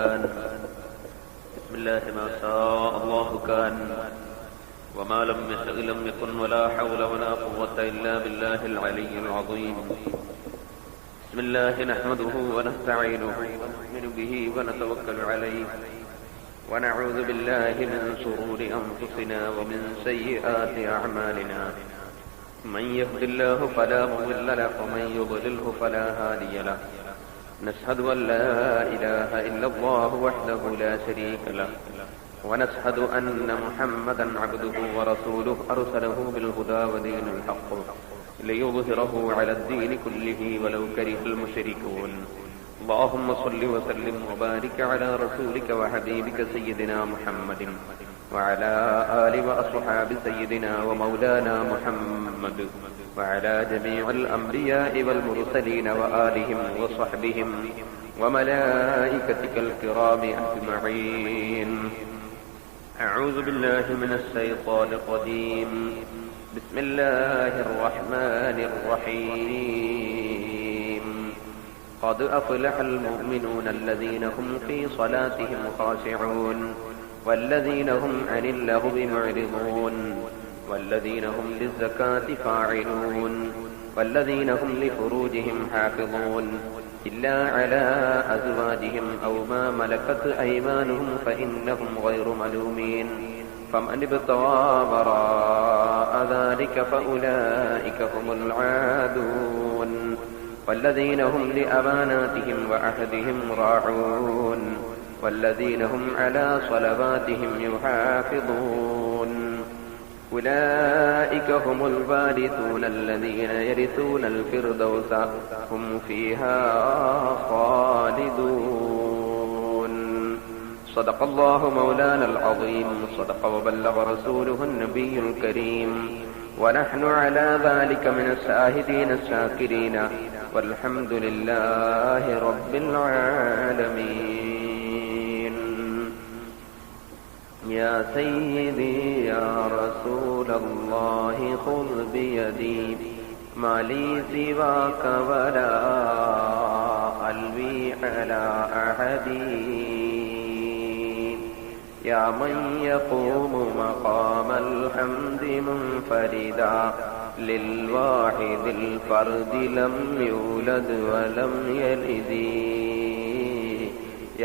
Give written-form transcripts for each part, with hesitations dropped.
القرآن. بسم الله ما شاء الله كان وما لم يشأ لم يكن ولا حول ولا قوة إلا بالله العلي العظيم. بسم الله نحمده ونستعينه ونؤمن به ونتوكل عليه ونعوذ بالله من شرور أنفسنا ومن سيئات أعمالنا. من يهد الله فلا مضل له ومن يضلله فلا هادي له. نشهد أن لا إله إلا الله وحده لا شريك له ونشهد أن محمدا عبده ورسوله أرسله بالهدى ودين الحق ليظهره على الدين كله ولو كره المشركون. اللهم صل وسلم وبارك على رسولك وحبيبك سيدنا محمد وعلى آل وأصحاب سيدنا ومولانا محمد وعلى جميع الأنبياء والمرسلين وآلهم وصحبهم وملائكتك الكرام أجمعين. أعوذ بالله من الشيطان الرجيم. بسم الله الرحمن الرحيم. قد أفلح المؤمنون الذين هم في صلاتهم خاشعون والذين هم عن اللغو معرضون والذين هم للزكاة فاعلون والذين هم لفروجهم حافظون إلا على أزواجهم أو ما ملكت أيمانهم فإنهم غير ملومين. فمن ابتغى وراء ذلك فأولئك هم العادون والذين هم لأماناتهم وعهدهم راعون والذين هم على صلواتهم يحافظون. أولئك هم الوارثون الذين يرثون الفردوس هم فيها خالدون. صدق الله مولانا العظيم. صدق وبلغ رسوله النبي الكريم ونحن على ذلك من الشاهدين الشاكرين والحمد لله رب العالمين. يا سيدي يا رسول الله خذ بيدي ما لي سواك ولا ألوي على أحد. يا من يقوم مقام الحمد منفردا للواحد الفرد لم يولد ولم يلد.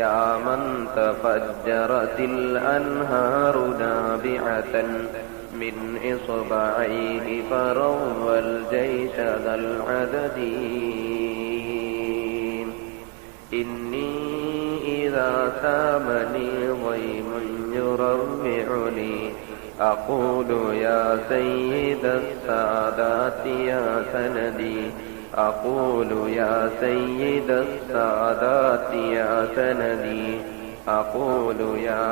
يا من تفجرت الأنهار نابعة من إصبعيه فروى الجيش ذا العدد. إني إذا سامني ضيم يروعني أقول يا سيد السادات يا سندي. أقول يا سيد السادات يا سندي. أقول يا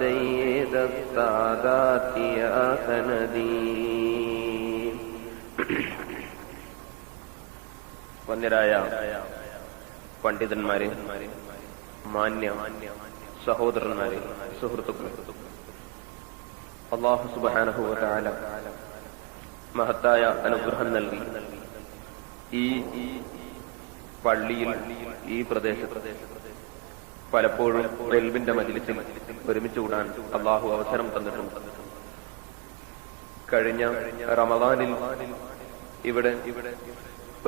سيد السادات يا سندي. വന്യരായ പണ്ഡിതന്മാരെ, മാന്യ സഹോദരന്മാരെ, സുഹൃത്തുക്കളെ, അല്ലാഹു സുബ്ഹാനഹു വ തആല മഹത്തായ അനുഗ്രഹം നൽകി ഈ പള്ളിയിൽ, ഈ പ്രദേശത്ത് പലപ്പോഴും ഇൽമിന്റെ മജ്‌ലിസിൽ ഒരുമിച്ച് കൂടാൻ അല്ലാഹു അവസരം തന്നിട്ടുണ്ട്. കഴിഞ്ഞ റമദാനിൽ ഇവിടെ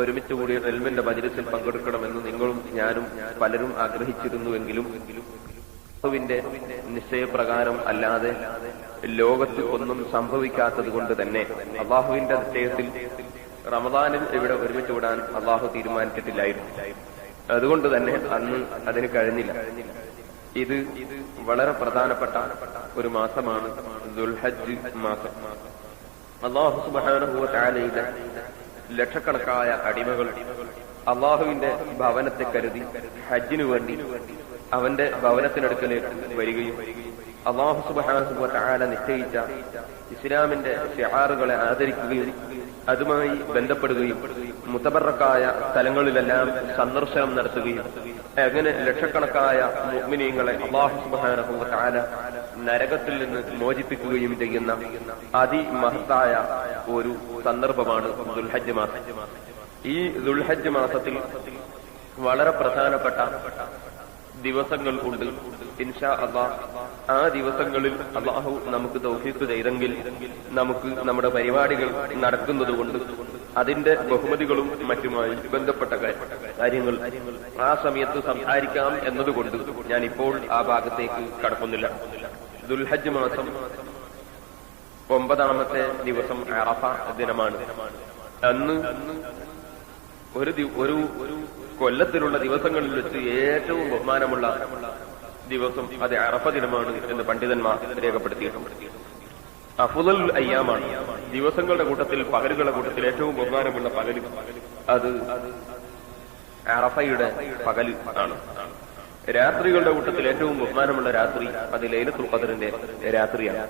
ഒരുമിച്ച് കൂടി ഇൽമിന്റെ മജ്‌ലിസിൽ പങ്കെടുക്കണമെന്ന് നിങ്ങളും ഞാനും പലരും ആഗ്രഹിച്ചിരുന്നുവെങ്കിലും അല്ലാഹുവിന്റെ നിശ്ചയപ്രകാരം അല്ലാതെ ലോകത്ത് ഒന്നും സംഭവിക്കാത്തത് കൊണ്ട് തന്നെ അല്ലാഹുവിന്റെ നിശ്ചയത്തിൽ റമദാനിൽ ഇവിടെ ഒരുമിച്ച് കൂടാൻ അല്ലാഹു തീരുമാനിച്ചിട്ടില്ലായിരുന്നു. അതുകൊണ്ട് തന്നെ അന്ന് അതിന് കഴിഞ്ഞില്ല. ഇത് വളരെ പ്രധാനപ്പെട്ട ഒരു മാസമാണ് ദുൽഹജ്ജ് മാസം. അല്ലാഹു സുബ്ഹാനഹു വ തആലയുടെ ലക്ഷക്കണക്കായ അടിമകൾ അല്ലാഹുവിന്റെ ഭവനത്തെ കരുതി ഹജ്ജിനു വേണ്ടി അവന്റെ ഭവനത്തിനടുക്കലേക്ക് വരികയും അല്ലാഹു സുബ്ഹാനഹു വ തആല നിശ്ചയിച്ച ഇസ്ലാമിന്റെ ശിആറുകളെ ആദരിക്കുകയും അതുമായി ബന്ധപ്പെടുകയും മുതബറക്കായ സ്ഥലങ്ങളിലെല്ലാം സന്ദർശനം നടത്തുകയും അങ്ങനെ ലക്ഷക്കണക്കായ മുഅ്മിനീങ്ങളെ അല്ലാഹു സുബ്ഹാനഹു വ തആല നരകത്തിൽ നിന്ന് മോചിപ്പിക്കുകയും ചെയ്യുന്ന അതിമഹത്തായ ഒരു സന്ദർഭമാണ് ദുൽഹജ്ജ് മാസം. ഈ ദുൽഹജ്ജ് മാസത്തിൽ വളരെ പ്രധാനപ്പെട്ട ദിവസങ്ങൾ ഉണ്ട്. ഇൻഷാ അല്ലാഹ് ആ ദിവസങ്ങളിൽ അല്ലാഹു നമുക്ക് തൗഫീഖ് ചെയ്തെങ്കിൽ നമുക്ക് നമ്മുടെ പരിപാടികൾ നടക്കുന്നതുകൊണ്ട് അതിന്റെ ബഹുമതികളും മറ്റുമായി ബന്ധപ്പെട്ട കാര്യങ്ങൾ ആ സമയത്ത് സംസാരിക്കാം എന്നതുകൊണ്ട് ഞാൻ ഇപ്പോൾ ആ ഭാഗത്തേക്ക് കടക്കുന്നില്ല. ദുൽഹജ്ജ് മാസം 9ാമത്തെ ദിവസം അറഫ ദിനമാണ്. അന്ന് ഒരു കൊല്ലത്തിലുള്ള ദിവസങ്ങളിൽ വെച്ച് ഏറ്റവും ബഹുമാനമുള്ള ദിവസം അത് അറഫ ദിനമാണ് എന്ന് പണ്ഡിതന്മാർ രേഖപ്പെടുത്തിയിട്ടുണ്ട്. അഫ്ളൽ അയ്യാമാണ്. ദിവസങ്ങളുടെ കൂട്ടത്തിൽ പകലുകളുടെ കൂട്ടത്തിൽ ഏറ്റവും ബഹുമാനമുള്ള പകല് അത് അറഫയുടെ പകല് ആണ്. രാത്രികളുടെ കൂട്ടത്തിൽ ഏറ്റവും ബഹുമാനമുള്ള രാത്രി അത് ലൈലത്തുൽ ഖദ്റിന്റെ രാത്രിയാണ്.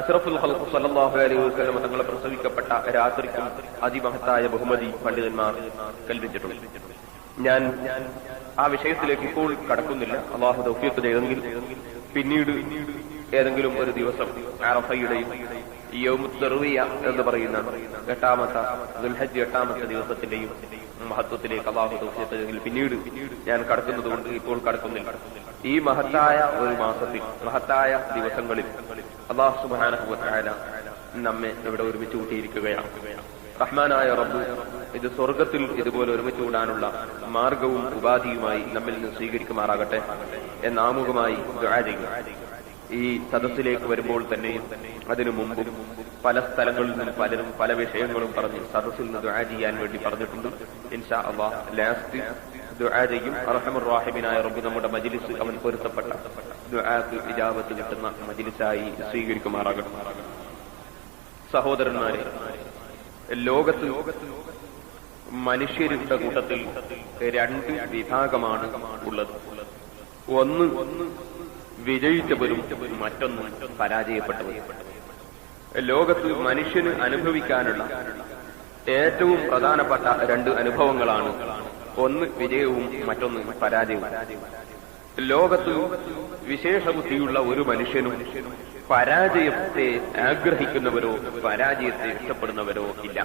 അഷ്റഫുൽ ഖൽഖ് സല്ലല്ലാഹു അലൈഹി വസല്ലം തങ്ങളെ പ്രസവിക്കപ്പെട്ട രാത്രിക്കും അതിമഹത്തായ ബഹുമതി പണ്ഡിതന്മാർ കൽപ്പിച്ചിട്ടുണ്ട്. ഞാൻ ആ വിഷയത്തിലേക്ക് ഇപ്പോൾ കടക്കുന്നില്ല. അല്ലാഹു തൗഫീഖ് ചെയ്തെങ്കിൽ പിന്നീട് ഏതെങ്കിലും ഒരു ദിവസം അറഫയുടെയും യൗമുത് തർവിയ എന്ന് പറയുന്ന 8ാമത്തെ ദുൽഹജ്ജ് 8ാമത്തെ ദിവസത്തിന്റെയും മഹത്വത്തിലേക്ക് അല്ലാഹു തൗഫീഖ് ചെയ്തെങ്കിൽ പിന്നീട് ഞാൻ കടക്കുന്നത് കൊണ്ട് ഇപ്പോൾ കടക്കുന്നില്ല. ഈ മഹത്തായ ഒരു മാസത്തിൽ മഹത്തായ ദിവസങ്ങളിൽ അല്ലാഹു സുബ്ഹാനഹു വ തആല നമ്മെ ഇവിടെ ഒരുമിച്ച് കൂട്ടിയിരിക്കുകയാണ്. റഹ്മാനായ റബ്ബ് ഇത് സ്വർഗത്തിൽ ഇതുപോലെ ഒരുമിച്ച് കൂടാനുള്ള മാർഗവും ഉപാധിയുമായി നമ്മിൽ നിന്ന് സ്വീകരിക്കുമാറാകട്ടെ എന്ന് ആമുഖമായി ദുആ ചെയ്യുക. ഈ സദസ്സിലേക്ക് വരുമ്പോൾ തന്നെയും അതിനു മുമ്പും പല സ്ഥലങ്ങളിൽ നിന്നും പലരും പല വിഷയങ്ങളും പറഞ്ഞ് സദസ്സിൽ നിന്ന് ദുആ ചെയ്യാൻ വേണ്ടി പറഞ്ഞിട്ടുണ്ട്. ഇൻഷാ അല്ലാഹ് ലാസ്റ്റ് ദുആ ചെയ്യും. അർഹമർ റഹീമിനായ റബ്ബ് നമ്മുടെ മജ്ലിസ് അവൻ പൊരുത്തപ്പെട്ട ദുആക്ക് ഇജാബത്ത് കിട്ടുന്ന മജ്ലിസായി സ്വീകരിക്കുമാറാകട്ടെ. സഹോദരന്മാരെ, ലോകത്ത് മനുഷ്യരുടെ കൂട്ടത്തിൽ 2 വിഭാഗമാണ് ഉള്ളത്. ഒന്ന് വിജയിച്ചവരും മറ്റൊന്ന് പരാജയപ്പെട്ടവരും. ലോകത്ത് മനുഷ്യന് അനുഭവിക്കാനുള്ള ഏറ്റവും പ്രധാനപ്പെട്ട 2 അനുഭവങ്ങളാണ്. ഒന്ന് വിജയവും മറ്റൊന്ന് പരാജയവും. ലോകത്ത് വിശേഷബുദ്ധിയുള്ള ഒരു മനുഷ്യനും പരാജയത്തെ ആഗ്രഹിക്കുന്നവരോ പരാജയത്തെ ഇഷ്ടപ്പെടുന്നവരോ ഇല്ല.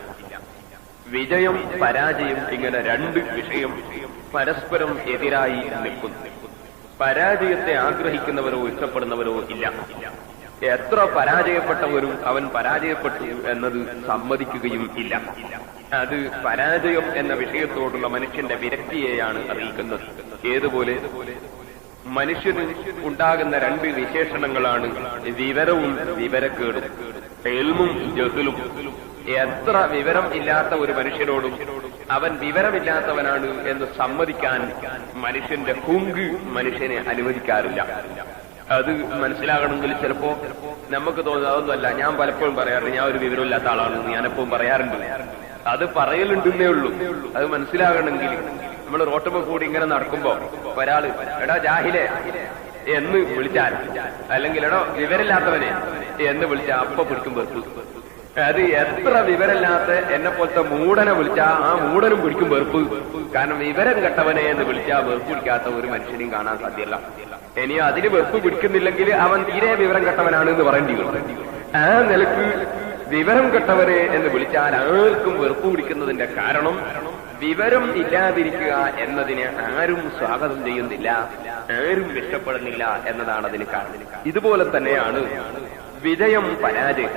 വിജയം പരാജയം ഇങ്ങനെ 2 വിഷയം പരസ്പരം എതിരായി നിൽക്കുന്നു. പരാജയത്തെ ആഗ്രഹിക്കുന്നവരോ ഇഷ്ടപ്പെടുന്നവരോ ഇല്ല. എത്ര പരാജയപ്പെട്ടവരും അവൻ പരാജയപ്പെട്ടു എന്നത് സമ്മതിക്കുകയും ഇല്ല. അത് പരാജയം എന്ന വിഷയത്തോടുള്ള മനുഷ്യന്റെ വിരക്തിയെയാണ് അറിയിക്കുന്നത്. ഏതുപോലെ മനുഷ്യന് ഉണ്ടാകുന്ന 2 വിശേഷണങ്ങളാണ് വിവരവും വിവരക്കേടും, ഇൽമും ജഹലും. എത്ര വിവരം ഇല്ലാത്ത ഒരു മനുഷ്യനോടും അവൻ വിവരമില്ലാത്തവനാണ് എന്ന് സമ്മതിക്കാൻ മനുഷ്യന്റെ ഹുങ്ക് മനുഷ്യനെ അനുവദിക്കാറില്ല. അത് മനസ്സിലാകണമെങ്കിൽ ചിലപ്പോ നമുക്ക് തോന്നാവുന്നതല്ല. ഞാൻ പലപ്പോഴും പറയാറുണ്ട് ഞാൻ ഒരു വിവരമില്ലാത്ത ആളാണെന്ന് ഞാനെപ്പോഴും പറയാറുണ്ട്. അത് പറയലുണ്ടെന്നേ ഉള്ളൂ. അത് മനസ്സിലാകണമെങ്കിൽ നമ്മൾ റോട്ടുമ്പോ കൂടി ഇങ്ങനെ നടക്കുമ്പോ ഒരാള് എടാ ജാഹിലെ എന്ന് വിളിച്ചാൽ, അല്ലെങ്കിൽ എടോ വിവരമില്ലാത്തവനെ എന്ന് വിളിച്ചാൽ അപ്പൊ പിടിക്കും വെറുപ്പ്. അത് എത്ര വിവരമില്ലാത്ത എന്നെ പോലത്തെ മൂടനെ വിളിച്ചാൽ ആ മൂടനും പിടിക്കും വെറുപ്പ്. കാരണം വിവരം കെട്ടവനെ എന്ന് വിളിച്ചാൽ വെറുപ്പ് പിടിക്കാത്ത ഒരു മനുഷ്യനെയും കാണാൻ സാധ്യമല്ല. ഇനി അതിന് വെറുപ്പ് പിടിക്കുന്നില്ലെങ്കിൽ അവൻ തീരെ വിവരം കെട്ടവനാണ് എന്ന് പറയേണ്ടി വരും. ആ നിലക്ക് വിവരം കെട്ടവരെ എന്ന് വിളിച്ചാൽ ആർക്കും വെറുപ്പ് പിടിക്കുന്നതിന്റെ കാരണം വിവരം ഇല്ലാതിരിക്കുക എന്നതിനെ ആരും സ്വാഗതം ചെയ്യുന്നില്ല, ആരും ഇഷ്ടപ്പെടുന്നില്ല എന്നതാണ് അതിന് കാരണം. ഇതുപോലെ തന്നെയാണ് വിജയം പരാജയം.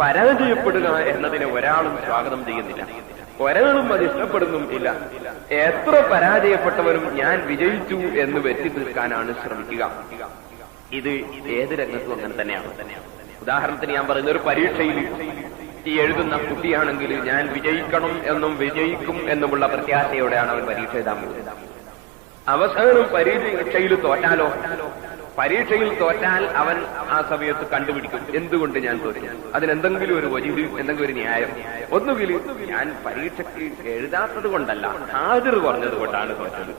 പരാജയപ്പെടുക എന്നതിനെ ഒരാളും സ്വാഗതം ചെയ്യുന്നില്ല, ഒരാളും അത് ഇഷ്ടപ്പെടുന്നും ഇല്ല. എത്ര പരാജയപ്പെട്ടവരും ഞാൻ വിജയിച്ചു എന്ന് വെറ്റി തീർക്കാനാണ് ശ്രമിക്കുക. ഇത് ഏത് രംഗത്തും അങ്ങനെ തന്നെയാണ്. ഉദാഹരണത്തിന് ഞാൻ പറയുന്ന ഒരു പരീക്ഷയിൽ ഈ എഴുതുന്ന കുട്ടിയാണെങ്കിൽ ഞാൻ വിജയിക്കണം എന്നും വിജയിക്കും എന്നുമുള്ള പ്രത്യാശയോടെയാണ് അവൻ പരീക്ഷ എഴുതാൻ പോകുന്നത്. അവസാനം പരീക്ഷയിൽ തോറ്റാലോ? പരീക്ഷയിൽ തോറ്റാൽ അവൻ ആ സമയത്ത് കണ്ടുപിടിക്കും എന്തുകൊണ്ട് ഞാൻ തോറ്റു. അതിനെന്തെങ്കിലും ഒരു വജീഹ്, എന്തെങ്കിലും ഒരു ന്യായം. ഒന്നുകിൽ ഞാൻ പരീക്ഷയ്ക്ക് എഴുതാത്തത് കൊണ്ടല്ല, ഹാജർ കുറഞ്ഞത് കൊണ്ടാണ് തോറ്റത്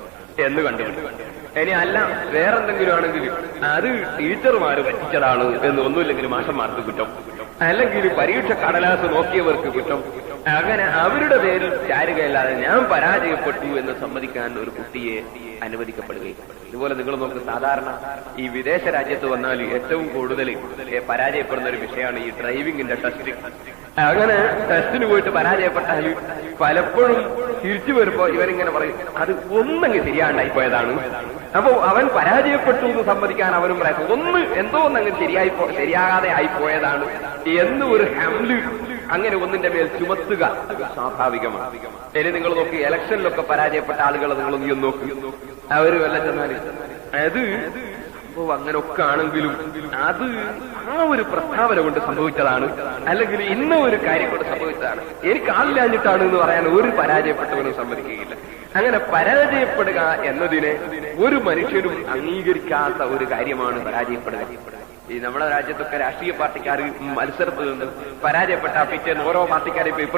എന്ന് കണ്ടുപിടിക്കും. ഇനി അല്ല വേറെന്തെങ്കിലും ആണെങ്കിൽ അത് ടീച്ചർമാര് പറ്റിച്ചതാണ് എന്ന്, ഒന്നുമില്ലെങ്കിൽ മാഷന്മാർക്ക് കുറ്റം, അല്ലെങ്കിൽ പരീക്ഷ കടലാസ് നോക്കിയവർക്ക് കുറ്റം, അങ്ങനെ അവരുടെ പേരിൽ ചാരുകയല്ലാതെ ഞാൻ പരാജയപ്പെട്ടു എന്ന് സമ്മതിക്കാൻ ഒരു കുട്ടിയെ അനുവദിക്കപ്പെടുകയും. ഇതുപോലെ നിങ്ങൾ നോക്ക്, സാധാരണ ഈ വിദേശ രാജ്യത്ത് വന്നാൽ ഏറ്റവും കൂടുതൽ പരാജയപ്പെടുന്ന ഒരു വിഷയമാണ് ഈ ഡ്രൈവിംഗിന്റെ ടെസ്റ്റ്. അങ്ങനെ ടെസ്റ്റിന് പോയിട്ട് പരാജയപ്പെട്ടാൽ പലപ്പോഴും തിരിച്ചു വരുമ്പോ ഇവരിങ്ങനെ പറയും അത് ഒന്നങ്ങ് ശരിയാണ്ടായി പോയതാണ്. അപ്പോ അവൻ പരാജയപ്പെട്ടു എന്ന് സമ്മതിക്കാൻ അവനും പറയാം എന്തോ ഒന്നങ്ങ് ശരിയാകാതെ ആയിപ്പോയതാണ് എന്ന് ഒരു ഹംല് അങ്ങനെ ഒന്നിന്റെ മേൽ ചുമത്തുക സ്വാഭാവികമാണ്. ഇനി നിങ്ങൾ നോക്കി, ഇലക്ഷനിലൊക്കെ പരാജയപ്പെട്ട ആളുകളെ നിങ്ങളൊന്നും നോക്കി, അവര് വല്ല ചെന്നാല് അത് അപ്പോ അങ്ങനൊക്കെ ആണെങ്കിലും അത് ആ ഒരു പ്രസ്താവന കൊണ്ട് സംഭവിച്ചതാണ്, അല്ലെങ്കിൽ ഇന്ന ഒരു കാര്യം കൊണ്ട് സംഭവിച്ചതാണ്, എനിക്ക് ആളില്ലാഞ്ഞിട്ടാണ് എന്ന് പറയാൻ ഒരു പരാജയപ്പെട്ടവനും സമ്മതിക്കുകയില്ല. അങ്ങനെ പരാജയപ്പെടുക എന്നതിനെ ഒരു മനുഷ്യനും അംഗീകരിക്കാത്ത ഒരു കാര്യമാണ് പരാജയപ്പെടുക. ഈ നമ്മുടെ രാജ്യത്തൊക്കെ രാഷ്ട്രീയ പാർട്ടിക്കാർ മത്സരത്തിൽ നിന്ന് പരാജയപ്പെട്ട പിറ്റേന്ന് ഓരോ പാർട്ടിക്കാരെയും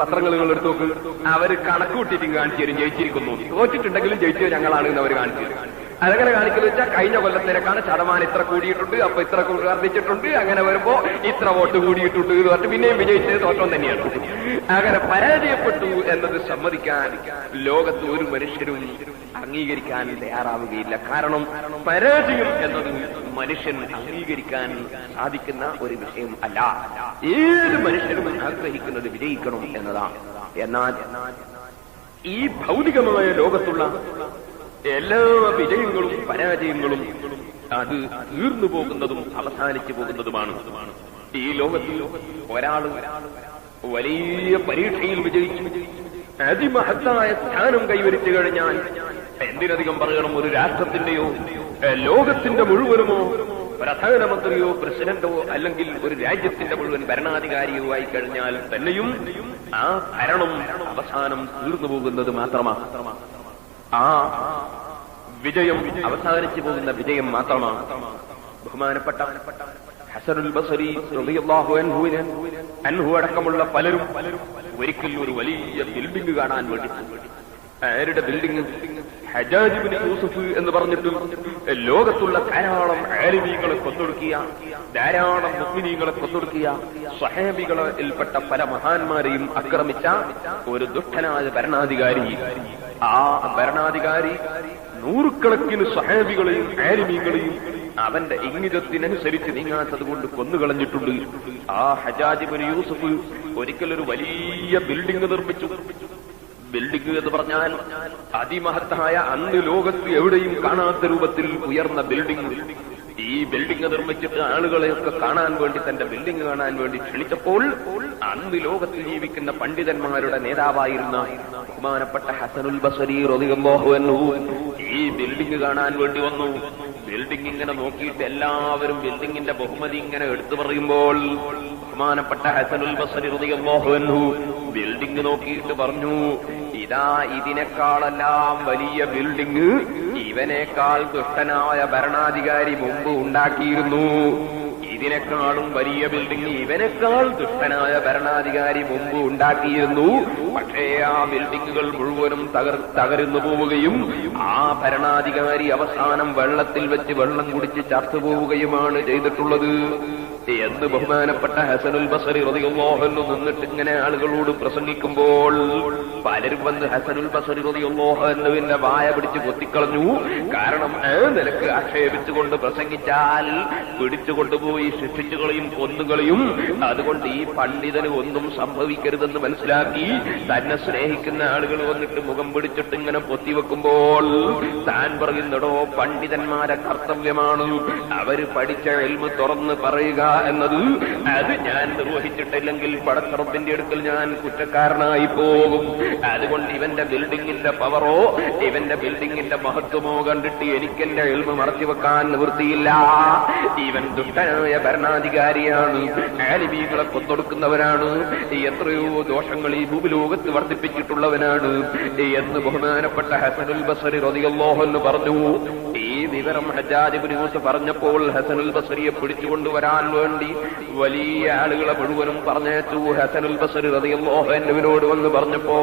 പത്രങ്ങൾ എടുത്തു നോക്ക്, അവര് കണക്കുകൂട്ടിയിട്ടും കാണിച്ചു തരും ജയിച്ചിരിക്കുന്നു, തോറ്റിട്ടുണ്ടെങ്കിലും ജയിച്ചത് ഞങ്ങളാണ് എന്ന് അവർ കാണിച്ചു തരും. അതങ്ങനെ കാണിക്കുന്നത് വെച്ചാൽ കഴിഞ്ഞ കൊല്ലത്തിനേക്കാണ് ശതമാനം ഇത്ര കൂടിയിട്ടുണ്ട്, അപ്പൊ ഇത്ര വർദ്ധിച്ചിട്ടുണ്ട്, അങ്ങനെ വരുമ്പോ ഇത്ര വോട്ട് കൂടിയിട്ടുണ്ട് എന്ന് പറഞ്ഞിട്ട് പിന്നെയും വിജയിച്ചത് തോറ്റം തന്നെയാണ്. അങ്ങനെ പരാജയപ്പെട്ടു എന്നത് സമ്മതിക്കാൻ ലോകത്ത് ഒരു മനുഷ്യരും അംഗീകരിക്കാൻ തയ്യാറാവുകയില്ല. കാരണം പരാജയം എന്നത് മനുഷ്യൻ അംഗീകരിക്കാൻ സാധിക്കുന്ന ഒരു വിഷയം അല്ല. ഏത് മനുഷ്യനും ആഗ്രഹിക്കുന്നത് വിജയിക്കണം എന്നതാണ്. എന്നാൽ ഈ ഭൗതികമായ ലോകത്തുള്ള എല്ലാ വിജയങ്ങളും പരാജയങ്ങളും അത് തീർന്നു പോകുന്നതും അവസാനിച്ചു പോകുന്നതുമാണ്. ഈ ലോകത്തിൽ ഒരാൾ വലിയ പരീക്ഷയിൽ വിജയിച്ചു അതിമഹത്തായ സ്ഥാനം കൈവരിച്ചു കഴിഞ്ഞാൽ എന്തിനധികം പറയണം, ഒരു രാഷ്ട്രത്തിന്റെയോ ലോകത്തിന്റെ മുഴുവനുമോ പ്രധാനമന്ത്രിയോ പ്രസിഡന്റോ അല്ലെങ്കിൽ ഒരു രാജ്യത്തിന്റെ മുഴുവൻ ഭരണാധികാരിയോ ആയി കഴിഞ്ഞാൽ തന്നെയും ആ ഭരണം അവസാനം തീർന്നു പോകുന്നത് മാത്രമാണ്. ആ വിജയം അവസാനിച്ചു പോകുന്ന വിജയം മാത്രമാണ്. ബഹുമാനപ്പെട്ട ഹസനുൽ ബസരി റളിയല്ലാഹു അൻഹു അടക്കമുള്ള പലരും ഒരിക്കൽ ഒരു വലിയ ബിൽഡിംഗ് കാണാൻ വേണ്ടി, ആരുടെ ബിൽഡിംഗ്? ഹജ്ജാജ് ഇബ്നു യൂസുഫ് എന്ന് പറഞ്ഞിട്ടും ലോകത്തുള്ള ധാരാളം ആലിമീങ്ങളെ കൊന്നൊടുക്കിയ, ധാരാളം മുഅ്മിനീങ്ങളെ കൊന്നൊടുക്കിയ, സ്വഹാബികളിൽപ്പെട്ട പല മഹാന്മാരെയും ആക്രമിച്ച ഒരു ദുഷ്ടനായ ഭരണാധികാരി. ആ ഭരണാധികാരി നൂറുകണക്കിന് സ്വഹാബികളെയും ആലിമീങ്ങളെയും അവന്റെ ഇംഗിതത്തിനനുസരിച്ച് നീങ്ങാത്തത് കൊണ്ട് കൊന്നുകളഞ്ഞിട്ടുണ്ട്. ആ ഹജ്ജാജ് ഇബ്നു യൂസുഫ് ഒരിക്കൽ ഒരു വലിയ ബിൽഡിംഗ് നിർമ്മിച്ചു. ബിൽഡിംഗ് എന്ന് പറഞ്ഞാൽ അതിമഹത്തായ, അന്ന് ലോകത്ത് എവിടെയും കാണാത്ത രൂപത്തിൽ ഉയർന്ന ബിൽഡിംഗ്. ഈ ബിൽഡിംഗ് നിർമ്മിച്ചിട്ട് ആളുകളെയൊക്കെ കാണാൻ വേണ്ടി, തന്റെ ബിൽഡിംഗ് കാണാൻ വേണ്ടി ക്ഷണിച്ചപ്പോൾ അന്ന് ലോകത്ത് ജീവിക്കുന്ന പണ്ഡിതന്മാരുടെ നേതാവായിരുന്ന ബഹുമാനപ്പെട്ട ഹസനുൽ ബസരി റളിയല്ലാഹു അൻഹു ഈ ബിൽഡിംഗ് കാണാൻ വേണ്ടി വന്നു. ബിൽഡിംഗ് ഇങ്ങനെ നോക്കിയിട്ട് എല്ലാവരും ബിൽഡിംഗിന്റെ ബഹുമതി ഇങ്ങനെ എടുത്തു പറയുമ്പോൾ ബഹുമാനപ്പെട്ട ഹസനുൽ ബസരി റളിയല്ലാഹു അൻഹു ബിൽഡിംഗ് നോക്കിയിട്ട് പറഞ്ഞു, ഇതാ ഇതിനേക്കാളെല്ലാം വലിയ ബിൽഡിംഗ് ഇവനേക്കാൾ ദുഷ്ടനായ ഭരണാധികാരി മുമ്പ് ഉണ്ടാക്കിയിരുന്നു. ഇതിനേക്കാളും വലിയ ബിൽഡിംഗ് ഇവനേക്കാൾ ദുഷ്ടനായ ഭരണാധികാരി മുമ്പ് ഉണ്ടാക്കിയിരുന്നു. പക്ഷേ ആ ബിൽഡിങ്ങുകൾ മുഴുവനും തകർന്നു പോവുകയും ആ ഭരണാധികാരി അവസാനം വെള്ളത്തിൽ വെച്ച് വെള്ളം കുടിച്ച് ചത്തുപോവുകയുമാണ് ചെയ്തിട്ടുള്ളത് എന്ന് ബഹുമാനപ്പെട്ട ഹസനുൽ ബസരി റളിയല്ലാഹു അൻഹു നിന്നിട്ട് ഇങ്ങനെ ആളുകളോട് പ്രസംഗിക്കുമ്പോൾ പലരും വന്ന് ഹസനുൽ ബസരി റളിയല്ലാഹു അൻഹുവിന്റെ വായ പിടിച്ച് കൊത്തിക്കളഞ്ഞു. കാരണം ആ നിലക്ക് ആക്ഷേപിച്ചുകൊണ്ട് പ്രസംഗിച്ചാൽ പിടിച്ചുകൊണ്ടുപോയി ശിക്ഷിച്ചുകളെയും കൊന്നുകളയും. അതുകൊണ്ട് ഈ പണ്ഡിതന് ഒന്നും സംഭവിക്കരുതെന്ന് മനസ്സിലാക്കി തന്നെ സ്നേഹിക്കുന്ന ആളുകൾ വന്നിട്ട് മുഖം പിടിച്ചിട്ട് ഇങ്ങനെ പൊത്തിവെക്കുമ്പോൾ താൻ പറയുന്നടോ, പണ്ഡിതന്മാരെ കർത്തവ്യമാണ് അവര് പഠിച്ച ഇൽമ് തുറന്ന് പറയുക എന്നത്. അത് ഞാൻ നിർവഹിച്ചിട്ടില്ലെങ്കിൽ പടച്ചറപ്പിന്റെ അടുക്കൽ ഞാൻ കുറ്റക്കാരനായി പോകും. അതുകൊണ്ട് ഇവന്റെ ബിൽഡിംഗിന്റെ പവറോ ഇവന്റെ ബിൽഡിംഗിന്റെ മഹത്വമോ കണ്ടിട്ട് എനിക്കെന്റെ ഇൽമ് മറച്ചുവെക്കാൻ നിവൃത്തിയില്ല. ഇവൻ ദുഷ്ടനായ ഭരണാധികാരിയാണ്, ആലിമീങ്ങളെ കൊന്നൊടുക്കുന്നവനാണ്, എത്രയോ ദോഷങ്ങൾ ഈ ഭൂമിലോകത്ത് വർദ്ധിപ്പിച്ചിട്ടുള്ളവനാണ് എന്ന് ബഹുമാനപ്പെട്ട ഹസനുൽ ബസരി റളിയല്ലാഹു അൻഹു പറഞ്ഞു. ഈ വിവരം ഹജ്ജാജ് ഇബ്നു യൂസുഫ് പറഞ്ഞപ്പോൾ ഹസനുൽ ബസരിയെ പിടിച്ചുകൊണ്ടുവരാൻ വേണ്ടി വലിയ ആളുകളെ മുഴുവനും പറഞ്ഞയച്ചു. ഹസനുൽ ബസരി റളിയല്ലാഹു അൻഹുവിനോട് വന്ന് പറഞ്ഞപ്പോ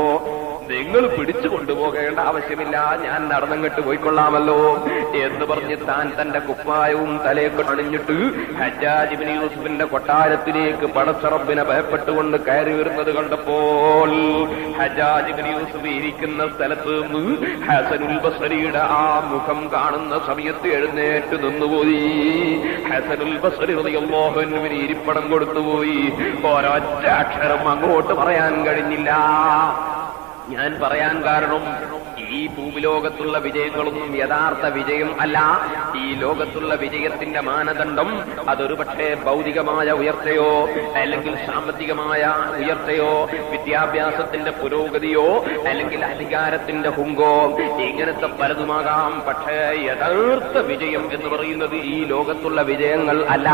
നിങ്ങൾ പിടിച്ചു കൊണ്ടുപോകേണ്ട ആവശ്യമില്ല, ഞാൻ നടന്നങ്ങട്ട് പോയിക്കൊള്ളാമല്ലോ എന്ന് പറഞ്ഞ് താൻ തന്റെ കുപ്പായവും തലയൊക്കെ അണിഞ്ഞിട്ട് ഹജ്ജാജ് ഇബ്നു യൂസുഫിന്റെ കൊട്ടാരത്തിലേക്ക് പടച്ചറബിനെ ഭയപ്പെട്ടുകൊണ്ട് കയറി വരുന്നത് കണ്ടപ്പോൾ ഹജ്ജാജ് ഇബ്നു യൂസുഫ് ഇരിക്കുന്ന സ്ഥലത്ത് നിന്ന് ഹസനുൽ ബസ്രിയുടെ ആ മുഖം കാണുന്ന സമയത്ത് എഴുന്നേറ്റ് നിന്നുപോയി. ഹസനുൽ ബസ്രി റളിയല്ലാഹു അൻഹുവിന് ഇരിപ്പടം കൊടുത്തുപോയി. ഒരൊറ്റ അക്ഷരം അങ്ങോട്ട് പറയാൻ കഴിഞ്ഞില്ല. ഞാൻ പറയാൻ കാരണം ഈ ഭൂമിലോകത്തുള്ള വിജയങ്ങളൊന്നും യഥാർത്ഥ വിജയം അല്ല. ഈ ലോകത്തുള്ള വിജയത്തിന്റെ മാനദണ്ഡം അതൊരു പക്ഷേ ഭൗതികമായ ഉയർച്ചയോ അല്ലെങ്കിൽ സാമ്പത്തികമായ ഉയർച്ചയോ വിദ്യാഭ്യാസത്തിന്റെ പുരോഗതിയോ അല്ലെങ്കിൽ അധികാരത്തിന്റെ ഹുങ്കോ ഇങ്ങനത്തെ പലതുമാകാം. പക്ഷേ യഥാർത്ഥ വിജയം എന്ന് പറയുന്നത് ഈ ലോകത്തുള്ള വിജയങ്ങൾ അല്ല.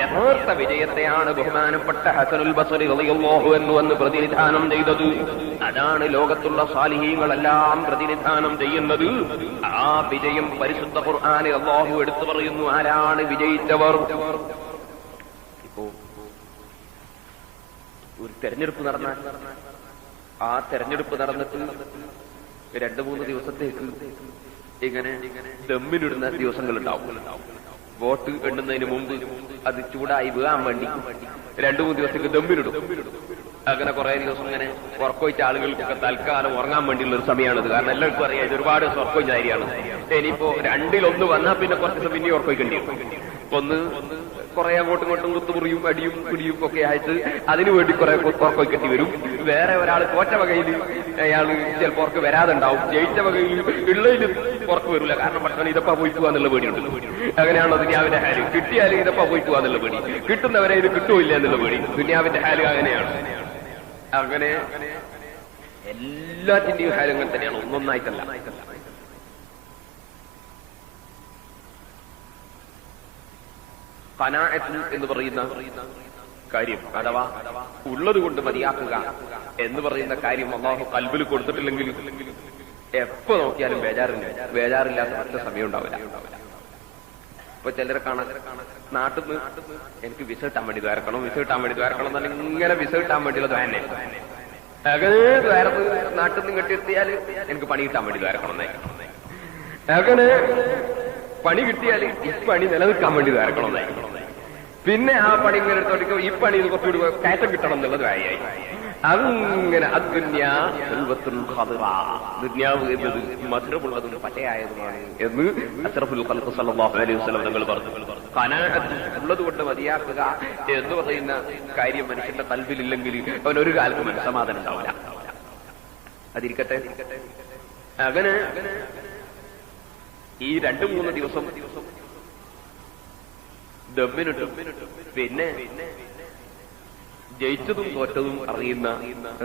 യഥാർത്ഥ വിജയത്തെയാണ് ബഹുമാനപ്പെട്ട ഹസനുൽ ബസ്രി റളിയല്ലാഹു അൻഹു എന്ന് പ്രതിനിധാനം ചെയ്തത്. അതാണ് ലോകത്തുള്ള സാലിഹീങ്ങളെല്ലാം പ്രതിനിധാനം ചെയ്യുന്നത്. ആ വിജയം പരിശുദ്ധ ഖുർആനിൽ അല്ലാഹു എടുത്തു പറയുന്നു. ആരാണ് വിജയിച്ചവർ? ഇപ്പോ ഒരു തെരഞ്ഞെടുപ്പ് നടന്നാൽ ആ തെരഞ്ഞെടുപ്പ് നടന്നിട്ട് 2-3 ദിവസത്തേക്ക് ഇങ്ങനെ ദമ്മിനിടുന്ന ദിവസങ്ങളുണ്ടാവും. വോട്ട് എണ്ണുന്നതിന് മുമ്പ് അത് ചൂടായി വീഴാൻ വേണ്ടി 2-3 ദിവസത്തേക്ക് ദമ്മിനിടും. അങ്ങനെ കുറെ ദിവസം ഇങ്ങനെ ഉറക്കൊഴിച്ച ആളുകൾക്കൊക്കെ തൽക്കാലം ഉറങ്ങാൻ വേണ്ടിയുള്ള ഒരു സമയമാണിത്. കാരണം എല്ലാവർക്കും അറിയാം ഇത് ഒരുപാട് ഉറക്കൊഴിച്ച കാര്യമാണ്. ഇനിയിപ്പോ 2-1 വന്നാൽ പിന്നെ കുറച്ച് ദിവസം പിന്നെ ഉറക്കൊഴിക്കേണ്ടി വരും. ഒന്ന് കുറെ അങ്ങോട്ടും ഇങ്ങോട്ടും കുത്തുമുറിയും അടിയും പിടിയും ഒക്കെ ആയിട്ട് അതിനുവേണ്ടി കുറെ ഉറക്കൊഴിക്കേണ്ടി വരും. വേറെ ഒരാൾ തോറ്റ വകയിൽ അയാൾ ചിലപ്പോൾ ഉറക്ക് വരാതെ ഉണ്ടാവും. ജയിച്ച വകയിൽ ഉള്ളതിൽ ഉറക്ക് വരില്ല. കാരണം പക്ഷേ ഇതപ്പ പോയി പോവാന്നുള്ള പേടിയുണ്ട്. അങ്ങനെയാണോ ദുനിയാവിന്റെ ഹാല്? കിട്ടിയാലും ഇതപ്പ പോയി പോവാന്നുള്ള പേടി, കിട്ടുന്നവരെ ഇത് കിട്ടൂല്ല എന്നുള്ള പേടി. ദുനിയാവിന്റെ ഹാല് അങ്ങനെയാണ്. അങ്ങനെ എല്ലാറ്റിന്റെയും കാര്യങ്ങൾ തന്നെയാണ്, ഒന്നൊന്നായിട്ടല്ല. ഖനാഅത്ത് എന്ന് പറയുന്ന കാര്യം അഥവാ ഉള്ളത് കൊണ്ട് മതിയാക്കുക എന്ന് പറയുന്ന കാര്യം അല്ലാഹു ഖൽബിൽ കൊടുത്തിട്ടില്ലെങ്കിൽ എപ്പോ നോക്കിയാലും ബേജാറില്ലാത്ത ഒറ്റ സമയം ഉണ്ടാവില്ല. ഇപ്പൊ ചിലരെ കാണാൻ നാട്ടിൽ നിന്ന് എനിക്ക് വിസ കിട്ടാൻ വേണ്ടി ദ്വാരക്കണം എന്നല്ല, ഇങ്ങനെ വിസ കിട്ടാൻ വേണ്ടിയുള്ള ദ്വാരനെ അങ്ങനെ ദ്വാരത്ത് നാട്ടിൽ നിന്ന് കെട്ടിയെത്തിയാല് എനിക്ക് പണി കിട്ടാൻ വേണ്ടി ദ്വാരക്കണം എന്നേ. അങ്ങനെ പണി കിട്ടിയാൽ ഈ പണി നിലനിൽക്കാൻ വേണ്ടി ദ്വാരക്കണം എന്നേ. പിന്നെ ആ പണി ഇങ്ങനെ എടുത്തോണ്ടിരിക്കും ഈ പണിയിൽ കുറച്ചുകൂടി കയറ്റം കിട്ടണം എന്നുള്ളത് കാര്യമായി. അങ്ങനെ ദുനിയാവ് എന്നത് മധുരമുള്ളതും പച്ചയായതുമാണ് എന്ന് അഷ്റഫുൽ ഖൽഖ് സല്ലല്ലാഹു അലൈഹി വസല്ലം തങ്ങൾ പറഞ്ഞു. ഖനാഅത്ത് ഉള്ളത് കൊണ്ട് മതിയാക്കുക എന്ന് പറയുന്ന കാര്യം മനുഷ്യന്റെ ഖൽബിലില്ലെങ്കിൽ അവനൊരു കാലത്ത് മനസ്സമാധാനം ഉണ്ടാവില്ല. അതിരിക്കട്ടെ. അങ്ങനെ ഈ 2-3 ദിവസം ദമ്മിനിട്ടു. പിന്നെ ജയിച്ചതും തോറ്റതും അറിയുന്ന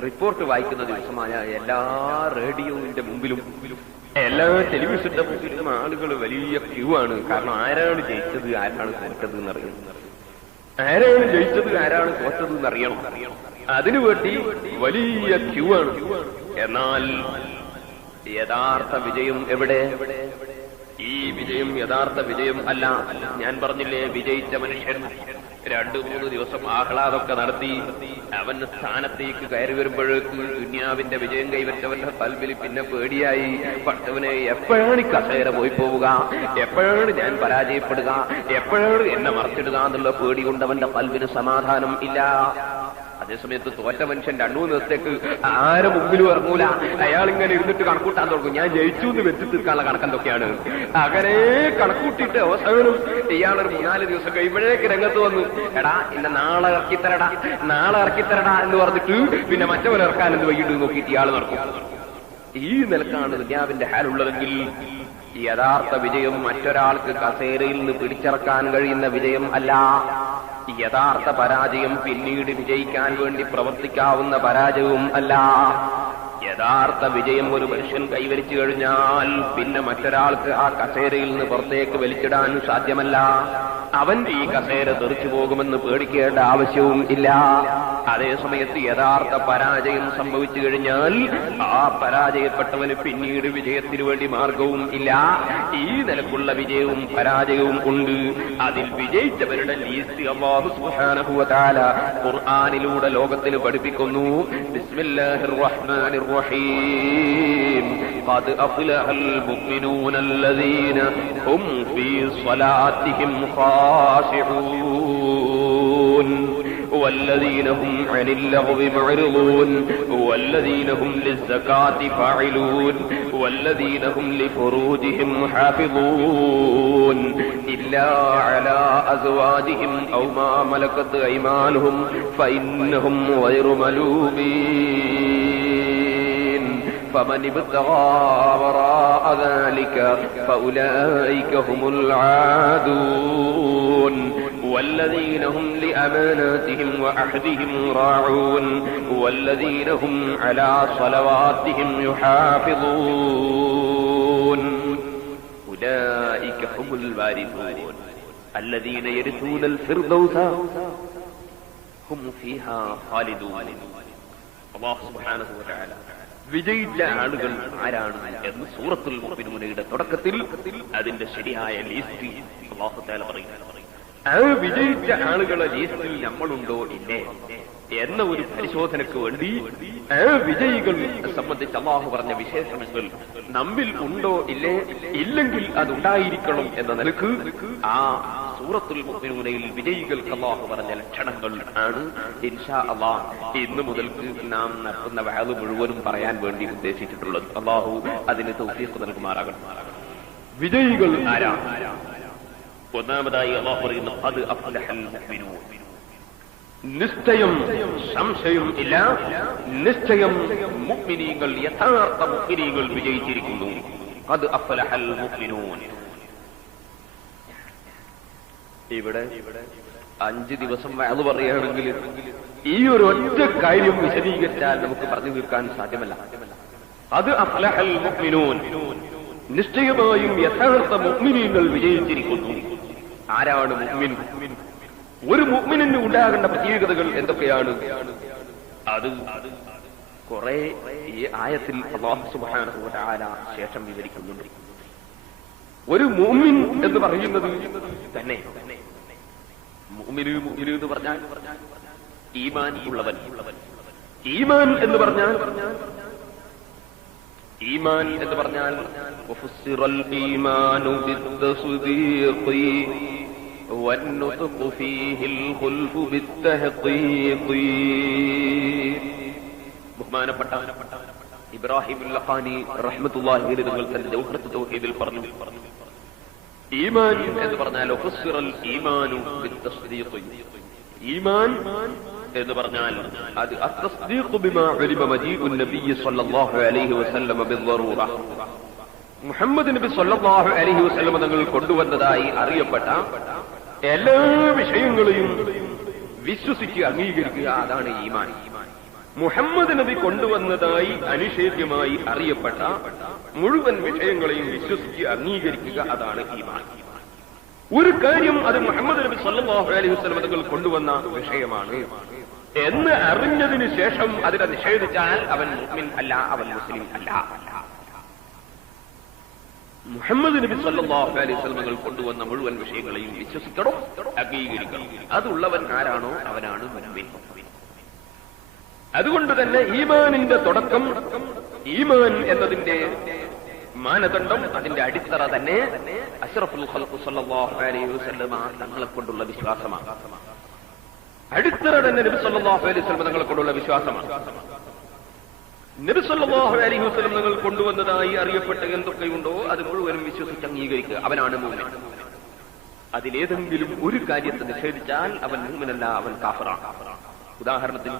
റിപ്പോർട്ട് വായിക്കുന്ന ദിവസമായ എല്ലാ റേഡിയോവിന്റെ മുമ്പിലും എല്ലാ ടെലിവിഷന്റെ മുമ്പിലും ആളുകൾ വലിയ ക്യൂ ആണ്. കാരണം ആരാണ് ജയിച്ചത് ആരാണ് തോറ്റത് എന്നറിയണം. ആരാണ് ജയിച്ചത് ആരാണ് തോറ്റത് എന്നറിയണം. അതിനുവേണ്ടി വലിയ ക്യൂ ആണ്. എന്നാൽ യഥാർത്ഥ വിജയം എവിടെ? ഈ വിജയം യഥാർത്ഥ വിജയം അല്ല. ഞാൻ പറഞ്ഞില്ലേ, വിജയിച്ച മനുഷ്യൻ 2-3 ദിവസം ആഹ്ലാദമൊക്കെ നടത്തി അവൻ സ്ഥാനത്തേക്ക് കയറി വരുമ്പോഴേക്ക് ദുനിയാവിന്റെ വിജയം കൈവച്ചവന്റെ കൽബിൽ പിന്നെ പേടിയായി. പഠിച്ചവനെ എപ്പോഴാണ് ഈ കസേര പോയി പോവുക, എപ്പോഴാണ് ഞാൻ പരാജയപ്പെടുക, എപ്പോഴാണ് എന്നെ മറച്ചിടുക എന്നുള്ള പേടി കൊണ്ട് അവന്റെ കൽബിന് സമാധാനം ഇല്ല. അതേസമയത്ത് തോറ്റ മനുഷ്യൻ 2-3 ദിവസത്തേക്ക് ആരും മുമ്പിലും ഇറങ്ങൂല. അയാൾ ഇങ്ങനെ ഇരുന്നിട്ട് കണക്കൂട്ടാൻ തുടങ്ങും. ഞാൻ ജയിച്ചു എന്ന് വെച്ച് തീർക്കാനുള്ള കണക്കെന്തൊക്കെയാണ്. അങ്ങനെ കണക്കൂട്ടിയിട്ട് അവസാനം ഇയാളൊരു 3-4 ദിവസം കഴിയുമ്പോഴേക്ക് രംഗത്ത് വന്നു, എടാ എന്നെ നാളെ ഇറക്കിത്തരടാ എന്ന് പറഞ്ഞിട്ട് പിന്നെ മറ്റവൻ ഇറക്കാൻ എന്ത് വൈകിട്ട് നോക്കിയിട്ട് ഇയാൾ നടക്കും. ഈ നിലക്കാണ് ദുനിയാവിന്റെ ഹാലുള്ളതെങ്കിൽ യഥാർത്ഥ വിജയം മറ്റൊരാൾക്ക് കസേരയിൽ നിന്ന് പിടിച്ചിറക്കാൻ കഴിയുന്ന വിജയം അല്ല. യഥാർത്ഥ പരാജയം പിന്നീട് വിജയിക്കാൻ വേണ്ടി പ്രവർത്തിക്കാവുന്ന പരാജയവും അല്ല. യഥാർത്ഥ വിജയം ഒരു മനുഷ്യൻ കൈവരിച്ചു കഴിഞ്ഞാൽ പിന്നെ മറ്റൊരാൾക്ക് ആ കസേരയിൽ നിന്ന് പുറത്തേക്ക് വലിച്ചിടാൻ സാധ്യമല്ല. അവൻ ഈ കസേര തെറിച്ചു പോകുമെന്ന് പേടിക്കേണ്ട ആവശ്യവും ഇല്ല. അതേസമയത്ത് യഥാർത്ഥ പരാജയം സംഭവിച്ചു കഴിഞ്ഞാൽ ആ പരാജയപ്പെട്ടവന് പിന്നീട് വിജയത്തിനു വേണ്ടി മാർഗവും ഇല്ല. ഈ നിലക്കുള്ള വിജയവും പരാജയവും ഉണ്ട്. അതിൽ വിജയിച്ചവരുടെ ലീസ്റ്റ് അല്ലാഹു സുബ്ഹാനഹു വ തആല ഖുർആനിലൂടെ ലോകത്തിന് പഠിപ്പിക്കുന്നു. ബിസ്മില്ലാഹിർ റഹ്മാനിർ റഹീം. ഖദ് അഫ്ലഹൽ മുഅ്മിനൂന അല്ലദീന ഹും ഫീ സ്വലാത്തിഹിം ഖാശിഊൻ والذين هم عن اللغو معرضون والذين هم للزكاة فاعلون والذين هم لفروجهم حافظون إلا على أزواجهم أو ما ملكت أيمانهم فإنهم غير ملومين فمن ابتغى وراء ذلك فأولئك هم العادون والذين هم لأماناتهم وعهدهم راعون والذين هم على صلواتهم يحافظون أولئك هم الوارثون الذين يرثون الفردوس هم فيها خالدون. الله سبحانه وتعالى വിജയിച്ച ആളുകൾ ആരാണ് എന്ന് സൂറത്തുൽ മുഅ്മിനൂനയുടെ തുടക്കത്തിൽ അതിന്റെ ശരിയായ ലിസ്റ്റ് അല്ലാഹു തആല പറയുന്നു. ആ വിജയിച്ച ആളുകളുടെ ലിസ്റ്റിൽ നമ്മളുണ്ടോ ഇല്ലേ എന്ന ഒരു പരിശോധനയ്ക്ക് വേണ്ടി ആ വിജയികളെ സംബന്ധിച്ച് അല്ലാഹു പറഞ്ഞ വിശേഷണങ്ങൾ നമ്മിൽ ഉണ്ടോ ഇല്ലേ, ഇല്ലെങ്കിൽ അതുണ്ടായിരിക്കണം എന്ന നിലക്ക് ആ സൂറത്തുൽ മുഅ്മിനൂനയിൽ വിജയികൾക്ക് അല്ലാഹു പറഞ്ഞ ലക്ഷണങ്ങൾ ആണ് ഇൻഷാ അല്ലാഹ് ഇന്ന് മുതൽക്ക് നാം നടത്തുന്ന വഅദ് മുഴുവനും പറയാൻ വേണ്ടി ഉദ്ദേശിച്ചിട്ടുള്ളത്. അല്ലാഹു അതിന് തൗഫീഖ് നൽകുമാറാകട്ടെ. വിജയികൾ ആരാണ്? ഒന്നാമതായി അല്ലാഹു പറയുന്നു ഖദ് അഫ്ലഹൽ മുഅ്മിനൂൻ. നിശ്ചയം, സംശയം ഇല്ല, നിശ്ചയം മുഅ്മിനീങ്ങൾ, യഥാർത്ഥ മുഅ്മിനീങ്ങൾ വിജയിച്ചിരിക്കുന്നു. ഖദ് അഫ്ലഹൽ മുഅ്മിനൂൻ. ഇവിടെ 5 ദിവസം വഅദ് പറയുകയാണെങ്കിൽ ഈ ഒരു ഒറ്റ കാര്യം വിശദീകരിച്ചാൽ നമുക്ക് പറഞ്ഞു തീർക്കാൻ സാധ്യമല്ല. ഖദ് അഫ്ലഹൽ മുഅ്മിനൂൻ. നിശ്ചയമായും യഥാർത്ഥ മുഅ്മിനീങ്ങൾ വിജയിച്ചിരിക്കുന്നു. ആരാണ് മുഅ്മിൻ? ഒരു മുഅ്മിനിന് ഉണ്ടാകേണ്ട പ്രത്യേകതകൾ എന്തൊക്കെയാണ്? അത് കുറെ ഈ ആയത്തിൽ അല്ലാഹു സുബ്ഹാനഹു വ തആല ശേഷം വിവരിക്കുന്നുണ്ട്. ഒരു മുഅ്മിൻ എന്ന് പറയുന്നത് തന്നെ മുഅ്മിൻ എന്ന് പറഞ്ഞാൽ ഈമാൻ ഉള്ളവൻ. ഈമാൻ എന്ന് പറഞ്ഞാൽ വഫുസ്സിറൽ ഈമാനു ബിത്തസ്ദീഖി വന്നുത്ഖു ഫീഹിൽ ഖുൽഫു ബിത്തഹ്ഖീഖി. ബഹുമാനപ്പെട്ട ഇബ്രാഹിം അൽ-ലഖാനി റഹ്മത്തുള്ളാഹി അലൈഹി തങ്ങൾ തന്റെ ജൗഹറത്തുൽ തൗഹീദിൽ പറഞ്ഞു, ഈമാൻ എന്ന് പറഞ്ഞാൽ വഫുസ്സിറൽ ഈമാനു ബിത്തസ്ദീഖി. ഈമാൻ എന്ന് പറഞ്ഞാൽ അത് അത്തസ്ദീഖു ബിമാ ഉലിമ മജീഉൻ നബി സ്വല്ലല്ലാഹു അലൈഹി വസല്ലം ബിദ്ദറൂറ. മുഹമ്മദ് നബി സ്വല്ലല്ലാഹു അലൈഹി വസല്ലം തങ്ങൾ കൊണ്ടുവന്നതായി അറിയപ്പെട്ട എല്ലാ വിഷയങ്ങളെയും വിശ്വസിച്ച് അംഗീകരിക്കുക, അതാണ് ഈമാൻ. മുഹമ്മദ് നബി കൊണ്ടുവന്നതായി അനിഷേധ്യമായി അറിയപ്പെട്ട മുഴുവൻ വിഷയങ്ങളെയും വിശ്വസിച്ച് അംഗീകരിക്കുക, അതാണ് ഈമാൻ. ഒരു കാര്യം അത് മുഹമ്മദ് നബി സ്വല്ലല്ലാഹു അലൈഹി വസല്ലം തങ്ങൾ കൊണ്ടുവന്ന വിഷയമാണ് എന്ന് അറിഞ്ഞതിന് ശേഷം അതിനെ നിഷേധിച്ചാൽ അവൻ മുഅ്മിൻ അല്ല, അവൻ മുസ്ലിം അല്ല. മുഹമ്മദ് നബി സ്വല്ലല്ലാഹു അലൈഹി വസല്ലം തങ്ങൾ കൊണ്ടുവന്ന മുഴുവൻ വിഷയങ്ങളെയും വിശ്വസിക്കണം, അംഗീകരിക്കണം. അതുള്ളവൻ ആരാണോ അവനാണ് മുഅ്മിൻ. അതുകൊണ്ട് തന്നെ ഈമാനിന്റെ തുടക്കം, ഈമാൻ എന്നതിന്റെ മാനദണ്ഡം, അതിന്റെ അടിത്തറ തന്നെ അഷ്റഫുൽ ഖൽഖ് സ്വല്ലല്ലാഹു അലൈഹി വസല്ലം തങ്ങളെ കൊണ്ടുള്ള വിശ്വാസമാണ്. അടിത്തറ തന്നെ നബി സ്വല്ലല്ലാഹു അലൈഹി വസല്ലം തങ്ങളെ കൊണ്ടുള്ള വിശ്വാസമാണ്. നബി സ്വല്ലല്ലാഹു അലൈഹി വസല്ലം തങ്ങൾ കൊണ്ടുവന്നതായി അറിയപ്പെട്ട എന്തൊക്കെയുണ്ടോ അത് മുഴുവനും വിശ്വസിച്ച് അംഗീകരിക്കുക, അവനാണ് മുഅ്മിൻ. അതിലേതെങ്കിലും ഒരു കാര്യത്തെ നിഷേധിച്ചാൽ അവൻ മുഅ്മിനല്ല, അവൻ കാഫിറാണ്. ഉദാഹരണത്തിന്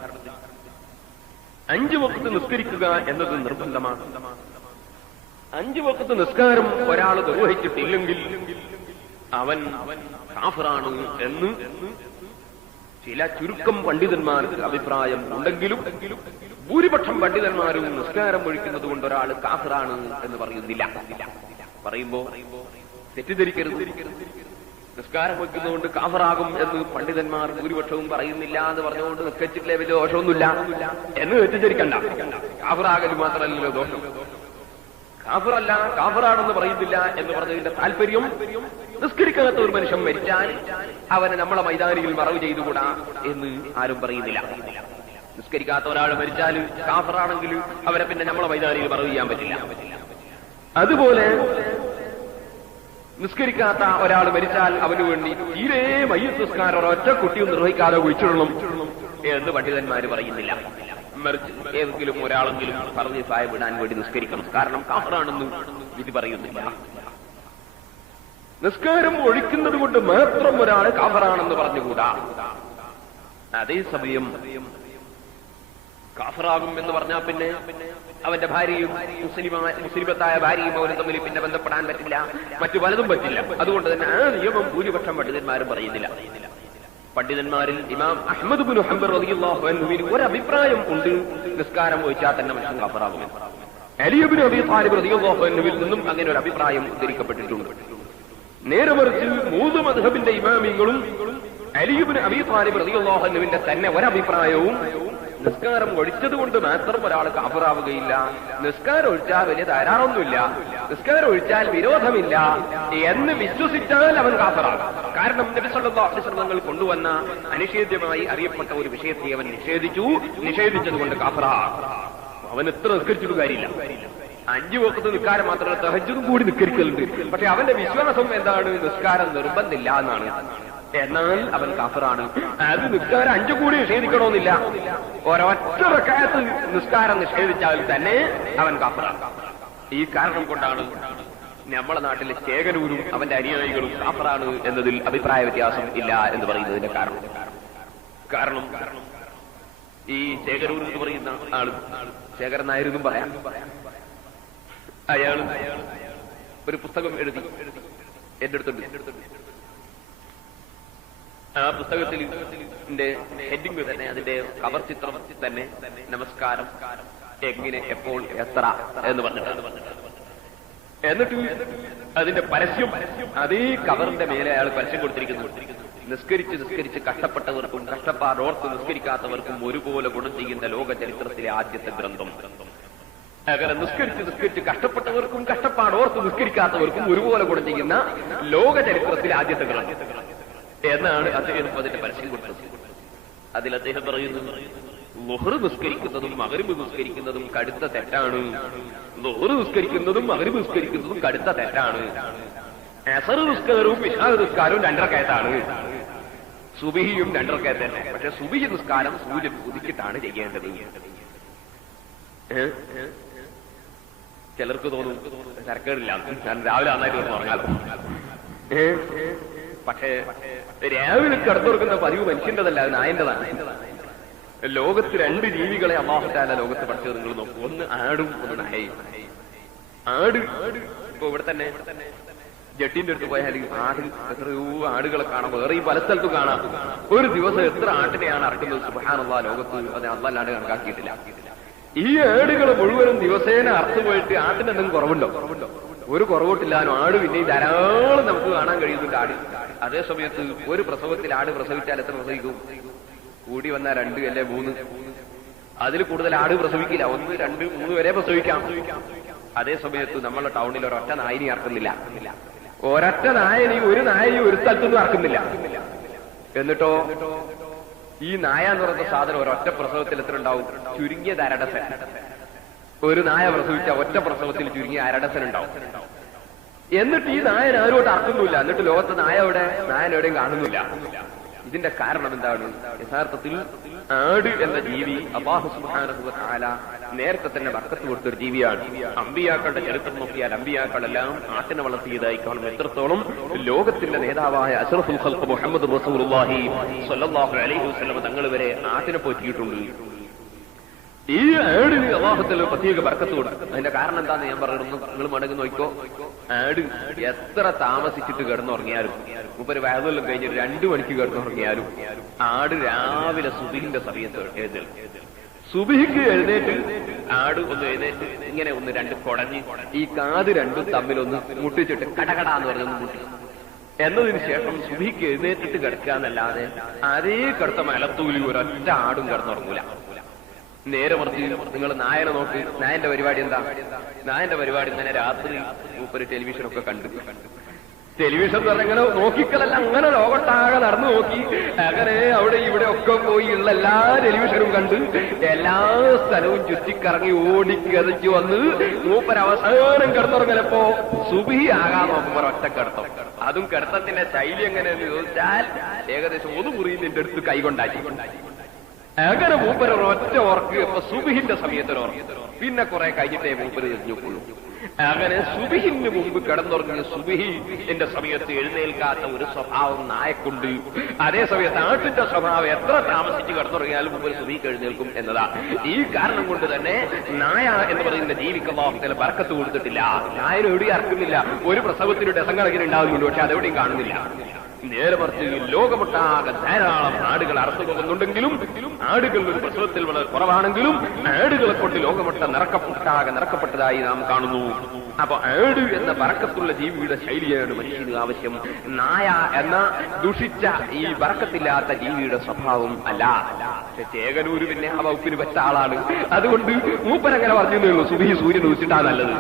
5 വഖ്ത് നിസ്കരിക്കുക എന്നത് നിർബന്ധമാണ്. 5 വഖ്ത് നിസ്കാരം ഒരാൾ നിർവഹിച്ചിട്ടില്ലെങ്കിൽ അവൻ കാഫിറാണ് എന്ന് ചില ചുരുക്കം പണ്ഡിതന്മാർക്ക് അഭിപ്രായം ഉണ്ടെങ്കിലും ഭൂരിപക്ഷം പണ്ഡിതന്മാരും നിസ്കാരം ഒഴിക്കുന്നത് കൊണ്ട് ഒരാൾ കാഫിറാണ് എന്ന് പറയുന്നില്ല. പറയുമ്പോ തെറ്റിദ്ധരിക്കരുത്. നിസ്കാരം വയ്ക്കുന്നതുകൊണ്ട് കാഫറാകും എന്ന് പണ്ഡിതന്മാർ ഭൂരിപക്ഷവും പറയുന്നില്ല എന്ന് പറഞ്ഞുകൊണ്ട് നിസ്കരിച്ചിട്ടില്ലേ വലിയ ദോഷമൊന്നുമില്ല എന്ന് തെറ്റിദ്ധരിക്കണ്ട. കാഫറാകൽ മാത്രമല്ലല്ലോ ദോഷം. കാഫറല്ല, കാഫറാണെന്ന് പറയുന്നില്ല എന്ന് പറഞ്ഞതിന്റെ താല്പര്യം നിസ്കരിക്കാത്ത ഒരു മനുഷ്യൻ മരിച്ചാൽ അവനെ നമ്മളെ മൈതാനിയിൽ മറവ് ചെയ്തുകൂടാ എന്ന് ആരും പറയുന്നില്ല. നിസ്കരിക്കാത്ത ഒരാൾ മരിച്ചാൽ കാഫറാണെങ്കിൽ അവരെ പിന്നെ നമ്മളെ മൈതാനിയിൽ മറവ് ചെയ്യാൻ പറ്റില്ല. അതുപോലെ നിസ്കരിക്കാത്ത ഒരാൾ മരിച്ചാൽ അവന് വേണ്ടി തീരെ മയ്യത്ത് നിസ്കാരം ഒരൊറ്റ കുട്ടിയും നിർവഹിക്കാതെ ഒഴിച്ചിടണം എന്ന് പണ്ഡിതന്മാര് പറയുന്നില്ല. മറിച്ച് ഏതെങ്കിലും ഒരാളെങ്കിലും ഫർദ് കിഫായ വിടാൻ വേണ്ടി നിസ്കരിക്കണം. കാരണം കാഫറാണെന്ന് ഇത് പറയുന്നില്ല. നിസ്കാരം ഒഴിക്കുന്നത് കൊണ്ട് മാത്രം ഒരാൾ കാഫറാണെന്ന് പറഞ്ഞുകൂടാ. അതേസമയം കാഫറാകും എന്ന് പറഞ്ഞാൽ പിന്നെ അവന്റെ ഭാര്യയും മുസ്ലിമത്തായ ഭാര്യയും അവരും തമ്മിൽ പിന്നെ ബന്ധപ്പെടാൻ പറ്റില്ല, മറ്റു പലതും പറ്റില്ല. അതുകൊണ്ട് തന്നെ ആ നിയമം ഭൂരിപക്ഷം പണ്ഡിതന്മാരും പറയുന്നില്ല. പണ്ഡിതന്മാരിൽ ഇമാം അഹ്മദ് ബിൻ ഹംബൽ റളിയല്ലാഹു അൻഹുവിന് ഒരഭിപ്രായം ഉണ്ട്, നിസ്കാരം ഒഴിച്ചാൽ തന്നെ മനുഷ്യൻ കാഫറാകുമെന്ന്. അലി ഇബ്നു അബീ ത്വാലിബ് റളിയല്ലാഹു അൻഹുവിൽ നിന്നും അങ്ങനെ ഒരു അഭിപ്രായം ഉദ്ധരിക്കപ്പെട്ടിട്ടുണ്ട്. നേരെ മറിച്ച് മൂന്ന് മദ്ഹബിന്റെ ഇമാമിങ്ങളും അലി ഇബ്നു അബീ ത്വാലിബ് റളിയല്ലാഹു അൻഹുവിന്റെ തന്നെ ഒരഭിപ്രായവും നിസ്കാരം ഒഴിച്ചതുകൊണ്ട് മാത്രം ഒരാൾ കാഫറാവുകയില്ല. നിസ്കാരം ഒഴിച്ചാൽ വലിയ ധാരാളമൊന്നുമില്ല, നിസ്കാരം ഒഴിച്ചാൽ വിരോധമില്ല എന്ന് വിശ്വസിച്ചാൽ അവൻ കാഫറാകും. കാരണം നബി സല്ലല്ലാഹു അലൈഹി വസല്ലം തങ്ങൾ കൊണ്ടുവന്ന അനിഷേധ്യമായി അറിയപ്പെട്ട ഒരു വിഷയത്തെ അവൻ നിഷേധിച്ചതുകൊണ്ട് കാഫറാകും. അവൻ എത്ര നിസ്കരിച്ചിട്ട് കാര്യമില്ല. 5 വഖത്ത് നിസ്കാരം മാത്രമല്ല, തഹജ്ജുദും കൂടി നിസ്കരിക്കലുണ്ട്. പക്ഷെ അവന്റെ വിശ്വാസം എന്താണ്? നിസ്കാരം നിർബന്ധമില്ല എന്നാണ്. എന്നാൽ അവൻ കാഫറാണ്. അത് നിസ്കാരം 5 കൂടി നിഷേധിക്കണമെന്നില്ല, ഒരൊറ്റ റക്അത്ത് നിസ്കാരം നിഷേധിച്ചാൽ തന്നെ അവൻ കാഫറാണ്. ഈ കാരണം കൊണ്ടാണ് നമ്മുടെ നാട്ടിലെ ശേഖരൂരും അവന്റെ അനുയായികളും കാഫറാണ് എന്നതിൽ അഭിപ്രായ വ്യത്യാസം ഇല്ല എന്ന് പറയുന്നതിന്റെ കാരണം ഈ ശേഖരൂർ എന്ന് പറയുന്ന ആള്, ശേഖരൻ നായരെന്നും പറയാം, അയാൾ ഒരു പുസ്തകം എഴുതി എന്റെ അടുത്തുണ്ട്. ആ പുസ്തകത്തിന്റെ ഹെഡിങ് തന്നെ, അതിന്റെ കവർ ചിത്രം തന്നെ നമസ്കാരം എങ്ങനെ, എപ്പോൾ, എത്ര എന്ന് പറഞ്ഞിട്ടാണ്. എന്നിട്ട് അതിന്റെ പരസ്യം അതേ കവറിന്റെ മേലെ അയാൾ പരസ്യം കൊടുത്തിരിക്കുന്നു. നിസ്കരിച്ച് കഷ്ടപ്പെട്ടവർക്കും കഷ്ടപ്പാടോർത്ത് നിസ്കരിക്കാത്തവർക്കും ഒരുപോലെ ഗുണം ചെയ്യുന്ന ലോക ചരിത്രത്തിലെ ആദ്യത്തെ ഗ്രന്ഥം. അങ്ങനെ നിസ്കരിച്ച് കഷ്ടപ്പെട്ടവർക്കും കഷ്ടപ്പാടോർത്ത് നിസ്കരിക്കാത്തവർക്കും ഒരുപോലെ ഗുണം ചെയ്യുന്ന ലോക ചരിത്രത്തിലെ ആദ്യത്തെ ഗ്രന്ഥം എന്നാണ് അദ്ദേഹം അതിന്റെ പരസ്യം കൊടുത്തത്. അതിൽ അദ്ദേഹം പറയുന്നു, ളുഹർ നിസ്കരിക്കുന്നതും മഗ്രിബ് നിസ്കരിക്കുന്നതും കടുത്ത തെറ്റാണ്. ളുഹർ നിസ്കരിക്കുന്നതും മഗ്രിബ് നിസ്കരിക്കുന്നതും കടുത്ത തെറ്റാണ്. അസർ നിസ്കാരവും ഇശാ നിസ്കാരവും 2 റക്അത്താണ്. സുബഹിയും 2 റക്അത്ത് തന്നെ. പക്ഷെ സുബഹി നിസ്കാരം സൂര്യൻ ഉദിച്ചിട്ടാണ് ചെയ്യേണ്ടത്. ചിലർക്ക് തോന്നും തിരക്കേടില്ല, ഞാൻ രാവിലെ നന്നായിട്ട് പറഞ്ഞാലോ. പക്ഷേ രാവിലെ കിടന്നുറക്കുന്ന പതിവ് മനുഷ്യൻ്റെതല്ല, അത് നായന്റെതാണ്. ലോകത്ത് 2 ജീവികളെ അല്ലാഹു തആല ലോകത്ത് പഠിച്ചത് നിങ്ങൾ നോക്കൂ. ഒന്ന് ആടും, ഒന്ന് നായയും. ആട് ഇപ്പൊ ഇവിടെ തന്നെ ജട്ടിന്റെ അടുത്ത് പോയാൽ ആട്, എത്രയോ ആടുകളെ കാണാം, വേറെ പല സ്ഥലത്തും കാണാം. ഒരു ദിവസം എത്ര ആട്ടിനെയാണ് അറക്കുന്നത് സുബ്ഹാനല്ലാഹ്, ലോകത്ത് അത് അല്ലാണ്ട് കണക്കാക്കിയിട്ടില്ല. ഈ ആടുകൾ മുഴുവനും ദിവസേന അറുത്തുപോയിട്ട് ആട്ടിന് എന്തെങ്കിലും കുറവുണ്ടോ? ഒരു കുറവോട്ടില്ലാനും ആട് പിന്നെയും ധാരാളം നമുക്ക് കാണാൻ കഴിയുന്നുണ്ട് ആട്. അതേ സമയത്ത് ഒരു പ്രസവത്തിൽ ആട് പ്രസവിച്ചാൽ എത്ര പ്രസവിക്കും? കൂടി വന്നാൽ 2 അല്ലെ 3, അതിൽ കൂടുതൽ ആട് പ്രസവിക്കില്ല. 1, 2, 3 വരെ പ്രസവിക്കാം. അതേ സമയത്ത് നമ്മളെ ടൗണിൽ ഒരൊറ്റ നായനെ ഇറക്കുന്നില്ല. ഒരൊറ്റ നായനെയും ഒരു സ്ഥലത്തൊന്നും ഇറക്കുന്നില്ല. എന്നിട്ടോ ഈ നായ എന്ന് പറയുന്ന സാധനം ഒരൊറ്റ പ്രസവത്തിൽ എത്ര ഉണ്ടാവും? ചുരുങ്ങിയത് 1/2 ഡസൻ. ഒരു നായ പ്രസവിച്ച ഒറ്റ പ്രസവത്തിൽ ചുരുങ്ങിയ 1/2 ഡസൻ ഉണ്ടാവും. എന്നിട്ട് ഈ നായൻ ആരോട്ട് അറക്കുന്നില്ല. എന്നിട്ട് ലോകത്ത് നായൻ എവിടെയും കാണുന്നില്ല. ഇതിന്റെ കാരണം എന്താണ്? യഥാർത്ഥത്തിൽ ആട് എന്ന ജീവി അല്ലാഹു സുബ്ഹാനഹു വ തആല നേരത്തെ തന്നെ ബർക്കത്ത് കൊടുത്തൊരു ജീവിയാണ്. അമ്പിയാക്കളുടെ ചരിത്രം നോക്കിയാൽ അമ്പിയാക്കളെല്ലാം ആട്ടിനെ വളർത്തിയതായി കാണും. എത്രത്തോളം ലോകത്തിന്റെ നേതാവായ അഷ്റഫുൽ ഖൽഖ് മുഹമ്മദ് റസൂലുള്ളാഹി സ്വല്ലല്ലാഹു അലൈഹി വസല്ലം തങ്ങൾ വരെ ആട്ടിനെ പോറ്റിയിട്ടുണ്ട്. ഈ ആടിന് അല്ലാഹു തആല പ്രത്യേക ബർക്കത്ത് കൊടുക്കും. അതിന്റെ കാരണം എന്താന്ന് ഞാൻ പറയുന്നു, നിങ്ങൾ മടങ്ങി നോക്കിക്കോ. ആട് എത്ര താമസിച്ചിട്ട് കിടന്നുറങ്ങിയാലും, മൂപ്പര് വയതെല്ലാം കഴിഞ്ഞ് 2 മണിക്ക് കിടന്നുറങ്ങിയാലും ആട് രാവിലെ സുബഹിന്റെ സമയത്ത് എഴുന്നേൽക്കും. സുബഹിക്ക് എഴുന്നേറ്റ് ആട് ഒന്ന് എഴുന്നേറ്റ് ഇങ്ങനെ 1-2 കുടഞ്ഞ് ഈ കാത് 2 തമ്മിലൊന്ന് മുട്ടിച്ചിട്ട് കടകടാന്ന് പറഞ്ഞൊന്ന് മുട്ടി എന്നതിന് ശേഷം സുബഹിക്ക് എഴുന്നേറ്റിട്ട് കിടക്കുക എന്നല്ലാതെ അതേ കിടത്ത മലത്തൂലി ഒരൊറ്റ ആടും കിടന്നുറങ്ങൂല. നേരെ മറിച്ച് നിങ്ങൾ നായനെ നോക്ക്. നായന്റെ പരിപാടി എന്താ? നായന്റെ പരിപാടി തന്നെ രാത്രി മൂപ്പര് ടെലിവിഷനൊക്കെ കണ്ടു. ടെലിവിഷൻ പറഞ്ഞങ്ങനെ നോക്കിക്കളല്ല, അങ്ങനെ ലോകത്താകെ നടന്നു നോക്കി, അങ്ങനെ അവിടെ ഇവിടെ ഒക്കെ പോയി ഉള്ള എല്ലാ ടെലിവിഷനും കണ്ട് എല്ലാ സ്ഥലവും ചുറ്റിക്കറങ്ങി ഓടിക്കതച്ചു വന്ന് മൂപ്പരവസാനം കിടന്നുറങ്ങലപ്പോ സുബഹി ആകാൻ നോക്കുമ്പോ ഒറ്റ കിടത്തം. അതും കിടത്തത്തിന്റെ ശൈലി എങ്ങനെയെന്ന് ചോദിച്ചാൽ ഏകദേശം ഒരു മുറി നിന്റെ അടുത്ത് കൈകൊണ്ടാക്കി. അങ്ങനെ മൂപ്പര് ഒറ്റ ഓർക്ക്. അപ്പൊ സുബഹിന്റെ സമയത്തൊരു ഓർക്ക്, പിന്നെ കുറെ കഴിഞ്ഞിട്ടേ മൂപ്പര് തിരിഞ്ഞുകൊള്ളൂ. അങ്ങനെ സുബഹിന് മുമ്പ് കിടന്നുറങ്ങി സുബഹിന്റെ സമയത്ത് എഴുന്നേൽക്കാത്ത ഒരു സ്വഭാവം നായക്കുണ്ട്. അതേ സമയത്ത് ആട്ടിന്റെ സ്വഭാവം എത്ര താമസിച്ച് കിടന്നുറങ്ങിയാലും മുമ്പ് സുബഹിക്ക് എഴുന്നേൽക്കും എന്നതാ. ഈ കാരണം കൊണ്ട് തന്നെ നായ എന്ന് പറയുന്ന ജീവിക്ക് അല്ലാഹു ബർക്കത്ത് കൊടുത്തിട്ടില്ല. നായന് എവിടെയും അറക്കുന്നില്ല. ഒരു പ്രസവത്തിന് ഡസൻ കണക്കിന് ഉണ്ടാകുന്നുണ്ട്, പക്ഷെ അതെവിടെയും കാണുന്നില്ല. നേരെ മറിച്ച് ലോകമൊട്ടാകെ ധാരാളം ആടുകൾ അറുത്തു പോകുന്നുണ്ടെങ്കിലും ആടുകൾ ഒരു പ്രസവത്തിൽ വളരെ കുറവാണെങ്കിലും ആടുകളെ കൊണ്ട് ലോകമൊട്ട നിറക്കപ്പെട്ടതായി നാം കാണുന്നു. അപ്പൊ ആട് എന്ന ബറക്കത്തുള്ള ജീവിയുടെ ശൈലിയാണ് മനുഷ്യന് ആവശ്യം. നായ എന്ന ദുഷിച്ച ഈ ബറക്കത്തില്ലാത്ത ജീവിയുടെ സ്വഭാവം അല്ല. ചേകനൂര് പിന്നെ ആ വകുപ്പിന് പറ്റ ആളാണ്. അതുകൊണ്ട് മൂപ്പരങ്ങനെ പറഞ്ഞേ ഉള്ളൂ, സുബഹി സൂര്യൻ ഉദിച്ചിട്ടാ നല്ലത്.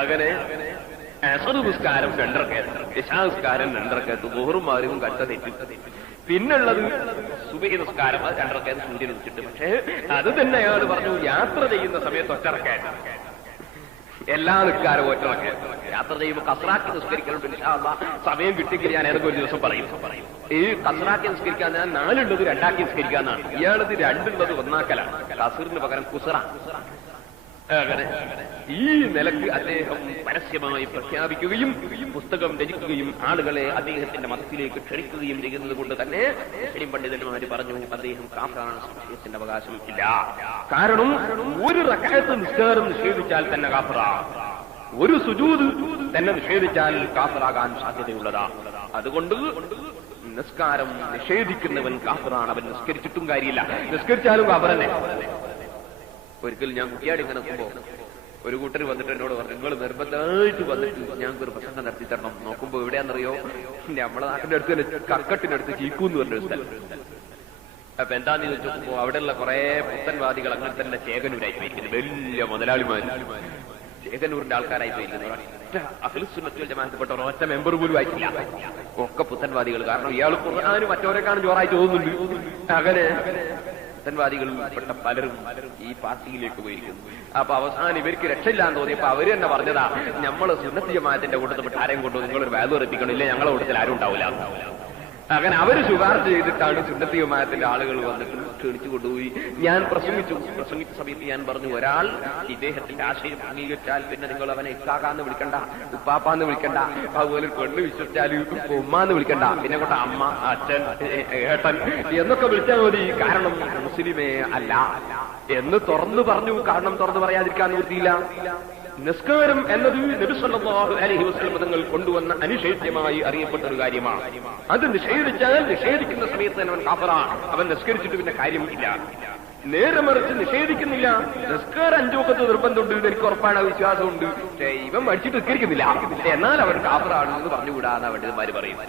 അങ്ങനെ അസർ നിസ്കാരം 2 റക്അത്ത്, ഇശാ നിസ്കാരം 2 റക്അത്ത്, ദുഹറും മഗ്രിബും കട്ട തെറ്റി. പിന്നുള്ളത് സുബഹി നിസ്കാരം 2 റക്അത്ത് സൂര്യൻ ഉദിച്ചിട്ട്. പക്ഷേ അത് തന്നെ അയാൾ പറഞ്ഞു യാത്ര ചെയ്യുന്ന സമയത്ത് 1 റക്അത്ത്, എല്ലാ നിസ്കാരവും 1 റക്അത്ത്. യാത്ര ചെയ്യുമ്പോൾ കസ്റാക്കി നിസ്കരിക്കലുണ്ട്. ഇൻഷാ അല്ലാഹ് സമയം കിട്ടിയെങ്കിൽ ഞാൻ ഏതൊക്കെ ഒരു ദിവസം പറയും. ഈ കസ്റാക്കി നിസ്കരിക്കാൻ ഞാൻ 4 ഉള്ളത് 2 ആക്കി നിസ്കരിക്കാന്നാണ്. ഇയാളത് 2 ഉള്ളത് 1 ആക്കലാണ്. കസറിന് പകരം കുസറ. അങ്ങനെ ഈ നിലക്ക് അദ്ദേഹം പരസ്യമായി പ്രഖ്യാപിക്കുകയും പുസ്തകം രചിക്കുകയും ആളുകളെ അദ്ദേഹത്തിന്റെ മതത്തിലേക്ക് ക്ഷണിക്കുകയും ചെയ്യുന്നത് കൊണ്ട് തന്നെ മുസ്ലിം പണ്ഡിതന്മാര് പറഞ്ഞു അദ്ദേഹം കാഫിറാണ്, സംശയത്തിന്റെ അവകാശം ഇല്ല. കാരണം ഒരു റക്അത്ത് നിസ്കാരം നിഷേധിച്ചാൽ തന്നെ കാഫിറാ, ഒരു സുജൂദ് തന്നെ നിഷേധിച്ചാൽ കാഫിറാകാൻ സാധ്യതയുള്ളതാ. അതുകൊണ്ട് നിസ്കാരം നിഷേധിക്കുന്നവൻ കാഫിറാണ്. അവൻ നിസ്കരിച്ചിട്ടും കാര്യമില്ല, നിസ്കരിച്ചാലും കാഫിർ തന്നെ. ഒരിക്കൽ ഞാൻ കുട്ടിയാടി ഇങ്ങനെ നോക്കുമ്പോ ഒരു കൂട്ടർ വന്നിട്ട് എന്നോട് പറഞ്ഞു, നിങ്ങൾ നിർബന്ധമായിട്ട് വന്നിട്ട് ഞങ്ങൾക്ക് ഒരു പ്രസംഗം നടത്തി തരണം. നോക്കുമ്പോ എവിടെയാണെന്നറിയോ, നമ്മളെ നാട്ടിന്റെ അടുത്ത് തന്നെ കർക്കട്ടിനടുത്ത് ചീക്കൂന്ന് പറഞ്ഞൊരു സ്ഥലം. അപ്പൊ എന്താന്ന് ചോദിച്ചപ്പോ അവിടെയുള്ള കുറെ പുത്തൻവാദികൾ അങ്ങനെ തന്നെ ചേകനൂരായി പോയിരിക്കുന്നു. വലിയ മുതലാളിമാര് ചേകനൂരിന്റെ ആൾക്കാരായി പോയിരിക്കുന്നു. ഒറ്റ അഖിലുസുന്നത്ത് വൽ ജമാഅത്തിൽപ്പെട്ട ഒരൊറ്റ മെമ്പർ പോലും ആയിട്ടില്ല. ഒക്കെ പുത്തൻവാദികൾ. കാരണം ഇയാൾ ഖുർആന് മറ്റവരെക്കാളും ജോറായിട്ട് തോന്നുന്നുണ്ട്. അങ്ങനെ പുത്തൻവാദികളിൽപ്പെട്ട പലരും ഈ പാർട്ടിയിലേക്ക് പോയിരിക്കുന്നു. അപ്പൊ അവസാനം ഇവർക്ക് രക്ഷയില്ലാന്ന് തോന്നിയപ്പോ അവര് തന്നെ പറഞ്ഞതാ, നമ്മള് സുന്നത്ത് ജമാഅത്തിന്റെ കൂട്ടത്തിൽപ്പെട്ട് ആരെയും കൊണ്ടു നിങ്ങളൊരു വാല്യൂ ഉറപ്പിക്കണില്ല, ഞങ്ങളെ കൂട്ടത്തിൽ ആരും ഉണ്ടാവില്ല. അങ്ങനെ അവര് ശുപാർശ ചെയ്തിട്ടാണ് സുന്നത്ത് ജമാഅത്തിന്റെ ആളുകൾ വന്നിട്ട് ക്ഷണിച്ചു കൊണ്ടുപോയി. ഞാൻ പ്രസംഗിച്ച സമയത്ത് ഞാൻ പറഞ്ഞു, ഒരാൾ ഇദ്ദേഹത്തിന്റെ ആശയം അംഗീകരിച്ചാൽ പിന്നെ നിങ്ങൾ അവനെ ഇക്കാക്കാന്ന് വിളിക്കണ്ട, ഉപ്പാപ്പാന്ന് വിളിക്കണ്ട, അതുപോലെ പെണ്ണ് വിശ്വസിച്ചാൽ ഉമ്മാന്ന് വിളിക്കണ്ട, പിന്നെ കൊണ്ട് അമ്മ, അച്ഛൻ, ഏട്ടൻ എന്നൊക്കെ വിളിച്ചാൽ മതി. കാരണം മുസ്ലിമേ അല്ല എന്ന് തുറന്നു പറഞ്ഞു. കാരണം തുറന്നു പറയാതിരിക്കാൻ നിവൃത്തിയില്ല. നിസ്കാരം എന്നത് നബി സല്ലല്ലാഹു അലൈഹി വസല്ലം തങ്ങൾ കൊണ്ടുവന്ന അനിഷേധ്യമായി അറിയപ്പെട്ട ഒരു കാര്യമാണ്. അത് നിഷേധിച്ചാൽ നിഷേധിക്കുന്ന സമയത്ത് തന്നെ അവൻ കാഫിറാണ്. അവൻ നിസ്കരിച്ചിട്ട് പിന്നെ കാര്യം ഇല്ല. നേരെ മറിച്ച് നിഷേധിക്കുന്നില്ല, നിസ്കാരം 5 വഖത്ത് നിർബന്ധമുണ്ട്, എനിക്ക് ഉറപ്പാണ്, വിശ്വാസമുണ്ട്, പക്ഷേ ഇവൻ മടിച്ചിട്ട് നിസ്കരിക്കുന്നില്ല, എന്നാൽ അവൻ കാഫിറാണ് എന്ന് പറഞ്ഞുകൂടാന്ന് പണ്ഡിതന്മാര് പറയും.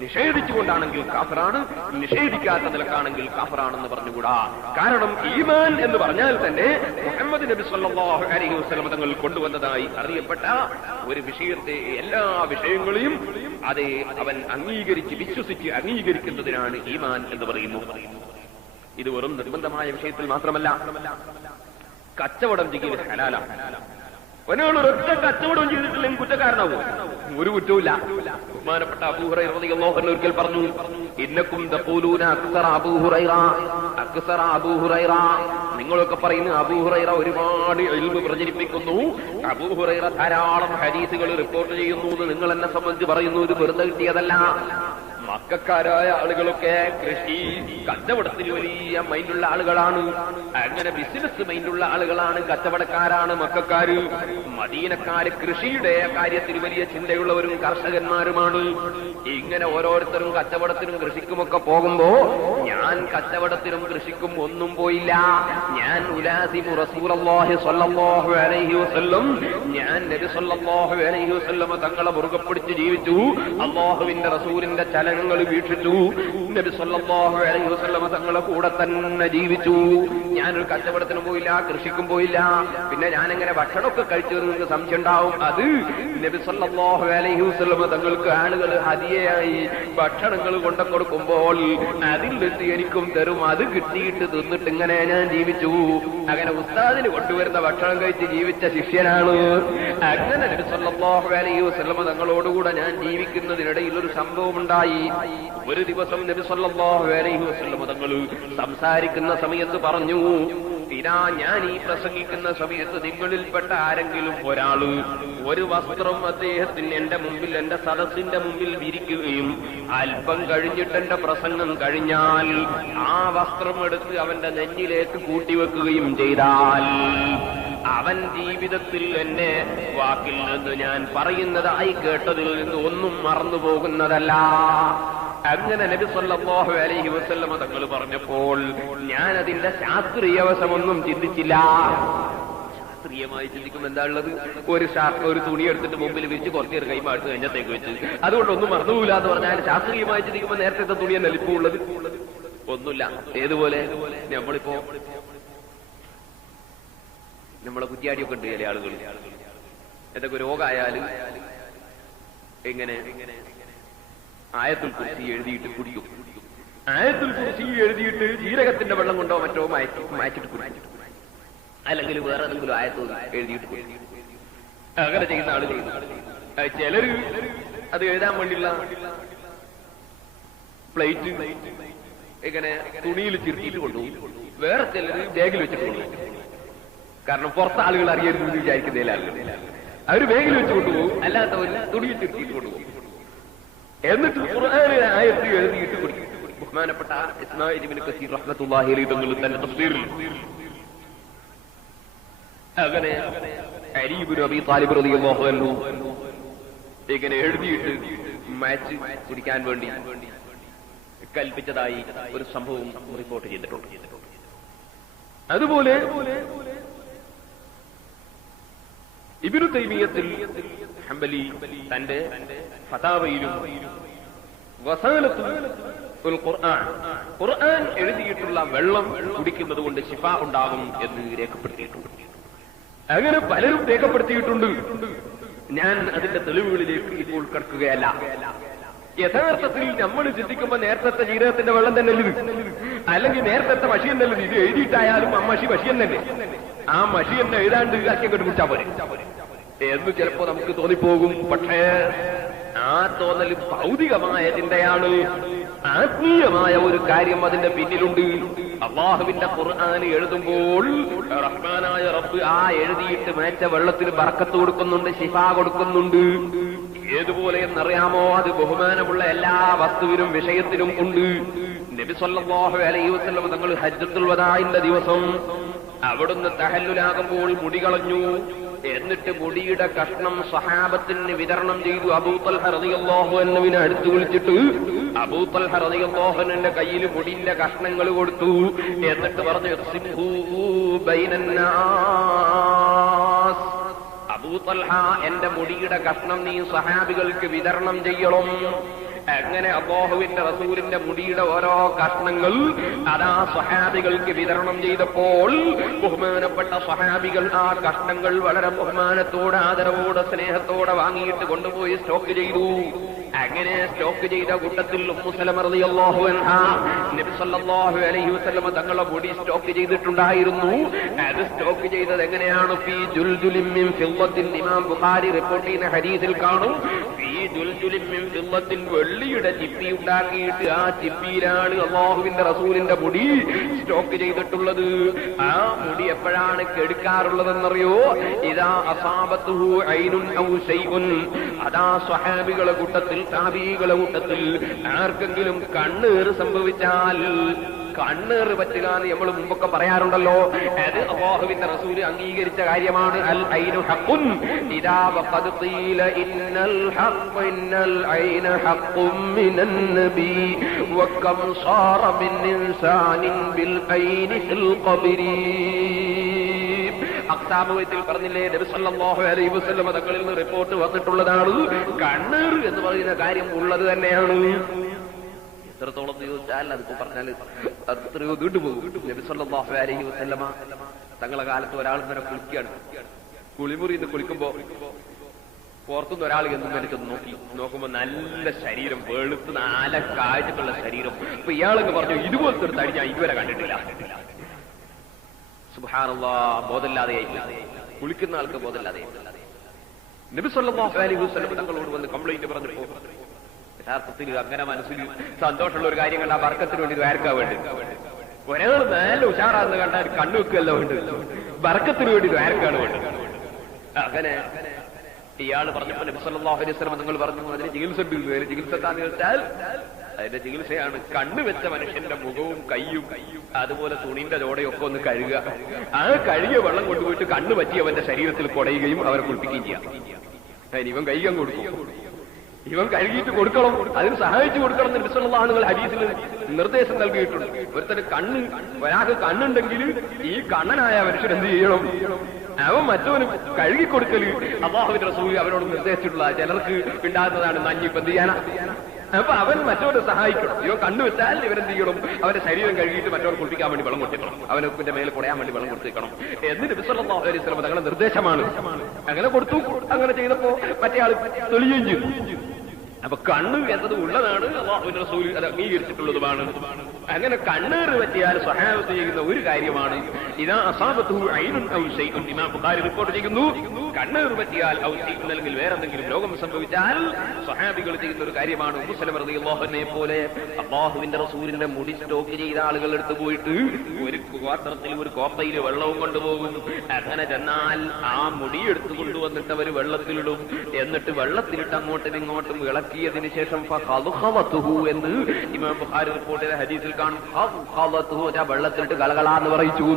നിഷേധിച്ചുകൊണ്ടാണെങ്കിൽ കാഫിറാണ്, നിഷേധിക്കാത്ത നിലക്കാണെങ്കിൽ കാഫിറാണെന്ന് പറഞ്ഞുകൂടാ. കാരണം ഈമാൻ എന്ന് പറഞ്ഞാൽ തന്നെ മുഹമ്മദ് നബി സല്ലല്ലാഹു അലൈഹി വസല്ലം തങ്ങൾ കൊണ്ടുവന്നതായി അറിയപ്പെട്ട ഒരു വിഷയത്തെ എല്ലാ വിഷയങ്ങളെയും അതെ അവൻ അംഗീകരിച്ച് വിശ്വസിച്ച് അംഗീകരിക്കുന്നതിനാണ് ഈമാൻ എന്ന് പറയുന്നു. ഇത് വെറും നിർബന്ധമായ വിഷയത്തിൽ മാത്രമല്ല, കച്ചവടം ചെയ്യുന്നത് ഹലാലാണ്. ഒരാളൊരൊറ്റ കച്ചവടം ചെയ്തിട്ടില്ലെങ്കിൽ കുറ്റക്കാരനാവും, ഒരു കുറ്റവുമില്ല. ബഹുമാനപ്പെട്ട അബൂ ഹുറൈറ റളിയല്ലാഹു അൻഹു ഒരിക്കൽ പറഞ്ഞു, ഇന്നക്കും തഖൂലൂന അക്സറ അബൂ ഹുറൈറ, അക്സറ അബൂ ഹുറൈറ, നിങ്ങളൊക്കെ പറയുന്നു അബൂ ഹുറൈറ ഒരുപാട് ഇൽമു പ്രചരിപ്പിക്കുന്നു, അബൂ ഹുറൈറ ധാരാളം ഹദീസുകൾ റിപ്പോർട്ട് ചെയ്യുന്നു എന്ന് നിങ്ങൾ എന്നെ സംബന്ധിച്ച് പറയുന്നു. ഇത് വെറുതെ കിട്ടിയതല്ല. മക്കക്കാരായ ആളുകളൊക്കെ കൃഷി കച്ചവടത്തിന് വലിയ മൈൻഡുള്ള ആളുകളാണ്. അങ്ങനെ ബിസിനസ് മൈൻഡുള്ള ആളുകളാണ്, കച്ചവടക്കാരാണ് മക്കക്കാര്. മദീനക്കാര് കൃഷിയുടെ കാര്യത്തിൽ വലിയ ചിന്തയുള്ളവരും കർഷകന്മാരുമാണ്. ഇങ്ങനെ ഓരോരുത്തരും കച്ചവടത്തിനും കൃഷിക്കുമൊക്കെ പോകുമ്പോ ഞാൻ കച്ചവടത്തിനും കൃഷിക്കും ഒന്നും പോയില്ല. ഞാൻ ഉലാസിമു റസൂലുള്ളാഹി സ്വല്ലല്ലാഹു അലൈഹി വസല്ലം, ഞാൻ നബി സ്വല്ലല്ലാഹു അലൈഹി വസല്ലം തങ്ങളെ മുറുകെ പിടിച്ച് ജീവിച്ചു. അല്ലാഹുവിന്റെ റസൂലിന്റെ ചലനങ്ങൾ വീക്ഷിച്ചു. നബി സ്വല്ലല്ലാഹു അലൈഹി വസല്ലം തങ്ങളെ കൂടെ തന്നെ ജീവിച്ചു. ഞാനൊരു കച്ചവടത്തിനും പോയില്ല, കൃഷിക്കും പോയില്ല. പിന്നെ ഞാനെങ്ങനെ ഭക്ഷണമൊക്കെ കഴിച്ചത് നിങ്ങൾക്ക് സംശയം ഉണ്ടാവും. അത് നബി സ്വല്ലല്ലാഹു അലൈഹി വസല്ലം തങ്ങൾക്ക് ആളുകൾ ഹദിയയായി ഭക്ഷണങ്ങൾ കൊണ്ടു കൊടുക്കുമ്പോൾ അതിൽ നിന്ന് എനിക്കും തരും. അത് കിട്ടിയിട്ട് തിന്നിട്ട് ഇങ്ങനെ ഞാൻ ജീവിച്ചു. അങ്ങനെ ഉസ്താദിന് കൊണ്ടുവരുന്ന ഭക്ഷണം കഴിച്ച് ജീവിച്ച ശിഷ്യനാണ്. അങ്ങനെ നബി സ്വല്ലല്ലാഹു അലൈഹി വസല്ലം തങ്ങളോടുകൂടെ ഞാൻ ജീവിക്കുന്നതിനിടയിൽ ഒരു സംഭവം ഉണ്ടായി. ഒരു ദിവസം നബി സ്വല്ലല്ലാഹു അലൈഹി വസല്ലം തങ്ങൾ സംസാരിക്കുന്ന സമയത്ത് പറഞ്ഞു, ഇതാ ഞാൻ ഈ പ്രസംഗിക്കുന്ന സമയത്ത് നിങ്ങളിൽപ്പെട്ട ആരെങ്കിലും ഒരാള് ഒരു വസ്ത്രം അദ്ദേഹത്തിന് എന്റെ മുമ്പിൽ, എന്റെ സദസ്സിന്റെ മുമ്പിൽ വിരിക്കുകയും അല്പം കഴിഞ്ഞിട്ട് എന്റെ പ്രസംഗം കഴിഞ്ഞാൽ ആ വസ്ത്രം എടുത്ത് അവന്റെ നെഞ്ഞിലേക്ക് കൂട്ടിവെക്കുകയും ചെയ്താൽ അവൻ ജീവിതത്തിൽ എന്നെ വാക്കിൽ നിന്ന് ഞാൻ പറയുന്നതായി കേട്ടതിൽ നിന്ന് ഒന്നും മറന്നു പോകുന്നതല്ല. അങ്ങനെ നബി സ്വല്ലല്ലാഹു അലൈഹി വസല്ലം തങ്ങൾ പറഞ്ഞപ്പോൾ ഞാൻ അതിന്റെ ശാസ്ത്രീയ വശമൊന്നും ചിന്തിച്ചില്ല. ശാസ്ത്രീയമായി ചിന്തിക്കുമ്പോൾ എന്താ ഉള്ളത്? ഒരു തുണി എടുത്തിട്ട് മുമ്പിൽ വിരിച്ച് കുറച്ചേരം കൈമാട്ട് കഴിഞ്ഞത്തേക്ക് വെച്ച് അതുകൊണ്ടൊന്നും മറന്നുപോയില്ല എന്ന് പറഞ്ഞാൽ ശാസ്ത്രീയമായി ചിന്തിക്കുമ്പോൾ നേരത്തെ തുണിയെ നെലിപ്പുള്ളത് ഒന്നുമില്ല. ഏതുപോലെ നമ്മളെ കുറ്റിയാടിയൊക്കെ ഉണ്ട് ചില ആളുകൾ. എന്തൊക്കെ രോഗമായാലും എങ്ങനെ ആയത്തുൽ കുർസി എഴുതിയിട്ട് കുടിക്കും. ആയത്തുൽ കുർസി എഴുതിയിട്ട് ജീരകത്തിന്റെ വെള്ളം കൊണ്ടോ മറ്റോ മാറ്റിട്ട് കുടിക്കും. അല്ലെങ്കിൽ വേറെ എന്തെങ്കിലും ആയത്ത് എഴുതിയിട്ട് കുടിക്കും. അങ്ങനെ ചെയ്യുന്ന ആളുകൾ. ചിലര് അത് എഴുതാൻ വേണ്ടിയുള്ള പ്ലേറ്റ് ഇങ്ങനെ തുണിയിൽ ചിരുത്തിയിട്ട് കൊണ്ടുപോകും. വേറെ ചിലര് ബാഗിൽ വെച്ചിട്ട് കൊണ്ടുപോകും. കാരണം പുറത്ത് ആളുകൾ അറിയരുതെന്ന് വിചാരിക്കുന്ന ആളുകൾ അവര് ബാഗിൽ വെച്ച് കൊണ്ടുപോകും. അല്ലാത്തവർ തുണിയിൽ ചിരുത്തിയിട്ട് കൊണ്ടുപോകും. എന്നിട്ട് ഖുർആനിലെ ആയത്ത് എഴുതിയിട്ട് കൊടുക്കും. ബഹുമാനപ്പെട്ട ഇസ്മാഈൽ ഇബ്നു കസീർ റഹ്മത്തുള്ളാഹി അലൈഹി തങ്ങൾ തന്റെ തഫ്സീറിൽ അങ്ങനെ അലി ഇബ്നു അബീ ത്വാലിബ് റളിയല്ലാഹു അൻഹു ഇങ്ങനെ എഴുതിയിട്ട് മാച്ച് കുടിക്കാൻ വേണ്ടി കൽപ്പിച്ചതായി ഒരു സംഭവം റിപ്പോർട്ട് ചെയ്തിട്ടുണ്ട്. അതുപോലെ ഇബ്നു തൈമിയ്യത്തുൽ ഹംബലി തന്റെ ഫതാവയിലും വസാലത്തുൽ ഖുർആൻ എഴുതിയിട്ടുള്ള വെള്ളം കുടിക്കുന്നത് കൊണ്ട് ശിഫ ഉണ്ടാകും എന്ന് രേഖപ്പെടുത്തിയിട്ടുണ്ട്. അങ്ങനെ പലരും രേഖപ്പെടുത്തിയിട്ടുണ്ട്. ഞാൻ അതിന്റെ തെളിവുകളിലേക്ക് ഇപ്പോൾ കടക്കുകയല്ല. യഥാർത്ഥത്തിൽ നമ്മൾ ചിന്തിക്കുമ്പോൾ നേരത്തെ ജീരകത്തിന്റെ വെള്ളം തന്നെ അല്ലെങ്കിൽ നേരത്തെ മഷിയൻ നല്ലത്. ഇത് എഴുതിയിട്ടായാലും ആ മഷിയൻ തന്നെ. ആ മഷിയന്നെ എഴുതാണ്ട് ആക്കിയും കുടിച്ചാൽ പോലെ എന്ന് ചിലപ്പോ നമുക്ക് തോന്നിപ്പോകും. പക്ഷേ ആ തോന്നൽ ഭൗതികമായ ചിന്തയാണ്. ആത്മീയമായ ഒരു കാര്യം അതിന്റെ പിന്നിലുണ്ട്. അല്ലാഹുവിന്റെ ഖുർആൻ എഴുതുമ്പോൾ റഹ്മാനായ റബ്ബ് ആ എഴുതിയിട്ട് മേച്ച വെള്ളത്തിന് ബർക്കത്ത് കൊടുക്കുന്നുണ്ട്, ശിഫ കൊടുക്കുന്നുണ്ട്. ഏതുപോലെ എന്നറിയാമോ? അത് ബഹുമാനമുള്ള എല്ലാ വസ്തുവിനും വിഷയത്തിലും ഉണ്ട്. നബി സല്ലല്ലാഹു അലൈഹി വസല്ലം തങ്ങൾ ഹജ്ജത്തുൽ വദാഇന്റെ ദിവസം അവിടുന്ന് തഹല്ലുലാകുമ്പോൾ മുടി കളഞ്ഞു. എന്നിട്ട് മുടിയുടെ കഷ്ണം സഹാബത്തിന് വിതരണം ചെയ്തു. അബൂ തൽഹ റളിയല്ലാഹു അൻഹുവിനെ അടുത്ത് വിളിച്ചിട്ട് അബൂ തൽഹ റളിയല്ലാഹു അൻഹുവിന്റെ കയ്യിൽ മുടിന്റെ കഷ്ണങ്ങൾ കൊടുത്തു. എന്നിട്ട് പറഞ്ഞു, യഖ്സിംഹു ബൈനന്നാസ്, അബൂ തൽഹ എന്റെ മുടിയുടെ കഷ്ണം നീ സഹാബികൾക്ക് വിതരണം ചെയ്യണം. അങ്ങനെ അല്ലാഹുവിന്റെ റസൂലിന്റെ മുടിയുടെ ഓരോ കഷ്ണങ്ങൾ അതാ സ്വഹാബികൾക്ക് വിതരണം ചെയ്തപ്പോൾ ബഹുമാനപ്പെട്ട സ്വഹാബികൾ ആ കഷ്ണങ്ങൾ വളരെ ബഹുമാനത്തോടെ, ആദരവോടെ, സ്നേഹത്തോടെ വാങ്ങിയിട്ട് കൊണ്ടുപോയി സ്റ്റോക്ക് ചെയ്തു. അങ്ങനെ സ്റ്റോക്ക് ചെയ്ത കൂട്ടത്തിൽ ഉമ്മു സലമ റളിയല്ലാഹു അൻഹാ നബി സല്ലല്ലാഹു അലൈഹി വസല്ലം തങ്ങളുടെ മുടി സ്റ്റോക്ക് ചെയ്തിട്ടുണ്ടായിരുന്നു. അത് സ്റ്റോക്ക് ചെയ്തത് എങ്ങനെയാണ്? ഫീ ജുൽജുലിൻ മിൻ ഫിദ്ദത്തിൻ. ഇമാം ബുഖാരി റിപ്പോർട്ട് ചെയ്യുന്ന ഹദീസിൽ കാണും, ഫീ ജുൽജുലിൻ മിൻ ഫിദ്ദത്തിൻ, വെള്ളിയുടെ ചിപ്പി ഉണ്ടാക്കിയിട്ട് ആ ചിപ്പിയിലാണ് അല്ലാഹുവിന്റെ റസൂലിന്റെ മുടി സ്റ്റോക്ക് ചെയ്തിട്ടുള്ളത്. ആ മുടി എപ്പോഴാണ് കെടുക്കാറുള്ളതെന്നറിയോ? ഇദാ അസാബത്തുഹു ഐനുൻ ഔ ശൈഉൻ, അതാ സ്വഹാബികളെ കൂട്ടത്തിൽ താബീകളെ കൂട്ടത്തിൽ ആർക്കെങ്കിലും കണ്ണേറ് സംഭവിച്ചാൽ, കണ്ണേറ് പറ്റുക എന്ന് നമ്മൾ മുമ്പൊക്കെ പറയാറുണ്ടല്ലോ, അത് അല്ലാഹുവിന്റെ റസൂൽ അംഗീകരിച്ച കാര്യമാണ്. അൽ ഐനു ഹഖ്ഖുൻ ഇദാ വഖദ് ഖീല ഇന്നൽ ഐന ഹഖ്ഖുൻ മിനൻ നബി വകം സാറ മിൻ ഇൻസാനിൻ ബിൽ ഐനി ഫിൽ ഖബ്രി. അക്സാബത്തിൽ പറഞ്ഞില്ലേ, നബി സല്ലല്ലാഹു അലൈഹി വസല്ലം തങ്ങളിൽ നിന്ന് റിപ്പോർട്ട് വന്നിട്ടുള്ളതാണ്, കണ്ണേറ് എന്ന് പറയുന്ന കാര്യം ഉള്ളത് തന്നെയാണ്. എത്രത്തോളം ചോദിച്ചാൽ അതിപ്പോ പറഞ്ഞാൽ അത്രയോ നീണ്ടുപോകും. നബി സല്ലല്ലാഹു അലൈഹി വസല്ലമ തങ്ങളെ കാലത്ത് ഒരാൾ ഇങ്ങനെ കുളിക്കുകയാണ്. കുളിമുറിന്ന് കുളിക്കുമ്പോ പുറത്തുനിന്ന് ഒരാൾ എന്നും എനിക്കൊന്ന് നോക്കുമ്പോ നല്ല ശരീരം, വെളുത്ത് നാല കാഴ്ചക്കുള്ള ശരീരം. അപ്പൊ ഇയാളെന്ന് പറഞ്ഞു, ഇതുപോലത്തെ ഒരു തടി ഞാൻ ഇതുവരെ കണ്ടിട്ടില്ല. സുബ്ഹാനല്ലാഹ്, ബോധമില്ലാതെയായി, കുളിക്കുന്ന ആൾക്ക് ബോധമില്ലാതെയായി. നബി സല്ലല്ലാഹു അലൈഹി വസല്ലം തങ്ങളോട് വന്ന് കംപ്ലൈന്റ് പറഞ്ഞപ്പോ യഥാർത്ഥത്തിൽ അങ്ങനെ മനസ്സിൽ സന്തോഷമുള്ള ഒരു കാര്യം കണ്ടാൽ ബർക്കത്തിന് വേണ്ടി ദ്വാരക്കാൻ വേണ്ടി, ഒരാൾ നല്ല ഉഷാറാന്ന് കണ്ടാൽ കണ്ണു വെക്കുകയല്ല വേണ്ടത്, ബർക്കത്തിന് വേണ്ടി ദ്വാരക്കാണ് വേണ്ടത്. അങ്ങനെ ഇയാൾ പറഞ്ഞപ്പോ നബി സല്ലല്ലാഹു അലൈഹി വസല്ലം നിങ്ങൾ പറഞ്ഞു, അതിന് ചികിത്സ ഉണ്ട്. ചികിത്സ എന്താന്ന് ചോദിച്ചാൽ അതിന്റെ ചികിത്സയാണ് കണ്ണു വെച്ച മനുഷ്യന്റെ മുഖവും കയ്യും അതുപോലെ തുണിന്റെ ചോടയൊക്കെ ഒന്ന് കഴുകുക. ആ കഴുകിയ വെള്ളം കൊണ്ടുപോയിട്ട് കണ്ണു പറ്റി അവന്റെ ശരീരത്തിൽ കുടയുകയും അവരെ കുളിപ്പിക്കുകയും ചെയ്യാം. ഇവൻ കൈകാൻ കൊടുക്കും, ഇവൻ കഴുകിയിട്ട് കൊടുക്കണം, അതിന് സഹായിച്ചു കൊടുക്കണം എന്ന് നബി സല്ലല്ലാഹു അലൈഹി വസല്ലം ഹദീസിൽ നിർദ്ദേശം നൽകിയിട്ടുണ്ട്. ഒരുത്തന് ഒരാൾക്ക് കണ്ണുണ്ടെങ്കിൽ ഈ കണ്ണനായ മനുഷ്യൻ എന്ത് ചെയ്യണം? അവൻ മറ്റവന് കഴുകിക്കൊടുക്കല് അല്ലാഹുവിന്റെ റസൂൽ അവരോട് നിർദ്ദേശിച്ചിട്ടുള്ള ചിലർക്ക് ഉണ്ടാകുന്നതാണ്. നഞ്ഞിപ്പ് എന്ത് ചെയ്യാനാ? അപ്പൊ അവൻ മറ്റവരെ സഹായിക്കണം. ഇവൻ കണ്ണു വെച്ചാൽ ഇവരെന്ത് ചെയ്യണം? അവന്റെ ശരീരം കഴുകിയിട്ട് മറ്റവർ കുളിപ്പിക്കാൻ വേണ്ടി വെള്ളം കൊടുക്കണം, അവനൊക്കെ മേലെ കുടയാൻ വേണ്ടി വെള്ളം കൊടുത്തേക്കണം എന്ന് നബി സല്ലല്ലാഹു അലൈഹി വസല്ലം തങ്ങളുടെ നിർദ്ദേശമാണ്. അങ്ങനെ കൊടുത്തു. അങ്ങനെ ചെയ്തപ്പോ മറ്റേ ആൾ തെളിയുകയും ചെയ്തു. അപ്പൊ കണ്ണ് എന്നത് ഉള്ളതാണ്, അല്ലാഹുവിന്റെ റസൂൽ അത് അംഗീകരിച്ചിട്ടുള്ളതുമാണ്. അങ്ങനെ കണ്ണേറ് പറ്റിയാൽ സ്വഹാബത്ത് ചെയ്യുന്ന ഒരു കാര്യമാണ്, ഇദാ അസാബത്തുഹു ഐനുൻ ഔ ശൈഉൻ. ഇമാം ബുഖാരി റിപ്പോർട്ട് ചെയ്യുന്നു, കണ്ണേറ് പറ്റിയാൽ ഔ ശൈഉൻ അല്ലെങ്കിൽ വേറെന്തെങ്കിലും രോഗം സംഭവിച്ചാൽ സ്വഹാബികൾ ചെയ്യുന്ന ഒരു കാര്യമാണ്. ഉമ്മു സലമ റളിയല്ലാഹു അൻഹയെ പോലെ അല്ലാഹുവിന്റെ റസൂലിന്റെ മുടി സ്റ്റോക്ക് ചെയ്ത ആളുകൾ എടുത്തു പോയിട്ട് ഒരു പാത്രത്തിൽ ഒരു കോപ്പയിൽ വെള്ളവും കൊണ്ടുപോകും. അങ്ങനെ ചെന്നാൽ ആ മുടി എടുത്തു കൊണ്ടുവന്നിട്ട് അവർ വെള്ളത്തിലിടും. എന്നിട്ട് വെള്ളത്തിലിട്ട് അങ്ങോട്ടും ഇങ്ങോട്ടും ഇളക്കിയതിനു ശേഷം എന്ന് ഇമാം ബുഖാരി റിപ്പോർട്ട് ഹദീസിൽ കാണും, വെള്ളത്തിലിട്ട് കളകളാന്ന് പറയിച്ചു.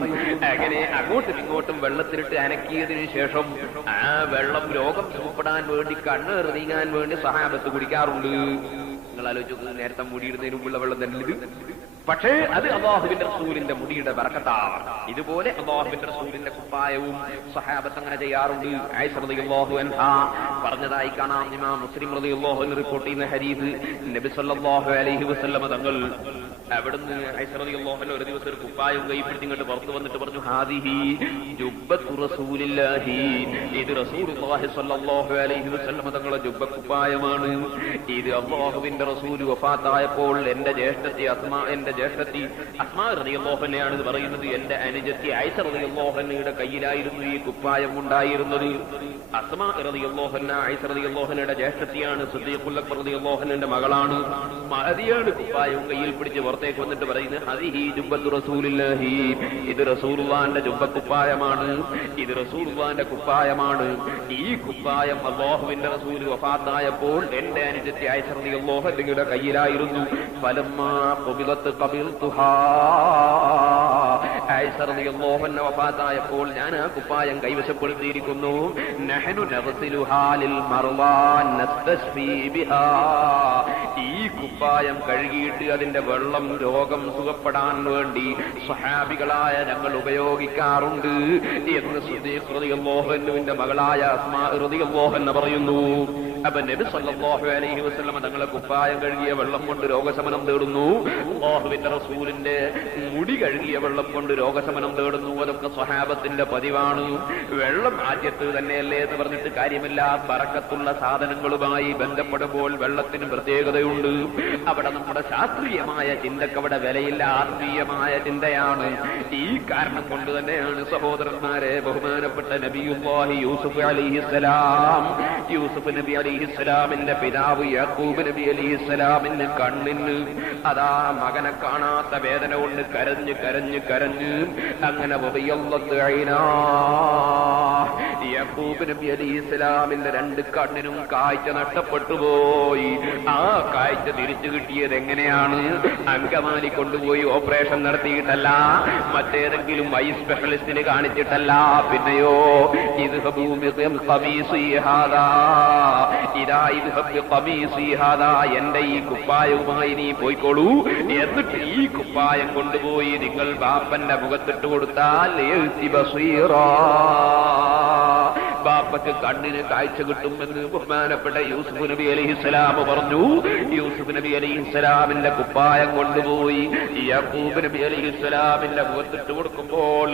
അങ്ങനെ അങ്ങോട്ടും ഇങ്ങോട്ടും വെള്ളത്തിലിട്ട് അനക്കിയതിനു ശേഷം ആ വെള്ളം രോഗം സുഖപ്പെടാൻ വേണ്ടി, കണ്ണേറ് നീങ്ങാൻ വേണ്ടി സഹാബത്ത് കുടിക്കാറുണ്ട്. നിങ്ങൾ ആലോചിച്ചു, നേരത്തെ മുടിയിടുന്നതിന് മുമ്പുള്ള വെള്ളം തന്നെ ഇത്. പക്ഷേ അത് അല്ലാഹുവിന്റെ റസൂലിന്റെ മുടിയുടെ ബർക്കത്താണ്. ഇതുപോലെ അല്ലാഹുവിന്റെ റസൂലിന്റെ കുപ്പായവും സഹാബത്ത് അങ്ങനെ ചെയ്യാറുണ്ട്. ആയിഷ റളിയല്ലാഹു അൻഹാ പറഞ്ഞതായി കാണാം. ഇമാം മുസ്ലിം റളിയല്ലാഹു അൻഹു റിപ്പോർട്ട് ചെയ്യുന്ന ഹദീസ്, നബി സല്ലല്ലാഹു അലൈഹി വസല്ലം തങ്ങൾ അവിടുന്ന് ആയിഷ റളിയല്ലാഹു അൻഹ ഒരു ദിവസം ഒരു കുപ്പായം കൈപ്പിടിച്ച് ഇങ്ങോട്ട് പുറത്തു വന്നിട്ട് പറഞ്ഞു, ഹാദിഹി ജുബ്ബത്തു റസൂലില്ലാഹി, ഇത് റസൂലുള്ളാഹി സ്വല്ലല്ലാഹു അലൈഹി വസല്ലം തങ്ങളുടെ ജുബ്ബ കുപ്പായമാണ്. ഇത് അല്ലാഹുവിന്റെ റസൂൽ വഫാത്തായപ്പോൾ എന്റെ ജ്യേഷ്ഠത്തി അസ്മാ റളിയല്ലാഹു അൻഹയാണ് ഇത് പറയുന്നത്. എന്റെ അനുജത്തി ആയിഷ റളിയല്ലാഹു അൻഹയുടെ കയ്യിലായിരുന്നു ഈ കുപ്പായം ഉണ്ടായിരുന്നത്. അസ്മാ റളിയല്ലാഹു അൻഹ ആയിഷ റളിയല്ലാഹു അൻഹയുടെ ജ്യേഷ്ഠത്തിയാണ്, സിദ്ദീഖുൽ അക്ബർ റളിയല്ലാഹു അൻഹുവിന്റെ മകളാണ്, മഹദിയാണ്. കുപ്പായം കയ്യിൽ പിടിച്ച് പുറത്തേക്ക് വന്നിട്ട് പറയുന്നത്, ഹദിഹി ജുബ്ബത്തു റസൂലില്ലാഹി, ഇത് റസൂലുള്ളാഹിന്റെ ജുബ്ബ കുപ്പായമാണ്, ഇത് റസൂലുള്ളാഹിന്റെ കുപ്പായമാണ്. ഈ കുപ്പായം അല്ലാഹുവിന്റെ റസൂൽ വഫാത്തായപ്പോൾ എന്റെ അനുജത്തി ആയിഷ റളിയല്ലാഹു അൻഹയുടെ കയ്യിലായിരുന്നു. ഫലമ്മാ ഖബിലത്ത് ഖബിൽതുഹാ, ആയിഷ റളിയല്ലാഹു അൻഹ വഫാത്തായപ്പോൾ ഞാൻ ആ കുപ്പായം കൈവശപ്പെടുത്തിയിരിക്കുന്നു. നഹ്നു നഗ്സിലുഹാ ലിൽ മർളാ നസ്തശ്ഫീ ബിഹാ, ഈ കുപ്പായം കഴുകിയിട്ട് അതിന്റെ വെള്ളം രോഗം സുഖപ്പെടാൻ വേണ്ടി സ്വഹാബികളായ ഞങ്ങൾ ഉപയോഗിക്കാറുണ്ട് എന്ന് സിദ്ദീഖ് റളിയല്ലാഹു അൻഹുവിന്റെ മകളായ അസ്മാ റളിയല്ലാഹു അൻഹ പറയുന്നു. അപ്പൊ നബി സല്ലല്ലാഹു അലൈഹി വസല്ലം തങ്ങളെ കുപ്പായം കഴുകിയ വെള്ളം കൊണ്ട് രോഗശമനം തേടുന്നു. അല്ലാഹുവിന്റെ റസൂലിന്റെ മുടി കഴുകിയ വെള്ളം കൊണ്ട് രോഗശമനം തേടുന്നു. അതൊക്കെ സ്വഹാബത്തിന്റെ പതിവാണ്. വെള്ളം ആദ്യത്ത് തന്നെയല്ലേ എന്ന് പറഞ്ഞിട്ട് കാര്യമില്ല. ബറക്കത്തുള്ള സാധനങ്ങളുമായി ബന്ധപ്പെടുമ്പോൾ വെള്ളത്തിന് പ്രത്യേകതയുണ്ട്. അവിടെ നമ്മുടെ ശാസ്ത്രീയമായ ചിന്തക്ക് അവിടെ വിലയില്ല, ആത്മീയമായ ചിന്തയാണ്. ഈ കാരണം കൊണ്ട് തന്നെയാണ് സഹോദരന്മാരെ, ബഹുമാനപ്പെട്ട നബിയുല്ലാഹി യൂസുഫ് അലൈഹിസ്സലാം, യൂസുഫ് നബി അലൈഹിസ്സലാമിന്റെ പിതാവ് യാക്കൂബ് നബി അലൈഹിസ്സലാമിന് കണ്ണിന് അതാ മകനെ കാണാത്ത വേദന കൊണ്ട് കരഞ്ഞ് കരഞ്ഞ് കരഞ്ഞ് അങ്ങനെ യാക്കൂബ് നബി അലൈഹിസ്സലാമിന്റെ 2 കണ്ണിനും കാഴ്ച നഷ്ടപ്പെട്ടു പോയി. ആ കാഴ്ച തിരിച്ചു കിട്ടിയത് എങ്ങനെയാണ്? അങ്കമാലി കൊണ്ടുപോയി ഓപ്പറേഷൻ നടത്തിയിട്ടല്ല, മറ്റേതെങ്കിലും ഐ സ്പെഷ്യലിസ്റ്റിന് കാണിച്ചിട്ടല്ല, പിന്നെയോ എന്റെ ഈ കുപ്പായവുമായി നീ പോയിക്കോളൂ, എന്നിട്ട് ഈ കുപ്പായം കൊണ്ടുപോയി നിങ്ങൾ ബാപ്പന്റെ മുഖത്തിട്ട് കൊടുത്താൽ ബാപ്പക്ക് കണ്ണിന് കാഴ്ച കിട്ടുമെന്ന് ബഹുമാനപ്പെട്ട യൂസുഫ് നബി അലൈഹിസ്സലാം പറഞ്ഞു. യൂസുഫ് നബി അലൈഹിസ്സലാമിന്റെ കുപ്പായം കൊണ്ടുപോയി യാക്കൂബ് നബി അലൈഹിസ്സലാമിന്റെ മുഖത്തിട്ട് കൊടുക്കുമ്പോൾ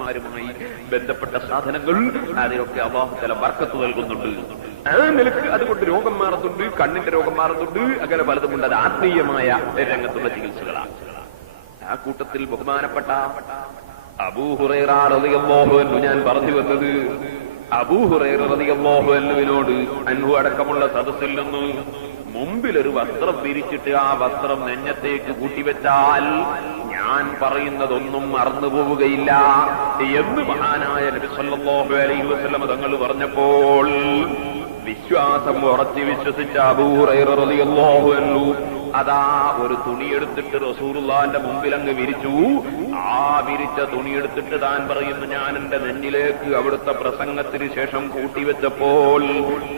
മായി ബന്ധപ്പെട്ട സാധനങ്ങൾ അതിനൊക്കെ അല്ലാഹു തആല ബർക്കത്ത് നൽകുന്നുണ്ട്. ആ നിലക്ക് അതുകൊണ്ട് രോഗം മാറുന്നുണ്ട്, കണ്ണിന്റെ രോഗം മാറുന്നുണ്ട്, അങ്ങനെ പലതുമുണ്ട്. അത് ആത്മീയമായ രംഗത്തുള്ള ചികിത്സകളാണ്. ആ കൂട്ടത്തിൽ ബഹുമാനപ്പെട്ട അബൂ ഹുറൈറ റളിയല്ലാഹു അൻഹു ഞാൻ പറഞ്ഞു വന്നത്, അബൂ ഹുറൈറ റളിയല്ലാഹു അൻഹുവിനോട് അൻഹു അടക്കമുള്ള സദസ്സിൽ നിന്ന് മുമ്പിലൊരു വസ്ത്രം വിരിച്ചിട്ട് ആ വസ്ത്രം നെഞ്ഞത്തേക്ക് കൂട്ടിവെച്ചാൽ ഞാൻ പറയുന്നതൊന്നും മറന്നുപോവുകയില്ല എന്ന് മഹാനായ നബി സല്ലല്ലാഹു അലൈഹി വസല്ലം തങ്ങൾ പറഞ്ഞപ്പോൾ വിശ്വാസം ഉറച്ചു വിശ്വസിച്ച അബൂ ഹുറൈറ റളിയല്ലാഹു അൻഹു അതാ ഒരു തുണിയെടുത്തിട്ട് റസൂലുള്ളാഹിന്റെ മുമ്പിൽ അങ്ങ് വിരിച്ചു. ആ വിരിച്ച തുണിയെടുത്തിട്ട് താൻ പറയുന്നു, ഞാൻ എന്റെ നെഞ്ഞിലേക്ക് അവിടുത്തെ പ്രസംഗത്തിന് ശേഷം കൂട്ടിവെച്ചപ്പോൾ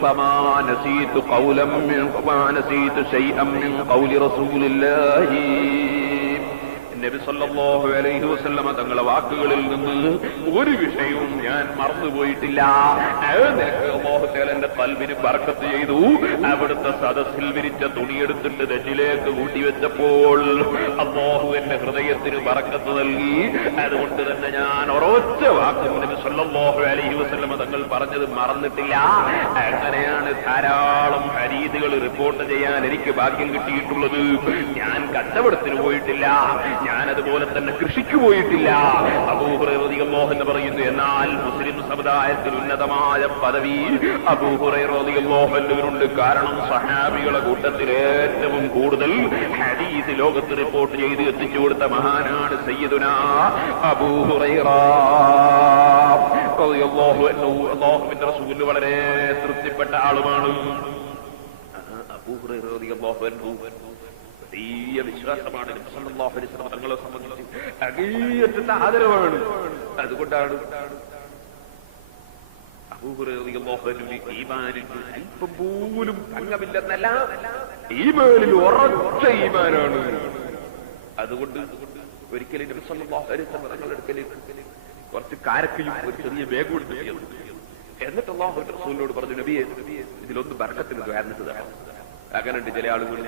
ഫമാ നസീതു ഖൗലം മിൻ ഫമാ നസീതു ശൈഅൻ മിൻ ഖൗലി റസൂലില്ലാഹി, നബി സല്ലല്ലാഹു അലൈഹി വസല്ലം തങ്ങളുടെ വാക്കുകളിൽ നിന്ന് ഒരു വിഷയവും ഞാൻ മറന്നുപോയിട്ടില്ല. അല്ലാഹു തആല എന്റെ ഖൽബിന് ബർക്കത്ത് ചെയ്തു. അവിടുത്തെ സദസ്സിൽ വിരിച്ച തുണിയെടുത്തിട്ട് നെഞ്ചിലേക്ക് കൂട്ടിവെച്ചപ്പോൾ അല്ലാഹു എന്റെ ഹൃദയത്തിന് ബർക്കത്ത് നൽകി. അതുകൊണ്ട് തന്നെ ഞാൻ ഒരൊറ്റ വാക്കും നബി സല്ലല്ലാഹു അലൈഹി വസല്ലം തങ്ങൾ പറഞ്ഞത് മറന്നിട്ടില്ല. അങ്ങനെയാണ് ധാരാളം ഹദീസുകൾ റിപ്പോർട്ട് ചെയ്യാൻ എനിക്ക് ഭാഗ്യം കിട്ടിയിട്ടുള്ളത്. ഞാൻ കച്ചവടത്തിന് പോയിട്ടില്ല, ഞാനതുപോലെ തന്നെ കൃഷിക്ക് പോയിട്ടില്ല. അബൂ ഹുറൈറ റളിയല്ലാഹു അൻഹു പറയുന്നു, എന്നാൽ മുസ്ലിം സമുദായത്തിൽ ഉന്നതമായ പദവി അബൂ ഹുറൈറ റളിയല്ലാഹു അൻഹുവിനുണ്ട്. കാരണം സഹാബികളുടെ കൂട്ടത്തിൽ ഏറ്റവും കൂടുതൽ ഹദീസ് ലോകത്ത് റിപ്പോർട്ട് ചെയ്ത് എത്തിച്ചു കൊടുത്ത മഹാനാണ് സയ്യിദുനാ അബൂ ഹുറൈറ റളിയല്ലാഹു അൻഹു. അല്ലാഹുവിന്റെ റസൂലിന് വളരെ തൃപ്തിപ്പെട്ട ആളുമാണ് അബൂ ഹുറൈറ റളിയല്ലാഹു അൻഹു. വലിയ വിശ്വാസമാണ് നബി സല്ലല്ലാഹു അലൈഹി വസല്ലം തങ്ങളെ സംബന്ധിച്ച് അങ്ങേയറ്റത്തെ ആദരവാണ്. അതുകൊണ്ടാണ് അബൂ ഹുറൈറ റളിയല്ലാഹു അൻഹു ഈമാനിൽ അല്പം പോലും ഭംഗമില്ലെന്നല്ല, ഈമാനിൽ ഉറച്ച ഈമാനാണ്. അതുകൊണ്ട് ഒരിക്കലും നബി സല്ലല്ലാഹു അലൈഹി വസല്ലം തങ്ങളുടെ അടുക്കലേക്ക് കുറച്ച് കാരക്കയും ഒരു ചെറിയ ബാഗും എടുത്തു. എന്നിട്ട് അല്ലാഹുവിന്റെ റസൂലിനോട് പറഞ്ഞു, നബിയെ ഇതിലൊന്ന് ബർക്കത്തിന് ദ്വാരന്നിട്ട് തരാം. അങ്ങനെയുണ്ട് ചില ആളുകൾ,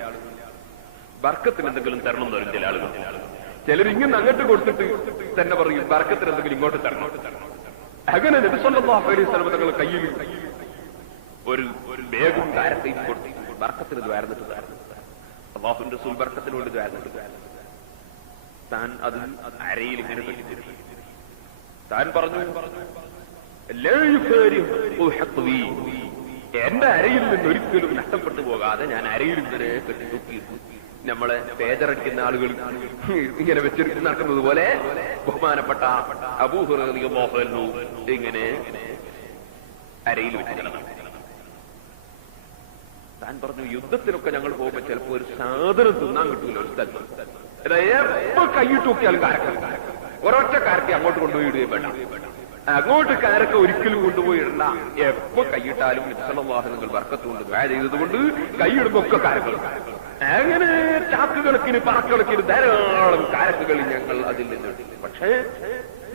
ബർക്കത്തിന് എന്തെങ്കിലും തരണം എന്ന് പറയും ചില ആളുകൾ. ചിലർ ഇങ്ങനെ അങ്ങോട്ട് കൊടുത്തിട്ട് തന്നെ പറയും ബർക്കത്തിന് എന്തെങ്കിലും ഇങ്ങോട്ട് തരണം. അങ്ങനെ നബി സല്ലല്ലാഹു അലൈഹി വസല്ലം തങ്ങളുടെ കയ്യിൽ ഒരു ബാഗും കാരക്കയും കൊടുത്തു, ബർക്കത്തിന് ദ്വാരന്നിട്ട് തരാം. അല്ലാഹുവിന്റെ റസൂൽ ബർക്കത്തിന് വേണ്ടി ദ്വാരന്നിട്ട് താൻ അത് അരയിൽ ഇങ്ങനെ കെട്ടിത്തിരുന്നു. താൻ പറഞ്ഞു, എന്റെ അരയിൽ നിന്ന് ഒരിക്കലും നഷ്ടപ്പെട്ടു പോകാതെ ഞാൻ അരയിൽ ഇങ്ങനെ കെട്ടിത്തൂക്കിയിരുന്നു. നമ്മളെ പേജറടിക്കുന്ന ആളുകൾ ഇങ്ങനെ വെച്ചെടുത്ത് നടക്കുന്നത് പോലെ ബഹുമാനപ്പെട്ട അബൂ ഹുറൈറ റളിയല്ലാഹു അൻഹു ഇങ്ങനെ അരയിൽ വെച്ച്. താൻ പറഞ്ഞു, യുദ്ധത്തിനൊക്കെ ഞങ്ങൾ പോകുമ്പോ ചിലപ്പോ ഒരു സാധനം തിന്നാൻ കിട്ടൂല ഒരു സ്ഥലത്ത്. എപ്പോ കൈയിട്ട് നോക്കിയാലും കാരക്ക, ഒരൊറ്റ കാരക്ക അങ്ങോട്ട് കൊണ്ടുപോയി ഇടുകയും വേണ്ട. അങ്ങോട്ട് കാരക്ക ഒരിക്കലും കൊണ്ടുപോയി ഇടണ്ട. എപ്പോ കൈയിട്ടാലും വാഹനങ്ങൾ വർക്കത്തുകൊണ്ട് ദുആ ചെയ്തതുകൊണ്ട് കൈയിടുമ്പോ ഒക്കെ കാരക്കൾ. അങ്ങനെ ചാക്കുകണക്കിന് പറക്കണക്കിന് ധാരാളം കാരക്കുകൾ ഞങ്ങൾ അതിൽ നിന്ന്. പക്ഷേ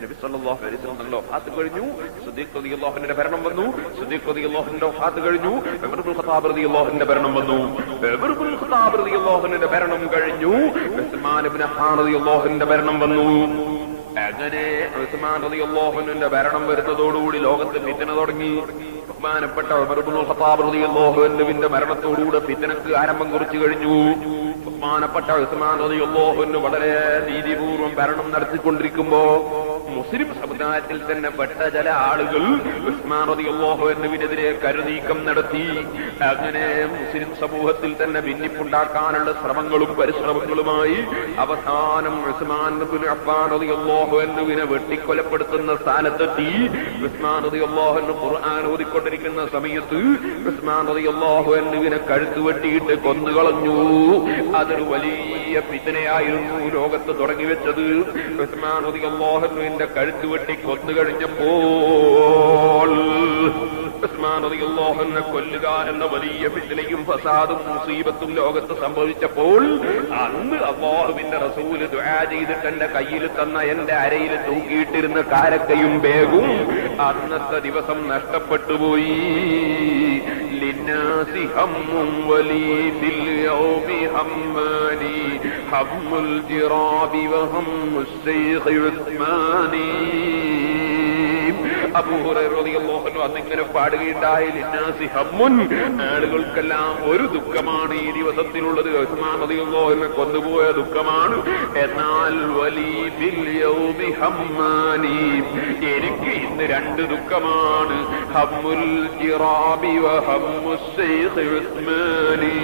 നബി സല്ലല്ലാഹു അലൈഹി വസല്ലം വഫാത്ത് കഴിഞ്ഞു. സിദ്ദീഖ് റളിയല്ലാഹു അൻഹുവിന്റെ ഭരണം വന്നു. സിദ്ദീഖ് റളിയല്ലാഹു അൻഹുവിന്റെ വഫാത്ത് കഴിഞ്ഞു. ഉമർ ഇബ്നുൽ ഖത്താബ് റളിയല്ലാഹു അൻഹുവിന്റെ ഭരണം വന്നു. ഉമർ ഇബ്നുൽ ഖത്താബ് റളിയല്ലാഹു അൻഹുവിന്റെ ഭരണം കഴിഞ്ഞു. ഉസ്മാൻ ഇബ്നു അഫ്ഫാൻ റളിയല്ലാഹു അൻഹുവിന്റെ ഭരണം വന്നു. അങ്ങനെ ഉസ്മാൻ റളിയല്ലാഹു അൻഹുവിന്റെ ഭരണം വരുന്നതോടുകൂടി ലോകത്ത് ഫിത്ന തുടങ്ങി. ബഹുമാനപ്പെട്ട ഉമർ ഇബ്നുൽ ഖത്താബ് റളിയല്ലാഹു അൻഹുവിന്റെ മരണത്തോടുകൂടി ഫിത്നക്ക് ആരംഭം കുറിച്ചു കഴിഞ്ഞു. ബഹുമാനപ്പെട്ട ഉസ്മാൻ റളിയല്ലാഹു അൻഹു വളരെ നീതിപൂർവ്വം ഭരണം നടത്തിക്കൊണ്ടിരിക്കുമ്പോ മുസ്ലിം സമുദായത്തിൽ തന്നെ പെട്ട ചില ആളുകൾ ഉസ്മാൻ റളിയല്ലാഹു അൻഹുവിനെതിരെ കരുനീക്കം നടത്തി. അങ്ങനെ മുസ്ലിം സമൂഹത്തിൽ തന്നെ ഭിന്നിപ്പുണ്ടാക്കാനുള്ള ശ്രമങ്ങളും പരിശ്രമങ്ങളുമായി അവസാനം ഉസ്മാൻ ഇബ്നു അഫ്ഫാൻ റളിയല്ലാഹു അൻഹുവിനെ വെട്ടിക്കൊലപ്പെടുത്തുന്ന സ്ഥാനത്തെത്തി. ഉസ്മാൻ റളിയല്ലാഹു അൻഹു ഖുർആൻ ഓതിക്കൊണ്ടിരിക്കുന്ന സമയത്ത് ഉസ്മാൻ റളിയല്ലാഹു അൻഹുവിനെ കഴുത്ത് വെട്ടിയിട്ട് കൊന്നുകളഞ്ഞു. അതൊരു വലിയ ഫിത്നയായിരുന്നു ലോകത്ത് തുടങ്ങി വെച്ചത്. ഉസ്മാൻ റളിയല്ലാഹു അൻഹുവിന്റെ കഴുത്ത് വെട്ടി കൊന്നു കഴിഞ്ഞപ്പോൾ ഉസ്മാൻ റളിയല്ലാഹു അൻഹു കൊല്ലുക എന്ന വലിയ ഫിത്നയും ഫസാദും മുസീബത്തും ലോകത്ത് സംഭവിച്ചപ്പോൾ അന്ന് അല്ലാഹുവിന്റെ റസൂൽ ദുആ ചെയ്തിട്ട് എന്റെ കയ്യിൽ തന്ന എന്റെ അരയിൽ തൂക്കിയിട്ടിരുന്ന കാരക്കയും ബേഗും അന്നത്തെ ദിവസം നഷ്ടപ്പെട്ടുപോയി. ലിന്നാസി ഹമ്മും വലി ഫിൽ യൗമി ഹമ്മാനി ഹമ്മുൽ ജിറാബി വഹമ്മുസ് ശൈഖ് ഉസ്മാനി. അബൂ ഹുറൈറ റളിയല്ലാഹു അൻഹു അന്നിങ്ങനെ പാടുകയുണ്ടായി, ലിന്നാസി ഹമ്മുൻ, ആളുകൾക്കെല്ലാം ഒരു ദുഃഖമാണ് ഈ ദിവസത്തിലുള്ളത്. ഉസ്മാൻ റളിയല്ലാഹു അൻഹു കൊന്നുപോയ ദുഃഖമാണ്. എന്നാൽ വലി ഫിൽ യൗമി ഹമ്മാനി, എനിക്ക് ഇന്ന് രണ്ട് ദുഃഖമാണ്. ഹമ്മുൽ ജിറാബി വഹമ്മുസ് ശൈഖ് ഉസ്മാനി.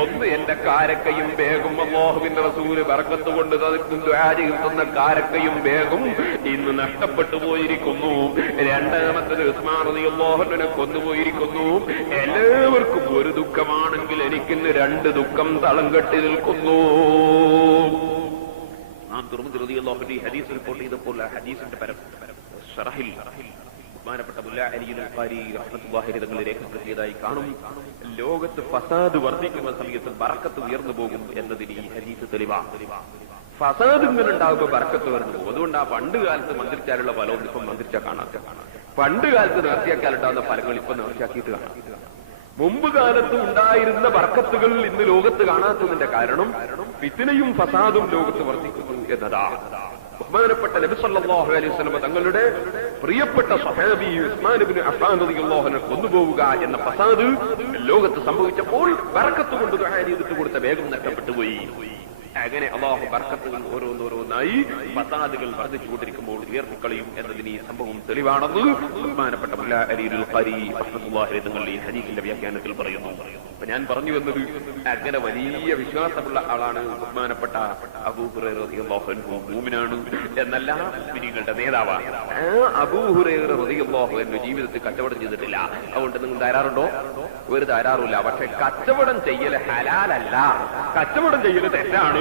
ഒന്ന് എന്റെ കാരക്കയും ബേഗും, അല്ലാഹുവിന്റെ റസൂൽ ബർക്കത്ത് കൊണ്ട് ദുആ ചെയ്യുന്ന കാരക്കയും ബേഗും ഇന്ന് നഷ്ടപ്പെട്ടു പോയിരിക്കുന്നു. രണ്ടാമത്തത് ഉസ്മാൻ റളിയല്ലാഹു അൻഹുവിനെ കൊന്നുപോയിരിക്കുന്നു. എല്ലാവർക്കും ഒരു ദുഃഖമാണെങ്കിൽ എനിക്കിന്ന് രണ്ട് ദുഃഖം തളം കെട്ടി നിൽക്കുന്നു. തുറമുദ് റളിയല്ലാഹു അൻഹു ഹദീസ് റിപ്പോർട്ട് ചെയ്തപ്പോൾ ഹദീസിന്റെ ശറഹിൽ ബഹുമാനപ്പെട്ട മുല്ലാ അലിയുൽ ഖാരി റഹ്മത്തുള്ളാഹി അലൈഹി തങ്ങൾ രേഖപ്പെടുത്തിയതായി കാണും. ലോകത്ത് ഫസാദ് വർദ്ധിക്കുന്ന സമയത്ത് ബർക്കത്ത് ഉയർന്നു പോകും എന്നതിന് ഈ ഹദീസ് തെളിവാണ്. ഫസാദ് ഇങ്ങനെ ഉണ്ടാകുമ്പോൾ ബർക്കത്ത് വരുന്നു പോകും. അതുകൊണ്ട് ആ പണ്ട് കാലത്ത് മന്ത്രിച്ചാലുള്ള ഫലവും ഇപ്പം മന്ത്രിച്ചാൽ കാണാത്ത. പണ്ട് കാലത്ത് നേർച്ചയാക്കാനുണ്ടാകുന്ന ഫലങ്ങൾ ഇപ്പൊ നേർച്ചയാക്കിയിട്ട് കാണാം. മുമ്പ് കാലത്ത് ഉണ്ടായിരുന്ന ബർക്കത്തുകൾ ഇന്ന് ലോകത്ത് കാണാത്തതിന്റെ കാരണം ഫിത്നയും ഫസാദും ലോകത്ത് വർദ്ധിക്കുന്നു എന്നതാണ്. ബഹുമാനപ്പെട്ട നബി സല്ലല്ലാഹു അലൈഹി വസല്ലം തങ്ങളുടെ പ്രിയപ്പെട്ട സ്വഹാബി ഉസ്മാൻ ഇബ്നു അഫ്ഫാൻ റളിയല്ലാഹു അൻഹു കൊന്നുപോവുക എന്ന ഫസാദ് ലോകത്ത് സംഭവിച്ചപ്പോൾ ബർക്കത്ത് കൊണ്ട് ദുആ ചെയ്തിട്ട് കൊടുത്ത വേഗം നഷ്ടപ്പെട്ടുപോയി. അങ്ങനെ അല്ലാഹു ബർക്കത്തുകൾ ഓരോന്നോരോന്നായി ഫസാദുകൾ വർദ്ധിച്ചുകൊണ്ടിരിക്കുമ്പോൾ ഉയർത്തിക്കളയും എന്നതിന് ഈ സംഭവം തെളിവാണെന്ന് ബഹുമാനപ്പെട്ട മുല്ലാ അലിയുൽ ഖാരി റഹ്മത്തുള്ളാഹി അലൈഹി തങ്ങൾ ഈ ഹദീസിന്റെ വ്യാഖ്യാനത്തിൽ പറയുന്നു. അപ്പൊ ഞാൻ പറഞ്ഞു വന്നത് അങ്ങനെ വലിയ വിശ്വാസമുള്ള ആളാണ് ബഹുമാനപ്പെട്ട അബൂ ഹുറൈറ റളിയല്ലാഹു അൻഹു. മൂമിനാണ് എന്നല്ല, മുഅ്മിനീങ്ങളുടെ നേതാവാണ്. അബൂ ഹുറൈറ റളിയല്ലാഹു അൻഹു ജീവിതത്തിൽ കച്ചവടം ചെയ്തിട്ടില്ല. അതുകൊണ്ട് നിങ്ങൾ തയ്യാറുണ്ടോ? ഒരു തയ്യാറുമില്ല. പക്ഷെ കച്ചവടം ചെയ്യൽ ഹലാലല്ല, കച്ചവടം ചെയ്യൽ തെറ്റാണ്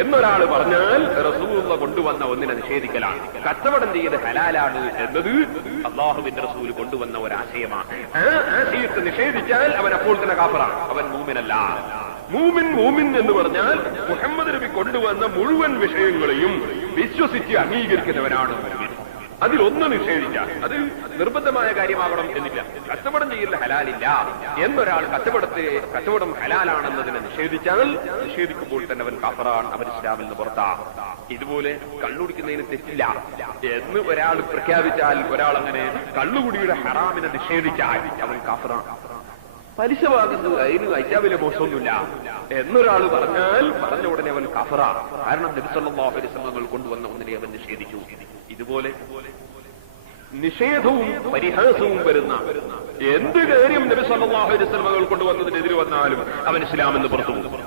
എന്നൊരാൾ പറഞ്ഞാൽ റസൂലുള്ള കൊണ്ടുവന്ന ഒന്നിനെ നിഷേധിക്കലാണ്. കച്ചവടം ചെയ്ത് ഹലാലാണ് എന്നത് അല്ലാഹുവിന്റെ റസൂൽ കൊണ്ടുവന്ന ഒരാശയമാണ്. ആ ആശയത്തെ നിഷേധിച്ചാൽ അവൻ അപ്പോൾ തന്നെ കാഫിറാണ്, അവൻ മൂമിനല്ല. മൂമിൻ എന്ന് പറഞ്ഞാൽ മുഹമ്മദ് നബി കൊണ്ടുവന്ന മുഴുവൻ വിഷയങ്ങളെയും വിശ്വസിച്ച് അംഗീകരിക്കുന്നവനാണ് മൂമിൻ. അതിലൊന്ന് നിഷേധിച്ചാൽ അത് നിർബന്ധമായ കാര്യമാകണം എന്നില്ല. കച്ചവടം ചെയ്യൽ ഹലാലില്ല എന്നൊരാൾ കച്ചവടം ഹലാലാണെന്നതിനെ നിഷേധിക്കുമ്പോൾ തന്നെ അവൻ കാഫറാണ്, അവൻ ഇസ്ലാമിൽ നിന്ന് പുറത്താണ്. ഇതുപോലെ കള്ളുകുടിക്കുന്നതിന് തെറ്റില്ല എന്ന് ഒരാൾ പ്രഖ്യാപിച്ചാൽ, ഒരാൾ അങ്ങനെ കള്ളുകുടിയുടെ ഹറാമിനെ നിഷേധിച്ചാൽ അവൻ കാഫറാണ്. പലിശ വാങ്ങുന്നത് അതിന് ഐറ്റാവിലെ മോശമൊന്നുമില്ല എന്നൊരാൾ പറഞ്ഞാൽ പറഞ്ഞ ഉടനെ അവൻ കാഫറാണ്. കാരണം നബി സല്ലല്ലാഹു അലൈഹി വസല്ലം കൊണ്ടുവന്ന ഒന്നിനെ അവൻ നിഷേധിച്ചു. ഇതുപോലെ നിഷേധവും പരിഹാസവും വരുന്ന എന്ത് കാര്യം നബി സല്ലല്ലാഹു അലൈഹി വസല്ലം കൊണ്ടുവന്നതിനെതിരെ വന്നാലും അവൻ ഇസ്ലാമെന്ന് പുറത്തു പോകും.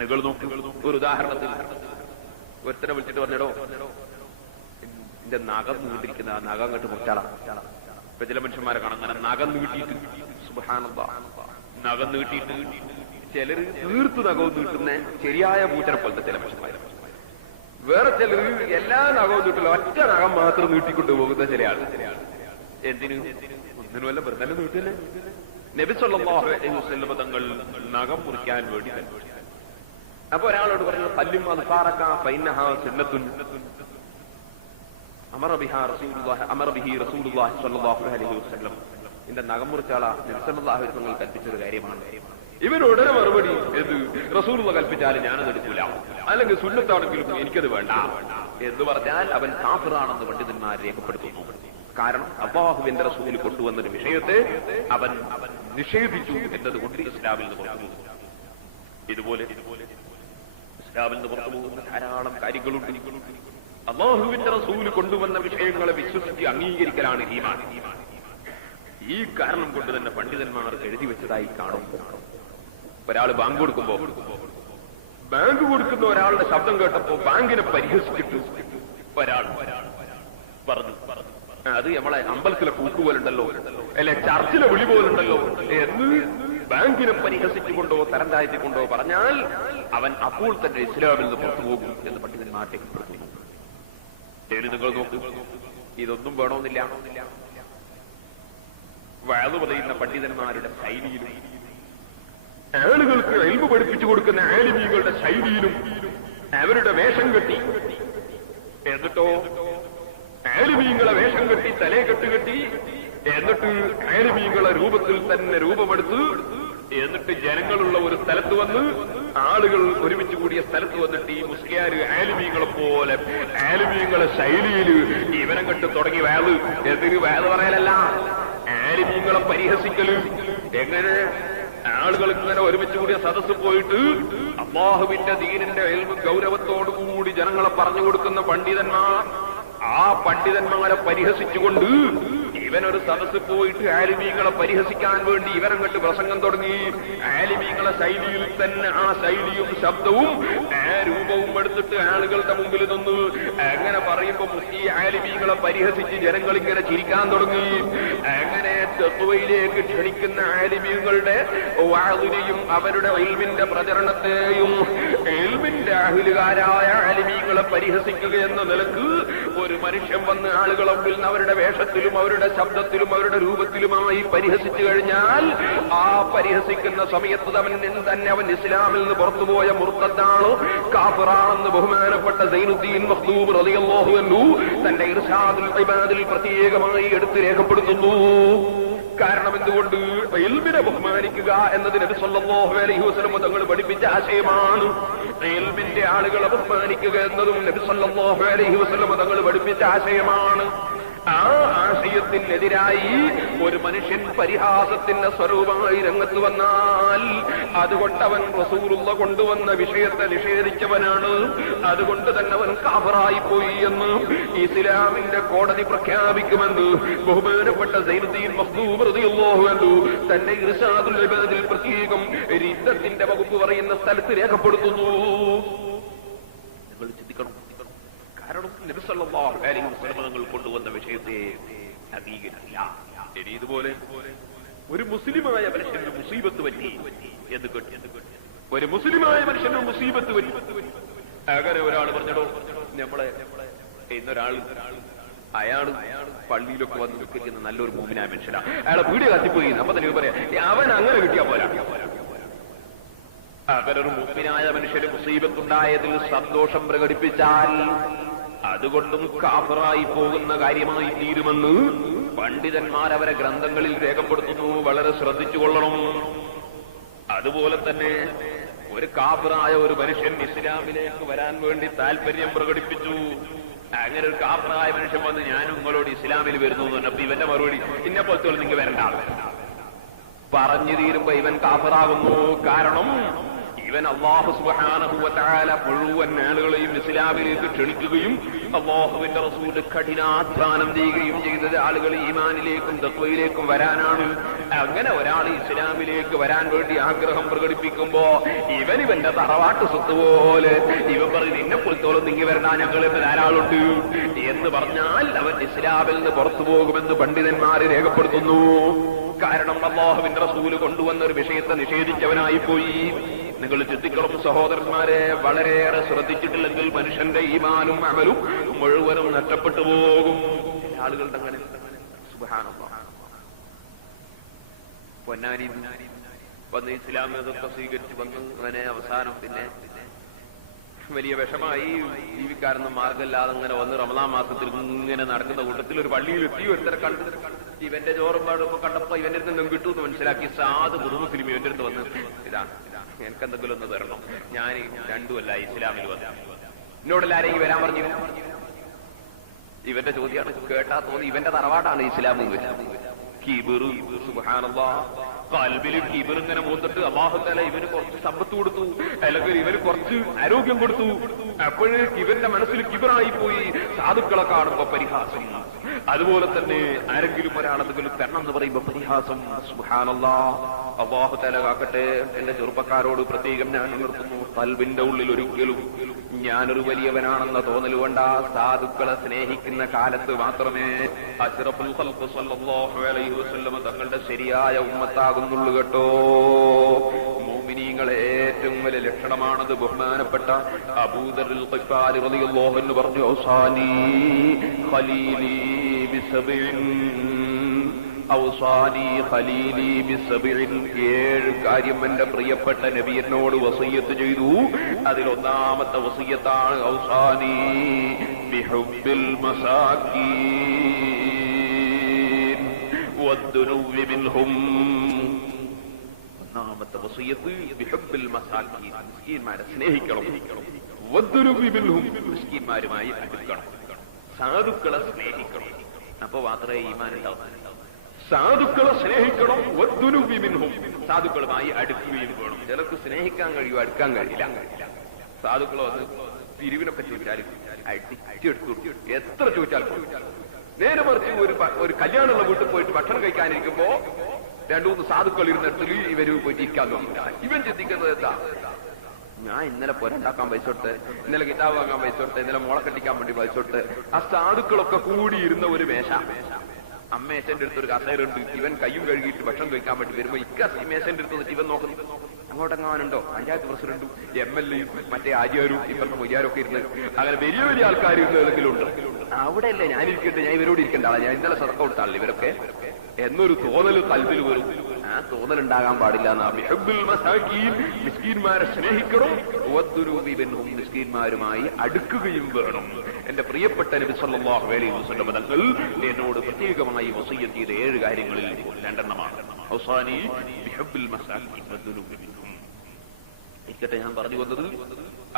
നിങ്ങൾ നോക്കൂ, ഒരു ഉദാഹരണത്തിൽ ഒരുത്തനെ വിളിച്ചിട്ട് പറഞ്ഞോ, എന്റെ നഖം നീണ്ടിരിക്കുന്ന ആ നഖം അങ്ങോട്ട് മുറിച്ചാളാ. ഇപ്പൊ ചില മനുഷ്യന്മാരെ കാണാം അങ്ങനെ നഖം നീട്ടിയിട്ട്, സുബ്ഹാനല്ലാഹ്, നഖം നീട്ടിയിട്ട് ചിലർ തീർത്ത് നഖവും നീട്ടുന്ന ശരിയായ പൂച്ചനെ പോലത്തെ ചില മനുഷ്യന്മാർ. വേറെ ചിലർ എല്ലാ നഖവും നീട്ടില്ല, ഒറ്റ നഖം മാത്രം നീട്ടിക്കൊണ്ടു പോകുന്ന ചില ആൾ. എന്തിനു? ഒന്നിനുമല്ല, വെറുതെ നീട്ടില്ലേ. നബി സല്ലല്ലാഹു അലൈഹി വസല്ലം തങ്ങൾ നഖം മുറിക്കാൻ വേണ്ടി കൽപ്പിച്ചു. അപ്പൊ ഒരാളോട് പറഞ്ഞു, പല്ലും അദ്ഫാറക ഫഇന്നഹാ സുന്നത്തുൻ അമറ ബിഹി റസൂലുള്ളാഹി സ്വല്ലല്ലാഹു അലൈഹി വസല്ലം. എന്റെ നഖം മുറിച്ചാള നബി സല്ലല്ലാഹു അലൈഹി വസല്ലം കൽപ്പിച്ചൊരു കാര്യമാണ്. ഇവനോടനെ മറുപടി എന്ത്? റസൂലുള്ള കൽപ്പിച്ചാലും ഞാനത് എടുക്കൂല, അല്ലെങ്കിൽ സുന്നത്താണെങ്കിലും എനിക്കത് വേണ്ട എന്ന് പറഞ്ഞാൽ അവൻ കാഫിറാണെന്ന് പണ്ഡിതന്മാർ രേഖപ്പെടുത്തുന്നു. കാരണം അല്ലാഹുവിന്റെ റസൂൽ കൊണ്ടുവന്നൊരു വിഷയത്തെ അവൻ നിഷേധിച്ചു എന്നതുകൊണ്ട് ഇസ്ലാമിൽ നിന്ന് പുറത്തു പോകുന്നു. ഇതുപോലെ ഇസ്ലാമിൽ നിന്ന് പുറത്തു പോകുന്ന ധാരാളം കാര്യങ്ങളുണ്ട്. അല്ലാഹുവിന്റെ റസൂൽ കൊണ്ടുവന്ന വിഷയങ്ങളെ വിശ്വസിച്ച് അംഗീകരിക്കലാണ് ഈമാൻ. ഈ കാരണം കൊണ്ട് തന്നെ പണ്ഡിതന്മാർ എഴുതി വെച്ചതായി കാണും. ഒരാൾ ബാങ്ക് കൊടുക്കുമ്പോ, ബാങ്ക് കൊടുക്കുന്ന ഒരാളുടെ ശബ്ദം കേട്ടപ്പോ ബാങ്കിനെ പരിഹസിച്ചിട്ട് ഒരാൾ പറഞ്ഞു, അത് നമ്മളെ അമ്പലത്തിലെ കൂട്ടുപോലുണ്ടല്ലോ, അല്ലെ ചർച്ചിലെ വിളി പോലുണ്ടല്ലോ എന്ന് ബാങ്കിനെ പരിഹസിച്ചുകൊണ്ടോ തരം താഴ്ത്തിക്കൊണ്ടോ പറഞ്ഞാൽ അവൻ അപ്പോൾ തന്നെ ഇസ്ലാമിൽ നിന്ന് പുറത്തു പോകും എന്ന് പണ്ഡിതന്മാർ രേഖപ്പെടുത്തുന്നു. നിങ്ങൾ നോക്കൂ, ഇതൊന്നും വേണമെന്നില്ല. വഅദ് പറയുന്ന പണ്ഡിതന്മാരുടെ ശൈലിയിലും ആളുകൾക്ക് ഇൽമു പഠിപ്പിച്ചു കൊടുക്കുന്ന ആലിമീങ്ങളുടെ ശൈലിയിലും അവരുടെ വേഷം കെട്ടി, എന്നിട്ടോ ആലിമീങ്ങളെ വേഷം കെട്ടി തലേ കെട്ടുകെട്ടി, എന്നിട്ട് ആലിമീങ്ങളെ രൂപത്തിൽ തന്നെ രൂപമെടുത്ത്, എന്നിട്ട് ജനങ്ങളുള്ള ഒരു സ്ഥലത്ത് വന്ന്, ആളുകൾ ഒരുമിച്ച് കൂടിയ സ്ഥലത്ത് വന്നിട്ട് ഈ മുസ്ലിയാര് ആലിമീങ്ങളെ പോലെ ആലിമീങ്ങളെ ശൈലിയിൽ ഇവനം കെട്ട് തുടങ്ങി വഅദ്. എന്തൊരു വഅദ് പറയലല്ല, ആലിമീങ്ങളെ പരിഹസിക്കല്. എങ്ങനെ? ആളുകൾ ഇങ്ങനെ ഒരുമിച്ച് കൂടിയ സദസ്സ് പോയിട്ട് അല്ലാഹുവിന്റെ ദീനിന്റെ ഇൽമു ഗൗരവത്തോടുകൂടി ജനങ്ങളെ പറഞ്ഞു കൊടുക്കുന്ന പണ്ഡിതന്മാർ, ആ പണ്ഡിതന്മാരെ പരിഹസിച്ചുകൊണ്ട് ഇവനൊരു സദസ്സിൽ പോയിട്ട് ആലിമീങ്ങളെ പരിഹസിക്കാൻ വേണ്ടി ഇവരങ്ങോട്ട് പ്രസംഗം തുടങ്ങി. ആലിമീങ്ങളെ ശൈലിയിൽ തന്നെ ആ ശൈലിയും ശബ്ദവും ആ രൂപവും എടുത്തിട്ട് ആളുകളുടെ മുമ്പിൽ നിന്ന് അങ്ങനെ പറയുമ്പോ ഈ ആലിമീങ്ങളെ പരിഹസിച്ച് ജനങ്ങൾ ഇങ്ങനെ ചിരിക്കാൻ തുടങ്ങി. അങ്ങനെ തഖ്വയിലേക്ക് ക്ഷണിക്കുന്ന ആലിമീങ്ങളുടെ വഅദിനെയും അവരുടെ ഇൽമിന്റെ പ്രചരണത്തെയും ഇൽമിന്റെ അഹ്ലുകാരായ ആലിമീങ്ങളെ പരിഹസിക്കുക എന്ന നിലക്ക് ഒരു മനുഷ്യൻ വന്ന് ആളുകളെ മുമ്പിൽ അവരുടെ വേഷത്തിലും അവരുടെ ശബ്ദത്തിലും അവരുടെ രൂപത്തിലുമായി പരിഹസിച്ചു കഴിഞ്ഞാൽ ആ പരിഹസിക്കുന്ന സമയത്ത് അവൻ ഇസ്ലാമിൽ നിന്ന് പുറത്തുപോയ മുർത്തദ്ദാണ്, കാഫിറാണെന്ന് ബഹുമാനപ്പെട്ട സൈനുദ്ദീൻ മഖ്ദൂം റളിയല്ലാഹു അൻഹു തന്റെ ഇർശാദുൽ ഇബാദിൽ പ്രത്യേകമായി എടുത്ത് രേഖപ്പെടുത്തുന്നു. കാരണം എന്തുകൊണ്ട്? ഇൽമിനെ ബഹുമാനിക്കുക എന്നത് നബി സല്ലല്ലാഹു അലൈഹി വസല്ലം തങ്ങൾ പഠിപ്പിച്ച ആശയമാണ്. ഇൽമിന്റെ ആളുകളെ ബഹുമാനിക്കുക എന്നതും നബി സല്ലല്ലാഹു അലൈഹി വസല്ലം തങ്ങൾ പഠിപ്പിച്ച ആശയമാണ്. ആ ആശയത്തിനെതിരായി ഒരു മനുഷ്യൻ പരിഹാസത്തിന്റെ സ്വരൂപമായി രംഗത്ത് വന്നാൽ അതുകൊണ്ട് അവൻ റസൂലുള്ള കൊണ്ടുവന്ന വിഷയത്തെ നിഷേധിച്ചവനാണ്. അതുകൊണ്ട് തന്നെ അവൻ കാഫിറായി പോയി എന്ന് ഇസ്ലാമിന്റെ കോടതി പ്രഖ്യാപിക്കുമെന്ന് ബഹുമാനപ്പെട്ട സൈനുദ്ദീൻ മഖ്ദൂം റളിയല്ലാഹു അൻഹു തന്റെ ഇർശാദുൽ ഇബാദിൽ പ്രത്യേകം റിദ്ദത്തിന്റെ വകുപ്പ് പറയുന്ന സ്ഥലത്ത് രേഖപ്പെടുത്തുന്നു. നിങ്ങൾ ചിന്തിക്കണം. കാരണം നബി സല്ലല്ലാഹു അലൈഹി വസല്ലം തങ്ങൾ കൊണ്ടുവന്ന വിഷയത്തെ അംഗീകരിക്കില്ല. ഇനി ഇതുപോലെ ഒരു മുസ്ലിമായ മനുഷ്യന് മുസീബത്ത് പറ്റി എന്ന് കേട്ടു. ഒരു മുസ്ലിമായ മനുഷ്യന് മുസീബത്ത് പറ്റി. അങ്ങനെ ഒരാൾ പറഞ്ഞോ, നമ്മളെ ഇന്നൊരാൾ അയാള് പള്ളിയിലൊക്കെ വന്ന് നിൽക്കുന്ന നല്ലൊരു മൂമിനായ മനുഷ്യനാ, അയാളെ വീട് കത്തിപ്പോയി. അപ്പൊ തന്നെ പറയാം, അവൻ അങ്ങനെ കിട്ടിയാ പോരാ. അവരൊരു മുഅ്മിനായ മനുഷ്യന് മുസീബത്തുണ്ടായതിൽ സന്തോഷം പ്രകടിപ്പിച്ചാൽ അതുകൊണ്ടും കാഫിറായി പോകുന്ന കാര്യമായി തീരുമെന്ന് പണ്ഡിതന്മാർ അവരെ ഗ്രന്ഥങ്ങളിൽ രേഖപ്പെടുത്തുന്നു. വളരെ ശ്രദ്ധിച്ചുകൊള്ളണം. അതുപോലെ തന്നെ ഒരു കാഫിറായ ഒരു മനുഷ്യൻ ഇസ്ലാമിലേക്ക് വരാൻ വേണ്ടി താല്പര്യം പ്രകടിപ്പിച്ചു. അങ്ങനെ ഒരു കാഫിറായ മനുഷ്യൻ വന്ന് ഞാനും നിങ്ങളോട് ഇസ്ലാമിൽ വരുന്നു എന്ന് പറഞ്ഞപ്പോ ഇവന്റെ മറുപടി ഇന്നെ പോലത്തെ നിങ്ങൾ വരണ്ട പറഞ്ഞു തീരുമ്പോ ഇവൻ കാഫിറാകുന്നു. കാരണം ഇവൻ അല്ലാഹു സുബ്ഹാനഹു വ തആല മുഴുവൻ ആളുകളെയും ഇസ്ലാമിലേക്ക് ക്ഷണിക്കുകയും അല്ലാഹുവിന്റെ റസൂൽ കഠിനാധ്വാനം ചെയ്യുകയും ചെയ്തത് ആളുകൾ ഈമാനിലേക്കും തഖ്വയിലേക്കും വരാനാണ്. അങ്ങനെ ഒരാൾ ഇസ്ലാമിലേക്ക് വരാൻ വേണ്ടി ആഗ്രഹം പ്രകടിപ്പിക്കുമ്പോ ഇവന്റെ തറവാട്ട് സ്വത്ത് പോലെ ഇവൻ പറയും നിന്നെ പുറത്തോളം നീങ്ങി വരണ്ട, ഞങ്ങൾ ധാരാളുണ്ട് എന്ന് പറഞ്ഞാൽ അവൻ ഇസ്ലാമിൽ നിന്ന് പുറത്തു പോകുമെന്ന് പണ്ഡിതന്മാർ രേഖപ്പെടുത്തുന്നു. കാരണം അല്ലാഹുവിന്റെ റസൂൽ കൊണ്ടുവന്ന ഒരു വിഷയത്തെ നിഷേധിച്ചവനായി പോയി. നിങ്ങൾ ചിന്തിക്കണം സഹോദരന്മാരെ, വളരെയേറെ ശ്രദ്ധിച്ചിട്ടില്ലെങ്കിൽ മനുഷ്യന്റെ ഈമാനും അമലും മുഴുവനും നഷ്ടപ്പെട്ടു പോകും. ആളുകളുടെ അങ്ങനെ സുബ്ഹാനല്ലാഹ് പൊന്നാനി വന്ന് ഇസ്ലാം മതത്തെ സ്വീകരിച്ച് വന്ന് അങ്ങനെ അവസാനം പിന്നെ വലിയ വിഷമായി ജീവിക്കാരൊന്നും മാർഗമില്ലാതെ അങ്ങനെ വന്ന് റമദാൻ മാസത്തിൽ ഇങ്ങനെ നടക്കുന്ന കൂട്ടത്തിൽ ഒരു പള്ളിയിലെത്തി ഒരുത്തരെ കണ്ടു. ഇവന്റെ ചോറും പാടൊക്കെ കണ്ടപ്പോ ഇവന്റെ അടുത്ത് എന്തും കിട്ടുമെന്ന് മനസ്സിലാക്കി സാധു മുസ്ലിം ഇവന്റെ അടുത്ത് വന്ന് ഇതാണ് എനിക്കെന്തെങ്കിലും ഒന്ന് തരണം, ഞാൻ 2 കൊല്ലമായി ഇസ്ലാമിൽ വന്നു, എന്നോടെല്ലാരെയും വരാൻ പറഞ്ഞു. ഇവന്റെ ചോദ്യമാണ് കേട്ടാ തോന്നി ഇവന്റെ തറവാട്ടാണ് ഇസ്ലാം. കിബിറ് സുബ്ഹാനല്ലാഹ്, ഖൽബില് കിബിർ ഇങ്ങനെ മൂന്നിട്ട് അല്ലാഹു തആല ഇവന് കുറച്ച് സമ്പത്ത് കൊടുത്തു, അല്ലെങ്കിൽ ഇവന് കുറച്ച് ആരോഗ്യം കൊടുത്തു. അപ്പോഴേ ഇവന്റെ മനസ്സിൽ കിബിറായി പോയി. സാധുക്കളെ കാണുമ്പോ പരിഹാസം, അതുപോലെ തന്നെ ആരെങ്കിലും ഒരാളെന്തെങ്കിലും തരണം എന്ന് പറയുമ്പോ പരിഹാസം. സുബ്ഹാനല്ലാഹ്, അല്ലാഹു തആല കാക്കട്ടെ. എന്റെ ചെറുപ്പക്കാരോട് പ്രത്യേകം ഞാൻ ഉണർത്തുന്നു, ഖൽബിന്റെ ഉള്ളിൽ ഒരിക്കലും ഞാനൊരു വലിയവനാണെന്ന തോന്നൽ വേണ്ട. സാധുക്കളെ സ്നേഹിക്കുന്ന കാലത്ത് മാത്രമേ അശ്റഫുൽ ഖൽഖ് സ്വല്ലല്ലാഹു അലൈഹി വസല്ലം തങ്ങളുടെ ശരിയായ ഉമ്മത്താകുന്നുള്ളൂ കേട്ടോ. മുഅ്മിനീങ്ങളെ ഏറ്റവും വലിയ ലക്ഷണമാണത്. ബഹുമാനപ്പെട്ട അബൂദറുൽ ഖിഫാരി റളിയല്ലാഹു അൻഹു പറഞ്ഞു, ഔസാനി ഖലീലി ബിസബഇൻ, ഔസാനി ഖലീലി ബിസബഇൻ. 7 കാര്യം എന്റെ പ്രിയപ്പെട്ട നബി എന്നോട് വസിയ്യത്ത് ചെയ്തു. അതിലൊന്നാമത്തെ വസിയ്യത്താണ് ഔസാനി ബിഹുബ്ബിൽ മസാകീൻ വദ്ദുനൂവി മിൻഹും. ഒന്നാമത്തെ വസിയ്യത്ത് ബിഹുബ്ബിൽ മസാകീൻ, മിസ്കീന്മാരെ സ്നേഹിക്കണം. വദ്ദുനൂവി മിൻഹും, മിസ്കീന്മാരുമായി അടുക്കണം. സാധുക്കളെ സ്നേഹിക്കണം, അപ്പൊ മാത്രമേ ഈമാൻ ഉണ്ടാവും. സാധുക്കളെ സ്നേഹിക്കണം. വദ്ദുനൂവി മിൻഹും, സാധുക്കളുമായി അടുക്കുകയും വേണം. ചിലർക്ക് സ്നേഹിക്കാൻ കഴിയും, അടുക്കാൻ കഴിയില്ല. സാധുക്കളെ വന്ന് പിരിവിനൊക്കെ ചോദിച്ചാലും അടിച്ചെടുത്തു, എത്ര ചോദിച്ചാലും. നേരെ മറിച്ച് ഒരു കല്യാണമുള്ള വീട്ടിൽ പോയിട്ട് ഭക്ഷണം കഴിക്കാനിരിക്കുമ്പോ 2-3 സാധുക്കൾ ഇരുന്നിടത്തിൽ ഇവര് പോയിട്ട് ഇരിക്കാൻ തോന്നില്ല. ഇവൻ ചിന്തിക്കുന്നത് എന്താ, ഞാൻ ഇന്നലെ പുരണ്ടാക്കാൻ പൈസ കൊടുത്ത്, ഇന്നലെ കിതാബ് വാങ്ങാൻ പൈസ കൊടുത്ത്, ഇന്നലെ മോളെ കെട്ടിക്കാൻ വേണ്ടി പൈസ കൊടുത്ത്. ആ സാധുക്കളൊക്കെ കൂടിയിരുന്ന ഒരു മേശ, അമ്മേശന്റെ അടുത്തൊരു കസേരയുണ്ട്. ഇവൻ കയ്യും കഴുകിയിട്ട് ഭക്ഷണം കഴിക്കാൻ വേണ്ടി വരുമ്പോ മേശന്റെ അടുത്ത് ഇവൻ നോക്കുന്നു, അങ്ങോട്ടെങ്ങാനുണ്ടോ പഞ്ചായത്ത് പ്രസിഡന്റും MLA-യും മറ്റേ ആര്യാരും ഇവരുടെ മൊയ്യാരൊക്കെ ഇരുന്ന് അങ്ങനെ വലിയ വലിയ ആൾക്കാർ ഇരുന്ന് ഏതെങ്കിലും ഉണ്ട്. അവിടെയല്ലേ ഞാനിരിക്കട്ടെ, ഞാൻ ഇവരോട് ഇരിക്കേണ്ട ആളാ, ഞാൻ ഇന്നലെ സദഖ കൊടുത്താളെ ഇവരൊക്കെ എന്നൊരു തോന്നൽ കൽബിൽ വരും. ആ തോന്നലുണ്ടാകാൻ പാടില്ല. മിസ്കീന്മാരെ സ്നേഹിക്കണം. മിസ്കീന്മാരുമായി അടുക്കുകയും വേണം. എന്റെ പ്രിയപ്പെട്ട നബി സല്ലല്ലാഹു അലൈഹി വസല്ലം തങ്ങൾ എന്നോട് പ്രത്യേകമായി വസിയ്യത്ത് ചെയ്ത 7 കാര്യങ്ങളിൽ 2 ഔസാനി ബിഹുബ്ബിൽ മസാകീൻ വദ്ദുനൂബി മിൻഹും. ഇക്കട്ടെ ഞാൻ പറഞ്ഞു വന്നത്,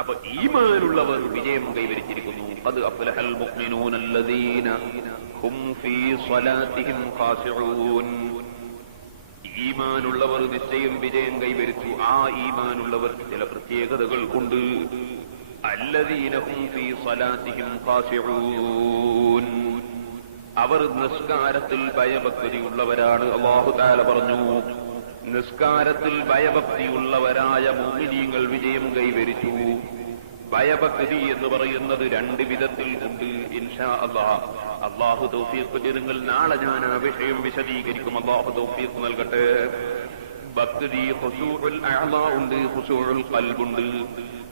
അപ്പൊ ഈമാനുള്ളവർ വിജയം കൈവരിച്ചിരിക്കുന്നു. ഖദ് അഫ്ലഹൽ മുഅ്മിനൂന അല്ലദീന ഹും ഫീ സ്വലാത്തിഹിം ഖാശിഊൻ. ഈമാനുള്ളവർ നിശ്ചയം വിജയം കൈവരിച്ചു. ആ ഈമാനുള്ളവർ ചില പ്രത്യേകതകൾ ഉണ്ട്. അല്ലദീന ഹും ഫീ സ്വലാത്തിഹിം ഖാശിഊൻ, അവർ നിസ്കാരത്തിൽ ഭയഭക്തിയുള്ളവരാണ്. അല്ലാഹു തആല പറഞ്ഞു, നിസ്കാരത്തിൽ ഭയഭക്തിയുള്ളവരായ മുഅ്മിനീങ്ങൾ വിജയം കൈവരിച്ചു. ഭയഭക്തി എന്ന് പറയുന്നത് 2 വിധത്തിൽ ഉണ്ട്. ഇൻഷാ അല്ലാഹ്, അല്ലാഹു തൗഫീഖ് തരുമെങ്കിൽ നാളെ ഞാൻ ആ വിഷയം വിശദീകരിക്കും. അല്ലാഹു തൗഫീഖ് നൽകട്ടെ. ഭക്തി ഖുശൂഉൽ അഅ്ളാ ഉണ്ട്, ഖുശൂഉൽ ഖൽബുണ്ട്.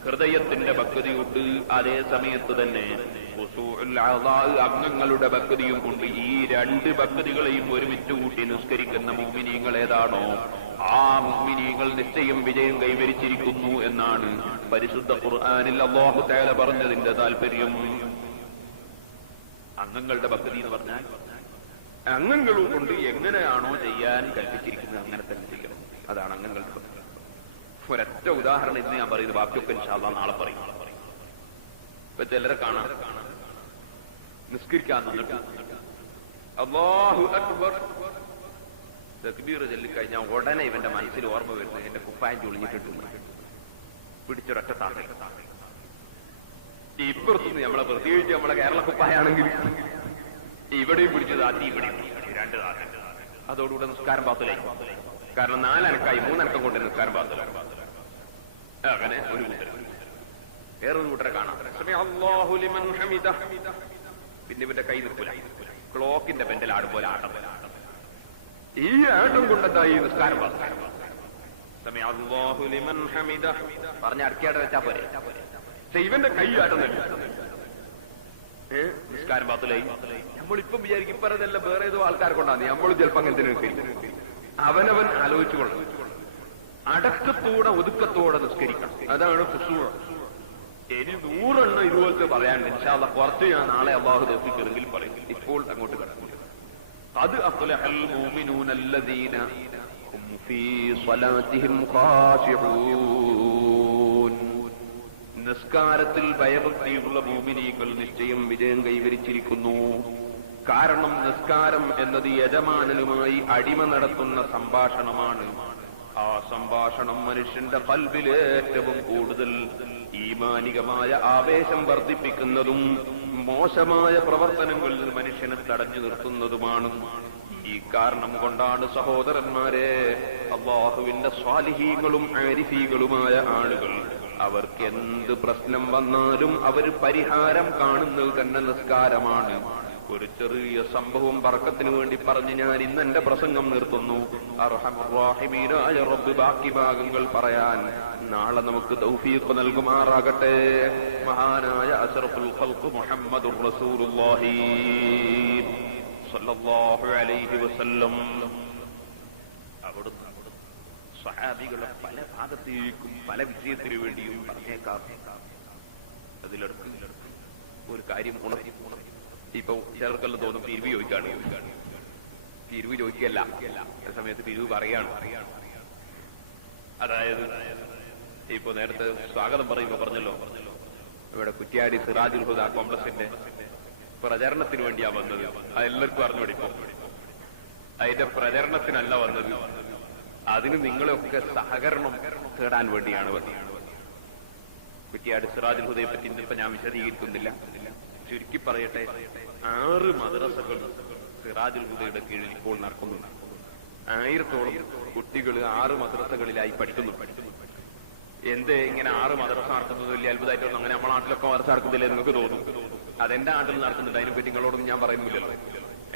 ഹൃദയത്തിന്റെ ഭക്തിയുണ്ട്. അതേ സമയത്ത് തന്നെ ഖുശൂഉൽ അഅ്ളാ അംഗങ്ങളുടെ ഭക്തിയും ഉണ്ട്. ഈ 2 ഭക്തികളെയും ഒരുമിച്ച് കൂട്ടി നിസ്കരിക്കുന്ന മുഅ്മിനീങ്ങൾ ഏതാണോ ആ മുഅ്മിനീങ്ങൾ നിശ്ചയം വിജയം കൈവരിച്ചിരിക്കുന്നു എന്നാണ് പരിശുദ്ധ ഖുർആനിൽ അല്ലാഹു തആല പറഞ്ഞതിന്റെ താല്പര്യം. അംഗങ്ങളുടെ ഭക്തി എന്ന് പറഞ്ഞാൽ അംഗങ്ങളും കൊണ്ട് എങ്ങനെയാണോ ചെയ്യാൻ കൽപ്പിച്ചിരിക്കുന്നത് അങ്ങനെ തന്നെ ചെയ്യണം. അതാണ് അംഗങ്ങളുടെ ഭക്തി. ഒരൊറ്റ ഉദാഹരണം ഇന്ന് ഞാൻ പറയുന്നത്, ബാക്കിയൊക്കെ ഇൻഷാ അല്ലാഹ് നാളെ പറയും. ഇപ്പൊ ചിലരെ കാണാം നിസ്കരിക്കാൻ നിന്നിട്ട് അല്ലാഹു അക്ബർ തക്ബീർ ചൊല്ലിക്കഴിഞ്ഞാൽ ഉടനെ ഇവന്റെ മനസ്സിൽ ഓർമ്മ വരുന്നത് എന്റെ കുപ്പായം ചൊളിഞ്ഞിട്ടുണ്ട്. പിടിച്ചൊരൊറ്റ താഴെ. ഇപ്പുറത്തുനിന്ന് നമ്മളെ പ്രത്യേകിച്ച് നമ്മളെ കേരള കുപ്പായാണെങ്കിൽ ഇവിടെയും പിടിച്ചത് ആദ്യം ഇവിടെയും രണ്ട് താഴെ. അതോടുകൂടെ നിസ്കാരം പാത്തിലായി. കാരണം 4 അനക്കായി 3 അനക്കം കൊണ്ട് നിസ്കാരം പാത്തിലായി. അങ്ങനെ ഒരു കൂട്ടർ വേറൊരു കൂട്ടരെ കാണാം. അല്ലാഹു ലിമൻ ഹമിദ. പിന്നെ ഇവന്റെ കൈ നിൽക്കൂല. ക്ലോക്കിന്റെ പെൻഡൽ ആടുപോലെ ആട്ടം. ഈ ആട്ടം കൊണ്ടെന്തായി നിസ്കാരം പാത്തിലായി. അല്ലാഹു ലിമൻ ഹമിദ പറഞ്ഞ അടുക്കിയാടെ വെച്ചാ പോരെ. ഇവന്റെ കൈ ആട്ടുന്നില്ല. നിസ്കാരം പാത്തിലായി. നമ്മളിപ്പം വിചാരിക്കും ഇപ്പറതല്ല വേറെ ഏതോ ആൾക്കാരെ കൊണ്ടാണ് നമ്മളും ചിലപ്പോ അങ്ങനെ നിൽക്കും. അവനവൻ ആലോചിച്ചുകൊള്ളു. അടക്കത്തോടെ ഒതുക്കത്തോടെ നിസ്കരിക്കണം. അതാണ് ഖുശൂഅ്. ഇനി 100 എണ്ണം ഇതുപോലത്തെ പറയാൻ ഇൻഷാ അല്ലാഹ് കുറച്ച് ഞാൻ നാളെ അല്ലാഹു തൗഫീഖ് പറയും. ഇപ്പോൾ അങ്ങോട്ട് കിടക്കും. അത് അഫ്ലഹൽ മുഅ്മിനൂന അല്ലദീന ഹും ഫീ സ്വലാത്തിഹിം ഖാശിഊൻ. നിസ്കാരത്തിൽ ഭയഭക്തിയുള്ള മുഅ്മിനീങ്ങൾ നിശ്ചയം വിജയം കൈവരിച്ചിരിക്കുന്നു. കാരണം നിസ്കാരം എന്നത് യജമാനനുമായി അടിമ നടത്തുന്ന സംഭാഷണമാണ്. ആ സംഭാഷണം മനുഷ്യന്റെ ഖൽബിൽ ഏറ്റവും കൂടുതൽ ഈമാനികമായ ആവേശം വർദ്ധിപ്പിക്കുന്നതും മോശമായ പ്രവർത്തനങ്ങളിൽ മനുഷ്യനെ തടഞ്ഞു നിർത്തുന്നതുമാണ്. ഈ കാരണം കൊണ്ടാണ് സഹോദരന്മാരെ അല്ലാഹുവിന്റെ സ്വാലിഹീങ്ങളും ആരിഫീകളുമായ ആളുകൾ അവർക്ക് എന്ത് പ്രശ്നം വന്നാലും അവർ പരിഹാരം കാണുന്നത് തന്നെ നിസ്കാരമാണ്. ഒരു ചെറിയ സംഭവം ബർക്കത്തിന് വേണ്ടി പറഞ്ഞ് ഞാൻ ഇന്ന് എന്റെ പ്രസംഗം നിർത്തുന്നു. അർഹമർ റഹീമീനായ റബ്ബ് ബാക്കി ഭാഗങ്ങൾ പറയാൻ നാളെ നമുക്ക് തൗഫീഖ് നൽകുമാറാകട്ടെ. മഹാനായ അശ്റഫുൽ ഖൽഖ് മുഹമ്മദുർ റസൂലുള്ളാഹി സ്വല്ലല്ലാഹു അലൈഹി വസല്ലം അവിടുന്ന് സ്വഹാബികളെ പല ഭാഗത്തേക്കും പല വിഷയത്തിനു വേണ്ടിയും പറഞ്ഞേക്കാം. അതിലെടുത്ത് ഒരു കാര്യം ഉണർത്തി. ഇപ്പൊ ചിലർക്കെല്ലാം തോന്നും പിരിവ് ചോദിക്കാണ്. പിരിവ് ചോദിക്കല്ല, ആ സമയത്ത് പിരിവ് പറയാണ്. അതായത് ഇപ്പൊ നേരത്തെ സ്വാഗതം പറയുമ്പോ പറഞ്ഞല്ലോ, ഇവിടെ കുറ്റ്യാടി സിറാജുൽ ഹുദ കോംപ്ലക്സിന്റെ പ്രചരണത്തിന് വേണ്ടിയാ വന്നത്. അതെല്ലാവർക്കും അറിഞ്ഞോടി. ഇപ്പൊ അതിന്റെ പ്രചരണത്തിനല്ല വന്നത്, അതിന് നിങ്ങളെയൊക്കെ സഹകരണം തേടാൻ വേണ്ടിയാണ് വന്നത്. കുറ്റ്യാടി സിറാജുൽ ഹുദയെ പറ്റി ഇന്നിപ്പോ ഞാൻ വിശദീകരിക്കുന്നില്ല. ചുരുക്കി പറയട്ടെ, 6 മദ്രസകൾ സിറാജുൽ ഹുദയുടെ കീഴിൽ ഇപ്പോൾ നടക്കുന്നുണ്ട്. 1000-ഓളം കുട്ടികൾ 6 മദ്രസകളിലായി പഠിക്കുന്നു. എന്തേ ഇങ്ങനെ 6 മദ്രസ നടക്കുന്നത് വലിയ അത്ഭുതമായിട്ടൊന്നും അങ്ങനെ നമ്മുടെ നാട്ടിലൊക്കെ മദ്രസ നടക്കുന്നില്ലേ നിങ്ങൾക്ക് തോന്നും. അതെന്റെ നാട്ടിൽ നടക്കുന്നുണ്ട്. അതിനെപ്പറ്റി നിങ്ങളോടൊന്നും ഞാൻ പറയുന്നില്ലല്ലോ.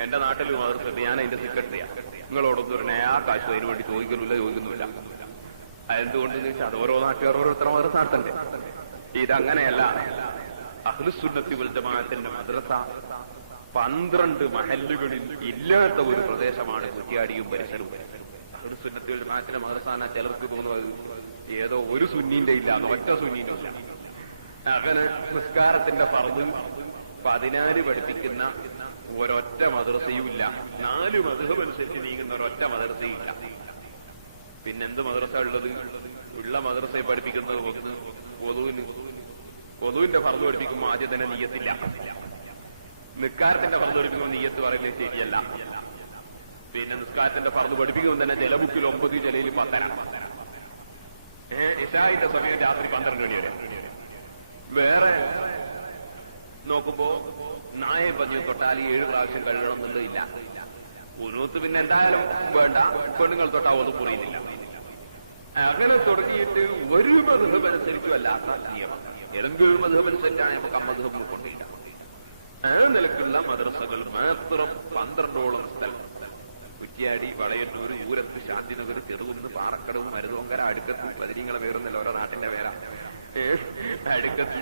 എന്റെ നാട്ടിൽ മദ്രസ, ഞാൻ അതിന്റെ സെക്രട്ടറിയാ. നിങ്ങളോടൊന്നും ഒരു നയാ കാശ് അതിനു വേണ്ടി ചോദിക്കുന്നില്ല. അതെന്തുകൊണ്ടെന്ന് ചോദിച്ചാൽ അത് ഓരോ നാട്ടുകാർ ഓരോരുത്തർ മദ്രസ നടത്തണ്ടേ. ഇതങ്ങനെയല്ല. അഹ്ലുസുന്നത്തി വൽ ജമാഅത്തിന്റെ മദ്രസ 12 മഹല്ലുകളിൽ ഇല്ലാത്ത ഒരു പ്രദേശമാണ് കുറ്റ്യാടിയും പരിസരവും. അഹ്ലുസുന്നത്തി വൽ ജമാഅത്തിന്റെ മദ്രസ ചിലർക്ക് തോന്നുന്നത് ഏതോ ഒരു സുന്നീന്റെ ഇല്ല, ഒറ്റ സുന്നീന്റെ ഇല്ല. അങ്ങനെ നിസ്കാരത്തിന്റെ ഫർദ് 14 പഠിപ്പിക്കുന്ന ഒരൊറ്റ മദ്രസയും ഇല്ല. 4 മദ്ഹബ് അനുസരിച്ച് നീങ്ങുന്ന ഒരൊറ്റ മദ്രസയും ഇല്ല. പിന്നെന്ത് മദ്രസ ഉള്ളത്? ഉള്ള മദ്രസയെ പഠിപ്പിക്കുന്നത് പൊതുവിന്റെ ഫർദ് പഠിപ്പിക്കുമ്പോൾ ആദ്യം തന്നെ നിയ്യത്തില്ല. നിസ്കാരത്തിന്റെ ഫർദ് പഠിപ്പിക്കുമ്പോൾ നിയ്യത്ത് പറയുന്നത് ശരിയല്ല. പിന്നെ നിസ്കാരത്തിന്റെ ഫർദ് പഠിപ്പിക്കുമ്പോൾ തന്നെ ചില ബുക്കിൽ 9, ചിലയിൽ 10. ഇശാഇന്റെ സമയം രാത്രി 12 മണി വരെ. വേറെ നോക്കുമ്പോ നായെ പഞ്ഞു തൊട്ടാൽ 7 പ്രാവശ്യം കഴുകണം എന്നുള്ളതില്ല. ഉനൂത്ത് പിന്നെ എന്തായാലും വേണ്ട, പെണ്ണുങ്ങൾ തൊട്ടാ ഒന്നും പുറിയുന്നില്ല. അങ്ങനെ തുടങ്ങിയിട്ട് ഒരു മദ്ഹബ് അനുസരിച്ചുമല്ലാത്ത നിയമം. ഏതെങ്കിലും മദ്ഹബ് അനുസരിച്ചാണ് നമുക്ക് അമ്മദ്ഹബ് കൊണ്ടില്ല. ആ നിലക്കുള്ള മദ്രസകൾ മാത്രം 12ഓളം സ്ഥലം. കുറ്റ്യാടി, വളയന്നൂർ, ഊരത്ത്, ശാന്തിനഗർ, ചെറുകുന്ന്, പാറക്കടവ്, മരുതോങ്കര, അടുക്കത്ത്, പതിരിങ്ങളെ വേറുന്നല്ല ഓരോ നാട്ടിന്റെ പേരാ. അടുക്കത്ത്,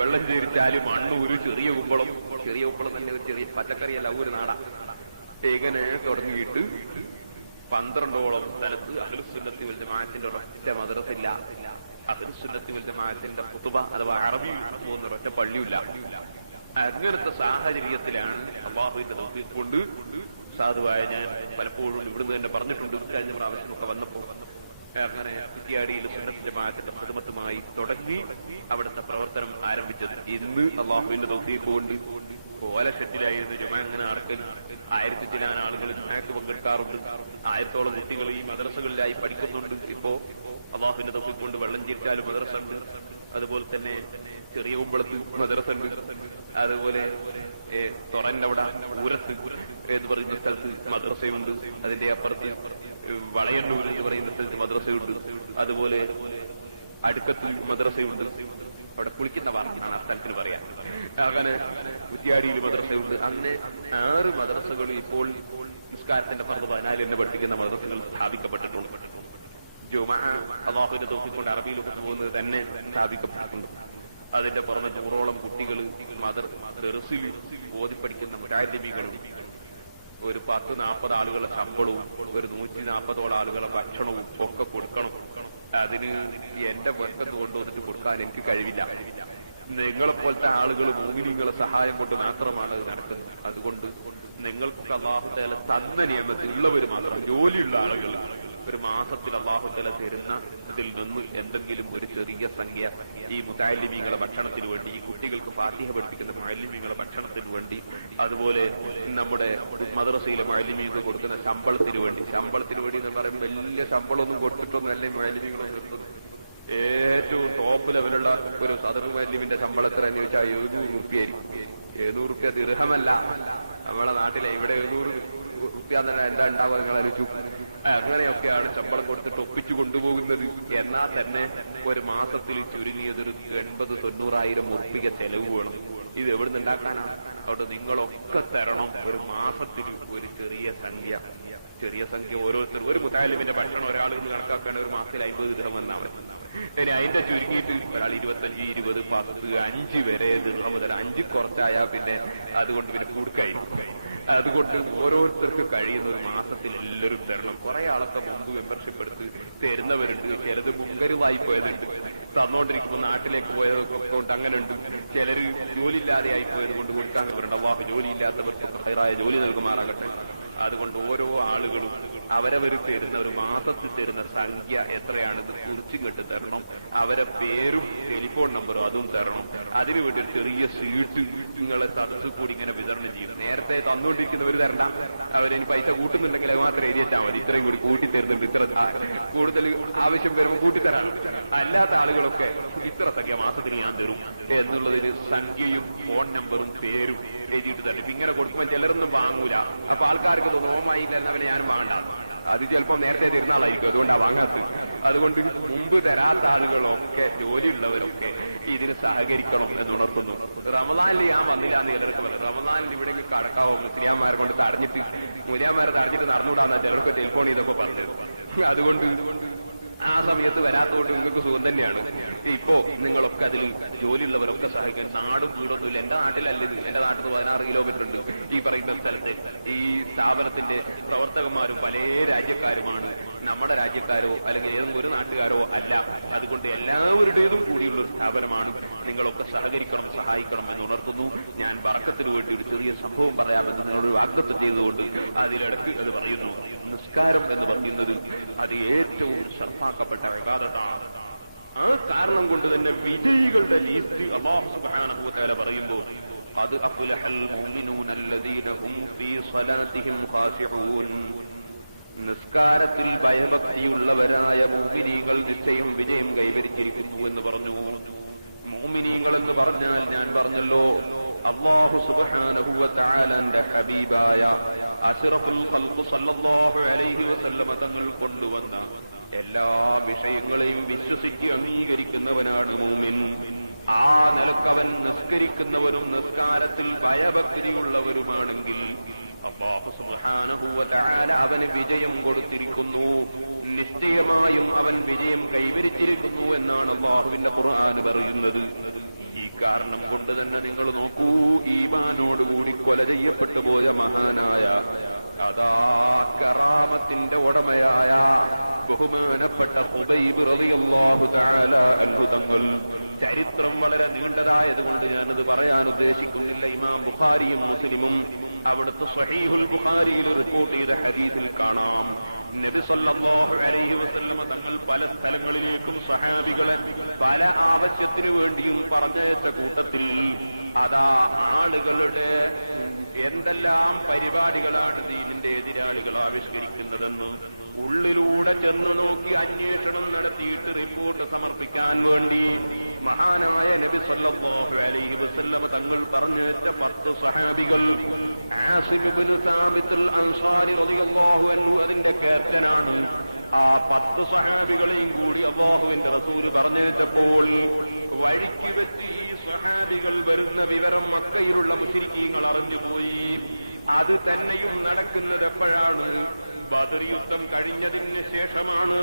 വെള്ളംചേരിച്ചാല്, മണ്ണൂര്, ചെറിയ കുമ്പളം തന്നെ ഒരു ചെറിയ പച്ചക്കറിയല്ല, ഒരു നാടാ. ഇങ്ങനെ തുടങ്ങിയിട്ട് 12ഓളം സ്ഥലത്ത് അഹ്ലുസുന്നത്തി വൽ ജമാഅത്തിന്റെ ഒരൊറ്റ മദ്രസ ഇല്ല. അഹ്ലുസുന്നത്തി വൽ ജമാഅത്തിന്റെ ഖുതുബ അഥവാ അറബി പോകുന്ന ഒരൊറ്റ പള്ളിയില്ല. അങ്ങനത്തെ സാഹചര്യത്തിലാണ് അല്ലാഹുവിന്റെ തൗഫീഖ് കൊണ്ട് സാധുവായ ഞാൻ പലപ്പോഴും ഇവിടുന്ന് തന്നെ പറഞ്ഞിട്ടുണ്ട്. കഴിഞ്ഞ പ്രാവശ്യമൊക്കെ വന്നപ്പോ അങ്ങനെ കുറ്റ്യാടിയിൽ സുന്നത്ത് ജമാഅത്തിന്റെ ഖിദ്മത്തുമായി തുടങ്ങി അവിടുത്തെ പ്രവർത്തനം ആരംഭിച്ചത്. ഇന്ന് അല്ലാഹുവിന്റെ തൗഫീഖ് കൊണ്ട് ഓലഷെറ്റിലായിരുന്നു ജുമാ അങ്ങനെ നടക്കൽ. 1000 ചില ആളുകൾ ജുമാക്ക് പങ്കെടുക്കാറുണ്ട്. ആയത്തോളം കുട്ടികൾ ഈ മദ്രസകളിലായി പഠിക്കുന്നുണ്ട്. ഇപ്പോ അള്ളാഹുവിന്റെ തൗഫീഖ് കൊണ്ട് വെള്ളംചീറ്റാല് മദ്രസ ഉണ്ട്, അതുപോലെ തന്നെ ചെറിയ ഉമ്പളത്ത് മദ്രസ ഉണ്ട്, അതുപോലെ തൊറന്നവിടെ ഊരത്ത് എന്ന് പറയുന്ന സ്ഥലത്ത് മദ്രസയുണ്ട്, അതിന്റെ അപ്പുറത്ത് വളയന്നൂർ എന്ന് പറയുന്ന സ്ഥലത്ത് മദ്രസയുണ്ട്, അതുപോലെ അടുക്കത്ത് മദ്രസയുണ്ട്, അവിടെ കുളിക്കുന്ന വാർത്തയാണ് ആ സ്ഥലത്തിന് പറയാം. അങ്ങനെ കുറ്റിയാടിയിൽ മദ്രസയുണ്ട്. അങ്ങനെ 6 മദ്രസകൾ ഇപ്പോൾ നിസ്കാരത്തിന്റെ 14 എന്ന് പഠിപ്പിക്കുന്ന മദ്രസകൾ സ്ഥാപിക്കപ്പെട്ടിട്ടുണ്ട്. ജുമാ അല്ലാഹുവിന്റെ തൗഫീഖ് കൊണ്ട് അറബിയിൽ പോകുന്നത് തന്നെ സ്ഥാപിക്കപ്പെട്ടിട്ടുണ്ട്. അതിന്റെ പുറമെ 100ഓളം കുട്ടികൾ ദർസിൽ ഓതി പഠിക്കുന്ന മുജാഹിദീകളും ഒരു 10-40 ആളുകളുടെ ശമ്പളവും ഒരു 140ഓളം ആളുകളുടെ ഭക്ഷണവും ഒക്കെ കൊടുക്കണം. അതിന് എന്റെ വർക്കത്ത് കൊണ്ടുവന്നിട്ട് കൊടുക്കാൻ എനിക്ക് കഴിവില്ല. നിങ്ങളെപ്പോലത്തെ ആളുകൾ മോഹിനികളെ സഹായം കൊണ്ട് മാത്രമാണ് അത് നടക്കുന്നത്. അതുകൊണ്ട് നിങ്ങൾക്ക് അല്ലാഹു തആല തന്ന നിയമത്തിലുള്ളവർ മാത്രം, ജോലിയുള്ള ആളുകൾ ഒരു മാസത്തിൽ അല്ലാഹു തആല തരുന്ന ഇതിൽ നിന്ന് എന്തെങ്കിലും ഒരു ചെറിയ സംഖ്യ ഈ മുതഅല്ലിമീങ്ങളുടെ ഭക്ഷണത്തിന് വേണ്ടി, ഈ കുട്ടികൾക്ക് ഫാത്തിഹ പഠിപ്പിക്കുന്ന മുഅല്ലിമീങ്ങളുടെ ഭക്ഷണത്തിന് വേണ്ടി, അതുപോലെ നമ്മുടെ മദ്രസയിലെ മുഅല്ലിമീങ്ങൾക്ക് കൊടുക്കുന്ന ശമ്പളത്തിന് വേണ്ടി എന്ന് പറയുമ്പോൾ വലിയ ശമ്പളമൊന്നും കൊടുത്തിട്ടൊന്നുമല്ലേ മുഅല്ലിമീങ്ങളെ നിർത്തുന്നത്. ഏറ്റവും ടോപ്പ് ലെവലുള്ള ഒരു സദർ മുഅല്ലിമിന്റെ ശമ്പളം എത്ര എന്ന് ചോദിച്ചാൽ 700 റുപ്യായിരിക്കും. 700 റുപ്യ ദിർഹമല്ല, നമ്മളെ നാട്ടിലെ ഇവിടെ 700 റുപ്യ തന്നെ എന്താ ഉണ്ടാവുക നിങ്ങൾ അറിയിച്ചു. അങ്ങനെയൊക്കെയാണ് ശമ്പളം കൊടുത്തിട്ട് ഒപ്പിച്ചു കൊണ്ടുപോകുന്നത്. എന്നാൽ തന്നെ ഒരു മാസത്തിൽ ചുരുങ്ങിയതൊരു 80,000-90,000 ഉറുപ്പിക ചെലവ് വേണം. ഇത് എവിടുന്ന് ഉണ്ടാക്കാനാണ്? അതുകൊണ്ട് നിങ്ങളൊക്കെ തരണം ഒരു മാസത്തിൽ ഒരു ചെറിയ സംഖ്യ ഓരോരുത്തരും. ഒരു മുതഅല്ലിമിന്റെ ഭക്ഷണം ഒരാൾ കണക്കാക്കാൻ ഒരു മാസത്തിൽ 50 ദിർഹം വന്നാൽ മതി. ഇനി അതിന്റെ ചുരുങ്ങിയിട്ട് ഒരാൾ 25, 20, 10, 5 വരെ ദിർഹം മുതൽ 5 കുറച്ചായാൽ പിന്നെ അതുകൊണ്ട് പിന്നെ കൊടുക്കായിരിക്കും. അതുകൊണ്ട് ഓരോരുത്തർക്ക് കഴിയുന്ന ഒരു മാസത്തിൽ എല്ലാവരും തരണം. കുറെ ആളൊക്കെ മുമ്പ് മെമ്പർഷിപ്പ് എടുത്ത് തരുന്നവരുണ്ട്, ചിലത് മുൻകരുവായി പോയതുണ്ട്, തന്നോണ്ടിരിക്കുമ്പോൾ നാട്ടിലേക്ക് പോയതൊക്കെ കൊണ്ട് അങ്ങനെ ഉണ്ട്. ചിലര് ജോലിയില്ലാതെ ആയി പോയത് കൊണ്ട് കൊടുക്കാത്തവരുണ്ട്. അല്ലാഹു ജോലിയില്ലാത്തവർക്ക് ഹൈറായ ജോലി നൽകുമാറാകട്ടെ. അതുകൊണ്ട് ഓരോ ആളുകളും അവരവർ തരുന്ന ഒരു മാസത്തിൽ തരുന്ന സംഖ്യ എത്രയാണെന്ന് കുറിച്ചും കെട്ട് തരണം. അവരെ പേരും ടെലിഫോൺ നമ്പറും അതും തരണം. അതിനുവേണ്ടി ഒരു ചെറിയ സീറ്റ് നിങ്ങളെ സദസ് കൂടി ഇങ്ങനെ വിതരണം ചെയ്യും. നേരത്തെ തന്നുകൊണ്ടിരിക്കുന്നവർ തരണ്ട, അവരിനി പൈസ കൂട്ടുന്നുണ്ടെങ്കിൽ അത് മാത്രം എഴുതിയാൽ മതി. ഇത്രയും കൂടി കൂട്ടി തരുന്നുണ്ട്, ഇത്ര കൂടുതൽ ആവശ്യം വരുമ്പോൾ കൂട്ടിത്തരാണ്. അല്ലാത്ത ആളുകളൊക്കെ ഇത്ര സംഖ്യ മാസത്തിൽ ഞാൻ തരും എന്നുള്ളതിന് സംഖ്യയും ഫോൺ നമ്പറും പേരും എഴുതിയിട്ട് തന്നെ. ഇങ്ങനെ കൊടുക്കുമ്പോൾ ചിലരൊന്നും വാങ്ങൂല. അപ്പൊ ആൾക്കാർക്ക് തോന്നുമായില്ല എന്നവനെ ഞാനും വാങ്ങണ്ട. അത് ചിലപ്പോൾ നേരത്തെ തരുന്ന ആളായിരിക്കും, അതുകൊണ്ടാണ് വാങ്ങാത്തത്. അതുകൊണ്ട് മുമ്പ് തരാത്ത ആളുകളൊക്കെ, ജോലിയുള്ളവരൊക്കെ ഇതിന് സഹകരിക്കണം എന്നുണർത്തുന്നു. റമദാനിൽ ഞാൻ വന്നില്ല എന്ന് ചിലർക്ക് പറയും. റമദാനിൽ ഇവിടെ കടക്കാവോ മുസ്ലിയാമാരെ കൊണ്ട് മുസ്ലിയാമാരെ തടഞ്ഞിട്ട് നടന്നുകൂടാന്ന ചിലർക്ക് ടെലിഫോൺ ചെയ്തൊക്കെ പറഞ്ഞത്. അതുകൊണ്ട് ആ സമയത്ത് വരാത്തതുകൊണ്ട് നിങ്ങൾക്ക് സുഖം തന്നെയാണ്. ഇപ്പോ നിങ്ങളൊക്കെ അതിൽ ജോലിയുള്ളവരൊക്കെ സഹായിക്കും. നാടും കൂടൊന്നുമില്ല. എന്റെ നാട്ടിലല്ലത്, എന്റെ നാട്ടിൽ 16 കിലോമീറ്റർ ഉണ്ട്. ഈ പറയുന്ന സ്ഥലത്ത് ഈ സ്ഥാപനത്തിന്റെ പ്രവർത്തകന്മാരും പല രാജ്യക്കാരുമാണ്. നമ്മുടെ രാജ്യക്കാരോ അല്ലെങ്കിൽ ഏതെങ്കിലും ഒരു നാട്ടുകാരോ അല്ല. അതുകൊണ്ട് എല്ലാവരുടേതും കൂടിയുള്ള ഒരു സ്ഥാപനമാണ്. നിങ്ങളൊക്കെ സഹകരിക്കണം, സഹായിക്കണം എന്ന് ഉണർത്തുന്നു. ഞാൻ ബർക്കത്തിന് വേണ്ടി ഒരു ചെറിയ സംഭവം പറയാമെന്ന് നിങ്ങളൊരു വാഗ്ദത്തം ചെയ്തുകൊണ്ട് അതിലിടയ്ക്ക് അത് പറയുന്നു. നിസ്കാരം എന്ന് പറയുന്നത് അത് ഏറ്റവും ശർഫാക്കപ്പെട്ട ഇബാദത്താണ്. ആ കാരണം കൊണ്ട് തന്നെ വിജയികളുടെ ലിസ്റ്റ് അല്ലാഹു സുബ്ഹാനഹു വ തആല പറയുമ്പോൾ അത് അഫ്ലഹൽ മുഅ്മിനൂന അല്ലദീന ഹും ഫീ സ്വലാത്തിഹിം ഖാശിഊൻ, നിസ്കാരത്തിൽ ഭയഭക്തിയുള്ളവരായ മുഅ്മിനീങ്ങൾ നിശ്ചയം വിജയം കൈവരിച്ചിരിക്കുന്നു എന്ന് പറഞ്ഞു. മുഅ്മിനീങ്ങൾ എന്ന് പറഞ്ഞാൽ ഞാൻ പറഞ്ഞല്ലോ, അല്ലാഹു സുബ്ഹാനഹു വ തആലയുടെ ഹബീബായ അശ്റഫുൽ ഖൽഖ് സല്ലല്ലാഹു അലൈഹി വസല്ലമ തങ്ങൾ കൊണ്ടുവന്ന എല്ലാ വിഷയങ്ങളെയും വിശ്വസിച്ച് അംഗീകരിക്കുന്നവനാണ് മുഅ്മിൻ. ആ നിലക്കവൻ നിസ്കരിക്കുന്നവരും നിസ്കാരത്തിൽ ഭയഭക്തിയുള്ളവരുമാണെങ്കിൽ അല്ലാഹു സുബ്ഹാനഹു വ തആല അവന് വിജയം കൊടുത്തിരിക്കുന്നു. നിശ്ചയമായും അവൻ വിജയം കൈവരിച്ചിരിക്കുന്നു എന്നാണ് അല്ലാഹുവിന്റെ ഖുർആൻ പറയുന്നത്. ഈ കാരണം കൊണ്ട് തന്നെ നിങ്ങൾ നോക്കൂ, ഈമാനോടുകൂടി കൊല ചെയ്യപ്പെട്ടു പോയ മഹാനായ അതാ കറാമത്തിന്റെ ഉടമയായ ബഹുമാനപ്പെട്ട ഖുബൈബ് റളിയല്ലാഹു തആല അൻഹു തങ്ങൾ. ചരിത്രം വളരെ നീണ്ടതായതുകൊണ്ട് ഞാനത് പറയാൻ ഉദ്ദേശിക്കുന്നില്ല. ഇമാം ബുഖാരിയും മുസ്ലിമും അവിടുത്തെ സ്വഹീഹുൽ ബുഖാരിയിൽ റിപ്പോർട്ട് ചെയ്ത ഹദീസിൽ കാണാം, നബി സല്ലല്ലാഹു അലൈഹി വസല്ലമ തങ്ങൾ പല സ്ഥലങ്ങളിലേക്കും സഹാബികളെ പല ആവശ്യത്തിനു വേണ്ടിയും പറഞ്ഞയച്ച കൂട്ടത്തിൽ അതാ ആളുകളുടെ എന്തെല്ലാം പരിപാടികളാണ് ദീനിന്റെ എതിരാളികൾ ആവിഷ്കരിക്കുന്നതെന്നും ചെന്നു നോക്കി അന്വേഷണം നടത്തിയിട്ട് റിപ്പോർട്ട് സമർപ്പിക്കാൻ വേണ്ടി മഹാനായ നബി സല്ലല്ലാഹു അലൈഹി വസല്ലം തങ്ങൾ പറഞ്ഞുവെച്ച 10 സ്വഹാബികൾ ആസിം ഇബ്നു സാബിത്ത് അൽ അൻസാരി റളിയല്ലാഹു അൻഹു അതിന്റെ ക്യാപ്റ്റനാണ്. ആ 10 സ്വഹാബികളെയും കൂടി അല്ലാഹുവിന്റെ റസൂൽ പറഞ്ഞപ്പോൾ വഴിക്ക് വെച്ച് ഈ സ്വഹാബികൾ വരുന്ന വിവരം മക്കയിലുള്ള മുശ്രിക്കീങ്ങൾ അറിഞ്ഞുപോയി. അത് തന്നെയും നടക്കുന്നത് എപ്പോഴാണ്? ബദർ യുദ്ധം കഴിഞ്ഞതിന് ശേഷമാണ്.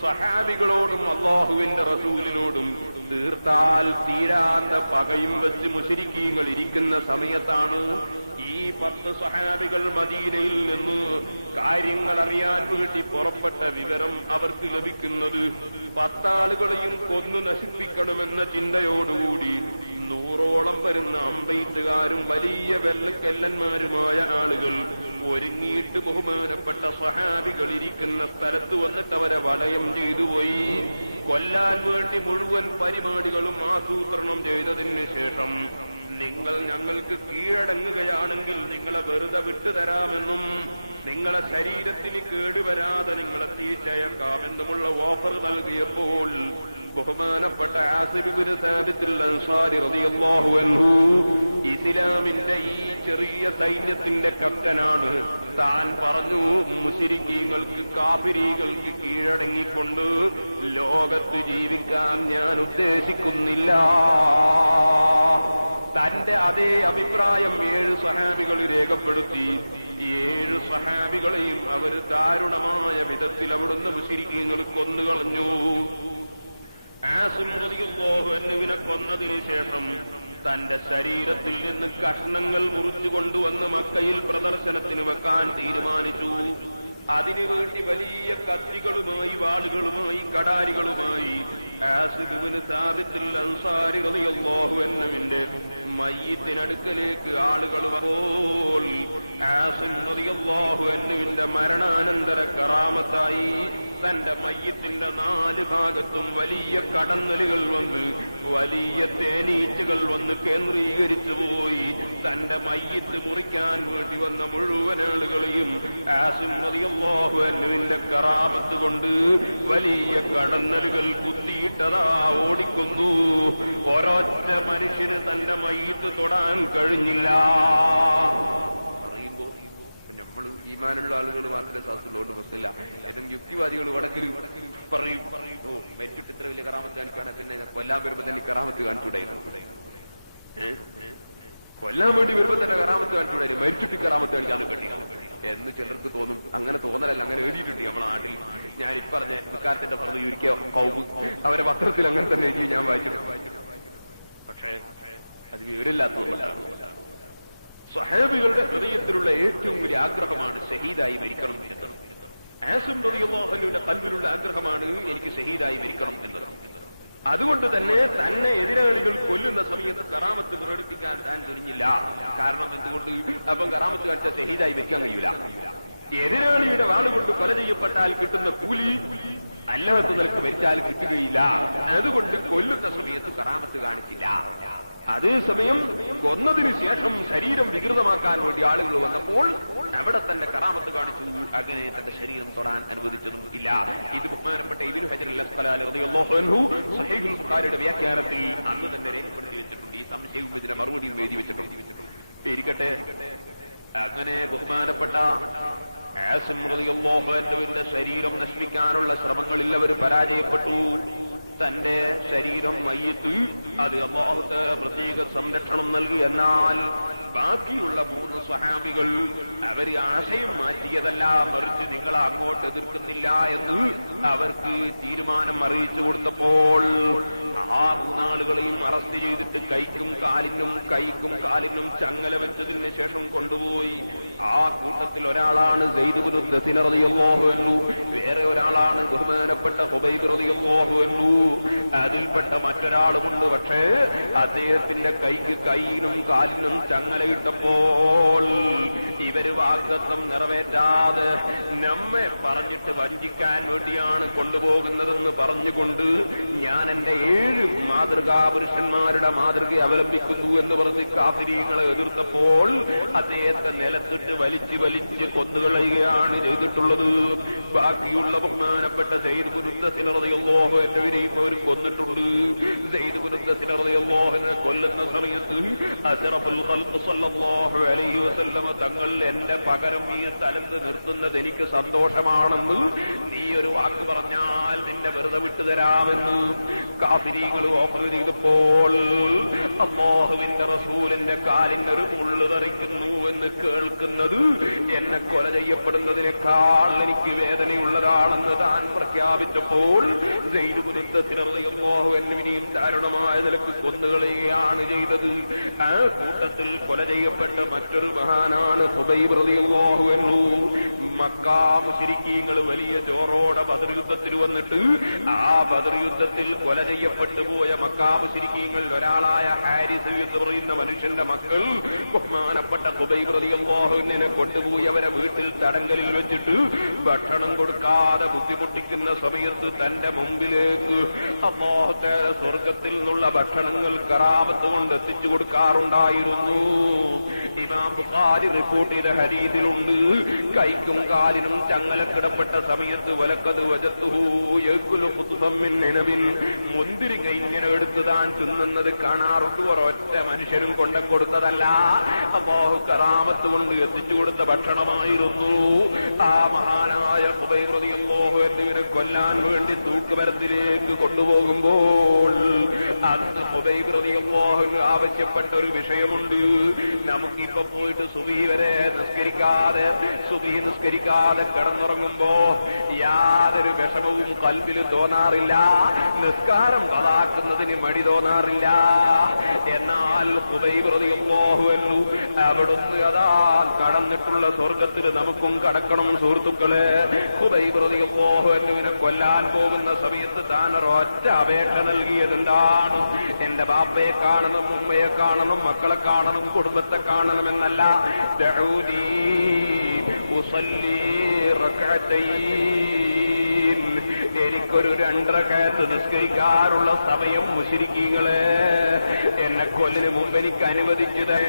സ്വഹാബികളോടും അല്ലാഹുവിന്റെ റസൂലിനോടും തീർത്താൽ തീരാത്ത പകയും വെച്ച് മുശ്രിക്കീങ്ങൾ ഇരിക്കുന്ന സമയത്താണ് ഈ 10 സ്വഹാബികൾ മദീനയിൽ നിന്ന് കാര്യങ്ങൾ അറിയാൻ വേണ്ടി പുറപ്പെട്ട വിവരം അവർക്ക് ലഭിക്കുന്നത് 10 ആളുകളെയും കൊന്നു നശിപ്പിക്കണമെന്ന ചിന്തയോടുകൂടി 100ഓളം വരുന്ന അമ്പെയ്ത്തുകാരും വലിയ കല്ലന്മാരുമായ ആളുകൾ ഒരുങ്ങിയിട്ട് ബഹുമാനപ്പെട്ട സ്വഹാബികൾ ഇരിക്കുന്ന സ്ഥലത്ത് വന്നിട്ട് അവരെ വലയം ചെയ്തുപോയി. കൊല്ലാൻ വേണ്ടി മുഴുവൻ പരിപാടികളും ആസൂത്രണം ചെയ്തതിന് ശേഷം നിങ്ങൾ ഞങ്ങൾക്ക് കീഴടങ്ങുകയാണെങ്കിൽ നിങ്ങളെ വെറുതെ വിട്ടുതരാമെന്നും നിങ്ങളെ ശരീരത്തിന് കേടുവരാതെ നിങ്ങളെ തീർച്ചയാക്കാമെന്നുമുള്ള ഓഫർ നൽകിയപ്പോൾ ബഹുമാനപ്പെട്ട ആസിം ഇബ്നു സാബിത്ത് അൽ അൻസാരി റളിയല്ലാഹു അൻഹു ഇസ്ലാമിന്റെ ഈ ചെറിയ സൈന്യത്തിന്റെ കപ്റ്റനാണ്. താൻ പറഞ്ഞു മുശ്രിക്കീങ്ങൾക്ക് കാഫിരീങ്ങൾക്ക് കീഴടങ്ങിക്കൊണ്ട് ലോകത്ത് ജീവിക്കാൻ ഞാൻ ഉദ്ദേശിക്കുന്നില്ല. തന്റെ അതേ അഭിപ്രായം 7 സ്വഹാബികളിൽ രേഖപ്പെടുത്തി. 7 സ്വഹാബികളെയും അവർ ദാരുണമായ വിധത്തിൽ അവിടുന്ന് മുശ്രിക്കീങ്ങൾ കൊന്നുകളഞ്ഞു. ആസിം റളിയല്ലാഹു അൻഹുവിനെ കൊന്നതിന് ശേഷം തന്റെ ശരീരത്തിൽ നിന്ന് കഷ്ണങ്ങൾ മുറിച്ചുകൊണ്ടുവന്ന് മക്കയിൽ പ്രദർശനത്തിന് വെക്കാൻ തീരുമാനിച്ചു. അതിനുവേണ്ടി വലിയ കത്തികളുമായി വാളുകളുമായി കടാരികളുമായി ആസിം ഇബ്നു സാബിത്ത് അൽ അൻസാരി റളിയല്ലാഹു അൻഹുവിന്റെ മയ്യിത്തിനടുക്കിലേക്ക് ആളുകൾ വന്നപ്പോൾ ആസിം റളിയല്ലാഹു അൻഹുവിന്റെ മരണാനന്തര കറാമത്തായി തന്റെ മയ്യിത്തിന്റെ 4 ഭാഗത്തും വലിയ കടന്നലുകൾ വന്ന് വലിയ തേനീച്ചകൾ വന്ന് കേന്ദ്രീകരിച്ചു പോയി. തന്റെ മയ്യിത്ത് മുറിക്കാൻ വേണ്ടി വന്ന മുഴുവൻ ആളുകളെയും ആസിം റളിയല്ലാഹു അൻഹുവിന്റെ കറാമത്ത് കൊണ്ട് വലിയ കടന്നലുകൾ കുത്തിയിട്ടണറാ ഓടിക്കുന്നു. ഒരൊറ്റ മനുഷ്യന് തന്റെ മയ്യിത്ത് തൊടാൻ കഴിഞ്ഞില്ല. അവരെ പത്രത്തിലൊക്കെ തന്നെ ചെയ്യാൻ പറ്റും. സഹാബികളുടെ ഹൃദയത്തിലുള്ള ഏറ്റവും വലിയ ആഗ്രഹമാണ് ശഹീദായി മരിക്കാൻ. ആസിം റളിയല്ലാഹു അൻഹുവിന്റെ കൽബിലുള്ള ആഗ്രഹമാണ് എനിക്ക് ശഹീദായി മരിക്കാൻ. അതുകൊണ്ട് തന്നെ തന്നെ എതിരാളികൾ കൊല്ലുന്ന സമയത്ത് കറാമത്തുകൾ എടുപ്പിക്കാൻ കഴിഞ്ഞില്ല. കാരണം എന്തുകൊണ്ട് അപ്പോൾ കറാമത്ത് ശഹീദായി മരിക്കാൻ കഴിയില്ല. എതിരാളിയുടെ വാദപ്പെട്ട് കൊല ചെയ്യപ്പെട്ടാൽ കിട്ടുന്ന കൂലി അല്ലാത്തവർക്ക് വെച്ചാൽ കിട്ടുകയില്ല. അതുകൊണ്ട് കൊല്ലുന്ന സമയത്ത് കറാമത്ത് കാണില്ല. അതേസമയം കൊന്നതിന് ശേഷം ശരീരം വികൃതമാക്കാൻ വേണ്ടി ആളുകൾ വന്നപ്പോൾ അവിടെ തന്നെ കറാമത്ത് കാണും. അങ്ങനെ തന്റെ ശരീരം തൊടാൻ അനുവദിച്ചിട്ടില്ല. യുടെ വ്യാഖ്യാനത്തിൽ ഇരിക്കട്ടെ. അങ്ങനെ ബഹുമാനപ്പെട്ട ശരീരം നശിപ്പിക്കാനുള്ള ശ്രമങ്ങളിൽ അവർ പരാജയപ്പെട്ടു. തന്റെ ശരീരം മയ്യിത്ത് അത് പ്രത്യേക സംരക്ഷണം നൽകി. എന്നാൽ ബാക്കിയുള്ള സ്വഹാബികൾ അവരെ ആശയം മാറ്റിയതല്ല, അവർക്ക് നിങ്ങളാക്കോട്ട് എതിർക്കുന്നില്ല എന്ന് അവർക്ക് തീരുമാനം അറിയിച്ചു കൊടുത്തപ്പോൾ ആ ആളുകളെയും അറസ്റ്റ് ചെയ്തിട്ട് കൈക്കും കാലിനും ചങ്ങല വെച്ചതിന് ശേഷം കൊണ്ടുപോയി. ആ കൂട്ടത്തിൽ ഒരാളാണ് സെയ്ദ് ഇബ്നു സഅദ് റളിയല്ലാഹു അൻഹു, വേറെ ഒരാളാണ് ബഹുമാനപ്പെട്ട ഹുബൈബ് റളിയല്ലാഹു അൻഹു. അതിൽപ്പെട്ട മറ്റൊരാളുണ്ട്. പക്ഷേ അദ്ദേഹത്തിന്റെ കൈക്കും കാലിനും ചങ്ങലയിട്ടപ്പോൾ ഇവര് വാഗ്ദത്തം നിറവേറ്റാതെ നമ്മെ പറഞ്ഞിട്ട് വഞ്ചിക്കാൻ വേണ്ടിയാണ് കൊണ്ടുപോകുന്നതെന്ന് പറഞ്ഞുകൊണ്ട് ഞാൻ എന്റെ 7 മാതൃകാ പുരുഷന്മാരുടെ മാതൃക അവലംബിക്കുന്നു എന്ന് പറഞ്ഞ് കാഫിരീങ്ങളെ എതിർത്തപ്പോൾ അദ്ദേഹത്തെ നിലത്തിട്ട് വലിച്ച് കൊന്നുകളയുകയാണ് ചെയ്തിട്ടുള്ളത്. ബാക്കിയുള്ള ബഹുമാനപ്പെട്ട സയ്യിദ് ഖുദ്ദസിനെ റളിയല്ലാഹു അൻഹുവിനെയും അവർ കൊന്നിട്ടുണ്ട്. സയ്യിദ് ഖുദ്ദസിനെ റളിയല്ലാഹു അൻഹു കൊല്ലുന്ന സമയത്ത് അഷ്റഫുൽ ഖൽഖ് സ്വല്ലല്ലാഹു അലൈഹി വസല്ലമ തങ്ങൾ എന്റെ പകരം ഈ സ്ഥലത്ത് നിർത്തുന്നത് എനിക്ക് സന്തോഷമാണെന്ന് നീ ഒരു വാക്ക് പറഞ്ഞാൽ നിന്നെ വെറുതെ വിട്ടുതരാമെന്ന് കാഫിരീകൾ ഓഫർ ചെയ്തപ്പോൾ അല്ലാഹുവിന്റെ റസൂലിന്റെ കാര്യങ്ങൾ മുള്ളു തെറിക്കുന്നു എന്ന് കേൾക്കുന്നത് എന്നെ കൊല ചെയ്യപ്പെടുന്നതിനേക്കാൾ എനിക്ക് വേദനയുള്ളതാണെന്ന് താൻ പ്രഖ്യാപിച്ചപ്പോൾ യുദ്ധത്തിനും ദാരുണമായ നിലക്ക് കൊന്നുകളയുകയാണ് ചെയ്തത്. ആ കൂട്ടത്തിൽ കൊല ചെയ്യപ്പെട്ട മറ്റൊരു മഹാനാണ് ഖുബൈബ് റളിയല്ലാഹു അൻഹു. മക്കാ മുശ്രിക്കീങ്ങൾ വലിയ ചോറോടെ ബദർ യുദ്ധത്തിൽ വന്നിട്ട് ആ ബദർ യുദ്ധത്തിൽ കൊല ചെയ്യപ്പെട്ടു പോയ മക്കാ മുശ്രിക്കീങ്ങൾ ഒരാളായ ഹാരിസ് എന്ന് പറയുന്ന മനുഷ്യന്റെ മക്കൾ ബഹുമാനപ്പെട്ട ഖുബൈബ് റളിയല്ലാഹു അൻഹുവിനെ കൊണ്ടുപോയി അവരെ വീട്ടിൽ തടങ്കലിൽ വെച്ചിട്ട് ഭക്ഷണം കൊടുക്കാതെ ബുദ്ധിമുട്ടിക്കുന്ന സമയത്ത് തന്റെ മുമ്പിലേക്ക് അല്ലാഹുവിന്റെ സ്വർഗത്തിൽ നിന്നുള്ള ഭക്ഷണങ്ങൾ കറാമത്ത് കൊണ്ട് എത്തിച്ചു കൊടുക്കാറുണ്ടായിരുന്നു. ഇമാം ബുഖാരി റിപ്പോർട്ട് ചെയ്ത ഹദീസിലുണ്ട്, കൈക്കും കാലിനും ചങ്ങലക്കിടപ്പെട്ട സമയത്ത് വലക്കത് മുന്തിരിങ്ങ ഇങ്ങനെ എടുത്ത് താൻ തിന്നുന്നത് കാണാറുണ്ട്. ഒരൊറ്റ മനുഷ്യരും കൊണ്ടുകൊടുത്തതല്ല, അല്ലാഹു കറാമത്ത് കൊണ്ട് എത്തിച്ചു കൊടുത്ത ഭക്ഷണമായിരുന്നു. ആ മഹാനായ ഖുബൈബ് റളിയല്ലാഹു അൻഹുവിനെ കൊല്ലാൻ വേണ്ടി തൂക്കുമരത്തിലേക്ക് കൊണ്ടുപോകുമ്പോൾ അന്ന് ഖുബൈബ് റളിയല്ലാഹു അൻഹു ആവശ്യപ്പെട്ട ഒരു വിഷയമുണ്ട്. നമുക്കിപ്പോ പോയിട്ട് സുബഹി വരെ നിസ്കരിക്കാതെ കിടന്നുറങ്ങുമ്പോ യാതൊരു വിഷമവും കൽബിൽ തോന്നാറില്ല, നിസ്കാരം അതാക്കുന്നതിന് മടി തോന്നാറില്ല. എന്നാൽ ഖുബൈബ് റളിയല്ലാഹു അൻഹു അവിടുന്ന് അതാ കടന്നിട്ടുള്ള സ്വർഗത്തിൽ നമുക്കും കടക്കണം. സുഹൃത്തുക്കളെ, ഖുബൈബ് റളിയല്ലാഹു അൻഹുവിനെ കൊല്ലാൻ പോകുന്ന സമയത്ത് താൻ ഒരൊറ്റ അപേക്ഷ നൽകിയതെന്താണ്? എന്റെ ബാപ്പയെ കാണണം, ഉമ്മയെ കാണണം, മക്കളെ കാണണം, കുടുംബത്തെ കാണണമെന്നല്ല. ദഊനി ഉസല്ലി റക്അതൈൻ, എനിക്കൊരു 2 റക്അത്ത് നിസ്കരിക്കാനുള്ള സമയം മുശ്രിക്കീങ്ങളെ എന്നെ കൊല്ലിന് മുമ്പ് എനിക്ക് അനുവദിച്ചതേ.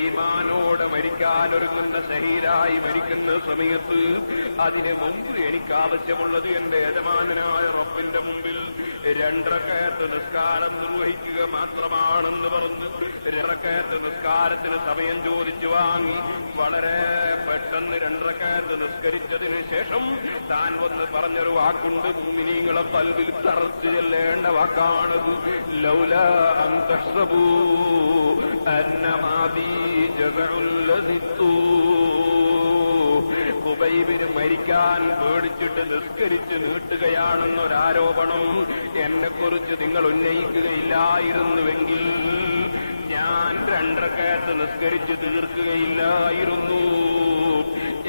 ഈമാനോടെ മരിക്കാൻ ഒരുങ്ങുന്ന ഷഹീദായി മരിക്കുന്ന സമയത്ത് അതിന് മുമ്പ് എനിക്ക് ആവശ്യമുള്ളത് എന്റെ യജമാനായ റബ്ബിന്റെ മുമ്പിൽ 2 റക്അത്ത് നിസ്കാരം നിർവഹിക്കുക മാത്രമാണെന്ന് പറഞ്ഞ് 2 റക്അത്ത് നിസ്കാരത്തിന് സമയം ചോദിച്ചു വാങ്ങി വളരെ പെട്ടെന്ന് 2 റക്അത്ത് നിസ്കരിച്ചതിന് ശേഷം താൻ വന്ന് പറഞ്ഞൊരു വാക്കുണ്ട്, മുഅ്മിനീങ്ങളെ ഖൽബിൽ തറച്ചു ചെല്ലേണ്ട വാക്കാണത്. ലൗലാ അൻ തഹ്സബൂ അന്നമാ ബി ജസഉൽ ലദിത്തു. ഖുബൈബിന് മരിക്കാൻ പേടിച്ചിട്ട് നിസ്കരിച്ച് നീട്ടുകയാണെന്നൊരാരോപണം എന്നെക്കുറിച്ച് നിങ്ങൾ ഉന്നയിക്കുകയില്ലായിരുന്നുവെങ്കിൽ ഞാൻ 2 റക്അത്ത് നിസ്കരിച്ച് തീർക്കുകയില്ലായിരുന്നു.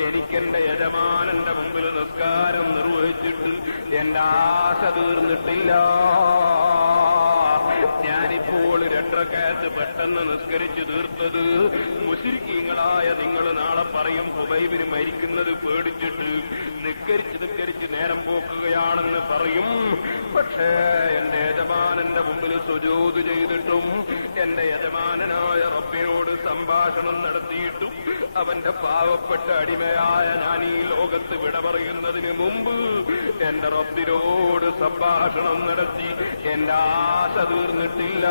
എനിക്കെന്റെ യജമാനന്റെ മുമ്പിൽ നിസ്കാരം നിർവഹിച്ചിട്ട് എന്റെ ആശ തീർന്നിട്ടില്ല. ഞാനിപ്പോൾ 2 റക്അത്ത് പെട്ടെന്ന് നിസ്കരിച്ച് തീർത്തത് മുശ്രിക്കീങ്ങളായ നിങ്ങൾ നാളെ പറയും ഖുബൈബിന് മരിക്കുന്നത് പേടിച്ചിട്ട് നിസ്കരിച്ച് നേരം പോക്കുകയാണെന്ന് പറയും. പക്ഷേ എന്റെ യജമാനന്റെ മുമ്പിൽ സുജൂദ് ചെയ്തിട്ടും എന്റെ യജമാനനായ റബ്ബിനോട് സംഭാഷണം നടത്തിയിട്ടും അവന്റെ പാവപ്പെട്ട അടിമയായ ഞാൻ ഈ ലോകത്ത് വിട പറയുന്നതിന് മുമ്പ് എന്റെ റബ്ബിനോട് സംഭാഷണം നടത്തി എന്റെ ആശ തീർന്നിട്ടില്ല.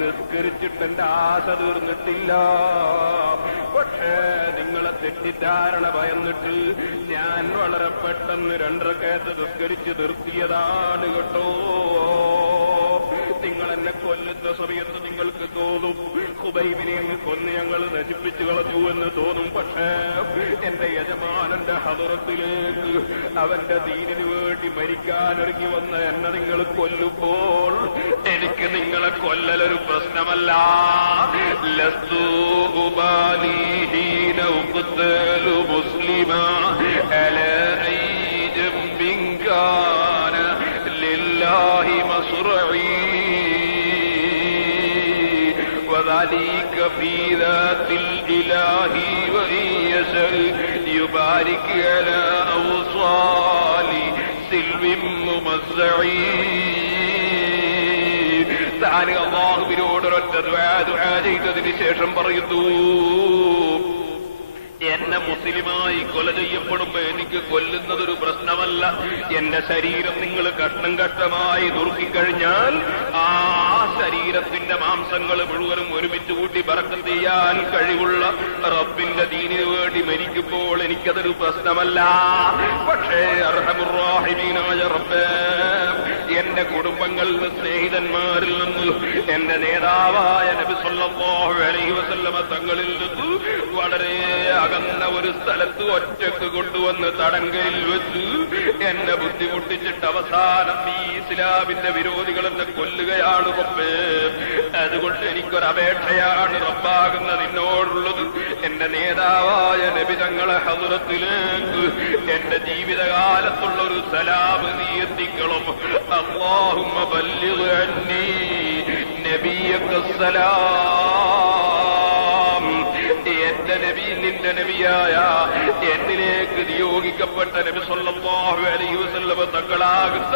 നിസ്കരിച്ചിട്ട് എന്റെ ആശ തീർന്നിട്ടില്ല. പക്ഷേ നിങ്ങളെ തെറ്റിദ്ധാരണ ഭയന്നിട്ട് ഞാൻ വളരെ പെട്ടെന്ന് 2 റക്അത്ത് നിസ്കരിച്ച് നിർത്തിയതാണ് കേട്ടോ. നിങ്ങൾ എന്നെ കൊല്ലുന്ന സമയത്ത് നിങ്ങൾക്ക് തോന്നും ഖുബൈബിനെ അങ്ങ് കൊന്ന് ഞങ്ങൾ നശിപ്പിച്ചു കളഞ്ഞു എന്ന് തോന്നും. പക്ഷേ എന്റെ യജമാനന്റെ ഹദറത്തിലേക്ക് അവന്റെ ദീനിനു വേണ്ടി മരിക്കാൻ ഒരുങ്ങി വന്ന എന്നെ നിങ്ങൾ കൊല്ലുമ്പോൾ എനിക്ക് നിങ്ങളെ കൊല്ലലൊരു പ്രശ്നമല്ല. ലസ്തു ഉബാലി ഹീന ഉഖ്തലു മുസ്ലിമാ അലാ അയ് ജംബിൻ കാന ലില്ലാഹി മസ്റഈ وذلك في ذات الإله وإن يشأ يبارك على أوصال سلم ممزع. താൻ അല്ലാഹുവിനോട് ഒരൊറ്റ ദുആ ചെയ്തതിന് ശേഷം പറയുന്നു, എന്നെ മുസ്ലിമായി കൊല ചെയ്യപ്പെടുമ്പോ എനിക്ക് കൊല്ലുന്നതൊരു പ്രശ്നമല്ല. എന്റെ ശരീരം നിങ്ങൾ കഷ്ണം കഷ്ടമായി നുറുക്കിക്കഴിഞ്ഞാൽ ആ ശരീരത്തിന്റെ മാംസങ്ങൾ മുഴുവനും ഒരുമിച്ച് കൂട്ടി ബറക്കത്ത് ചെയ്യാൻ കഴിവുള്ള റബ്ബിന്റെ ദീനിനു വേണ്ടി മരിക്കുമ്പോൾ എനിക്കതൊരു പ്രശ്നമല്ല. പക്ഷേ അർഹമുർ റഹീമീനായ റബ്ബേ, എന്റെ കുടുംബങ്ങളിൽ നിന്ന്, സ്നേഹിതന്മാരിൽ നിന്ന്, എന്റെ നേതാവായ നബി സല്ലല്ലാഹു അലൈഹി വസല്ലമ തങ്ങളിൽ നിന്ന് വളരെ അകന്ന ഒരു സ്ഥലത്ത് ഒറ്റക്ക് കൊണ്ടുവന്ന് തടങ്കയിൽ വെച്ച് എന്നെ ബുദ്ധിമുട്ടിച്ചിട്ട് അവസാനം ഈ ഇസ്ലാമിന്റെ വിരോധികൾ എന്നെ കൊല്ലുകയാണ് റബ്ബേ. അതുകൊണ്ട് എനിക്കൊരപേക്ഷയാണ് റബ്ബാകുന്ന നിന്നോടുള്ളത്. എന്റെ നേതാവായ നബി തങ്ങളെ ഹദ്റത്തിലേക്ക് എന്റെ ജീവിതകാലത്തുള്ള ഒരു സലാം നീ എത്തിക്കണം. അല്ലാഹുമ്മ ബല്ലിഗ് അന്നീ നബിയക സലാം. എന്റെ നബി, നിന്റെ നബിയായ എന്നിലേക്ക് നിയോഗിക്കപ്പെട്ട നബി സല്ലല്ലാഹു അലൈഹി വസല്ലം തങ്ങളാകുന്ന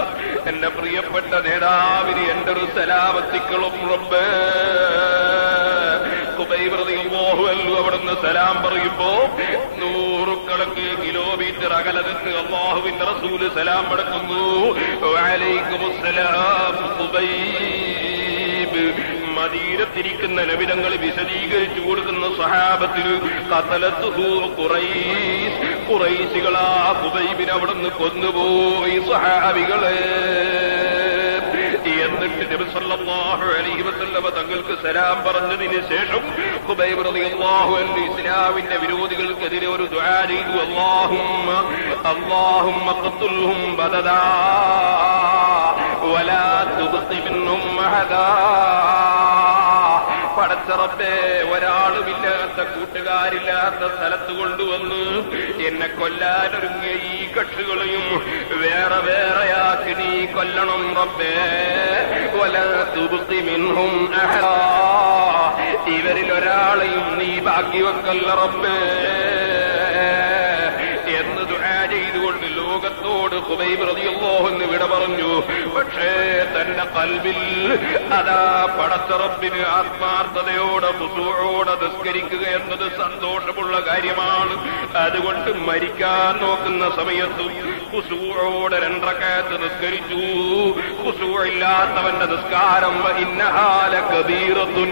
എന്റെ പ്രിയപ്പെട്ട നേതാവിന് എന്റെ ഒരു സലാം എത്തിക്കണം റബ്ബേ. ഖുബൈബ് റളിയല്ലാഹു അൻഹു അവിടുന്ന് സലാം പറയുമ്പോ 100 കണക്കിന് കിലോമീറ്റർ അകലെ നിന്ന് അല്ലാഹുവിന്റെ റസൂല് സലാം മടക്കുന്നു. വഅലൈക്കുമുസ്സലാം ഖുബൈബ്. മദീനത്തിരിക്കുന്ന നബിതങ്ങൾ വിശദീകരിച്ചു കൊടുക്കുന്ന സഹാബത്തിന് ഖതലത്തുഹു ഖുറൈശ്, ഖുറൈശികളാ ഖുബൈബിനെ അവിടുന്ന് കൊന്നുപോയി സഹാബികളെ. എന്നിട്ട് നബി സല്ലല്ലാഹു അലൈഹി വസല്ലം തങ്ങൾക്ക് സലാം പറഞ്ഞതിന് ശേഷം ഖുബൈബ് റളിയല്ലാഹു അൻഹു ഇസ്ലാമിന്റെ വിരോധികൾക്കെതിരെ ഒരു ദുആ ചെയ്തു. അല്ലാഹുമ്മ ഖത്തുൽഹും ബദദാ വലാ തുബ്ഖി മിൻഹും അഹദാ. പടച്ച റബ്ബേ, ഒരാളുമില്ലാത്ത കൂട്ടുകാരില്ലാത്ത സ്ഥലത്ത് കൊണ്ടുവന്ന് എന്നെ കൊല്ലാനൊരുങ്ങിയ ഈ കക്ഷികളെയും വേറെ വേറെയാക്കി നീ കൊല്ലണം റബ്ബേ. വലാ തുബ്ഖി മിൻഹും അഹദാ. ഇവരിൽ ഒരാളെയും നീ ബാക്കി വെക്കല്ല റബ്ബേ എന്ന് ദുആ ചെയ്തുകൊണ്ട് ലോകത്തോട് ഖുബൈബ് റളിയല്ലാഹു അൻഹു വിട പറഞ്ഞു. പക്ഷേ തന്റെ ഖൽബിൽ അതാ പടച്ച റബ്ബിന് ആത്മാർത്ഥതയോടെ ഖുശൂഅോടെ നിസ്കരിക്കുക എന്നത് സന്തോഷമുള്ള കാര്യമാണ്. അതുകൊണ്ട് മരിക്കാൻ നോക്കുന്ന സമയത്ത് ഖുശൂഅോടെ 2 റക്അത്ത് നിസ്കരിച്ചു. ഖുശൂഇല്ലാത്തവന്റെ നിസ്കാരം ഇന്നഹാ ലകബീറത്തുൻ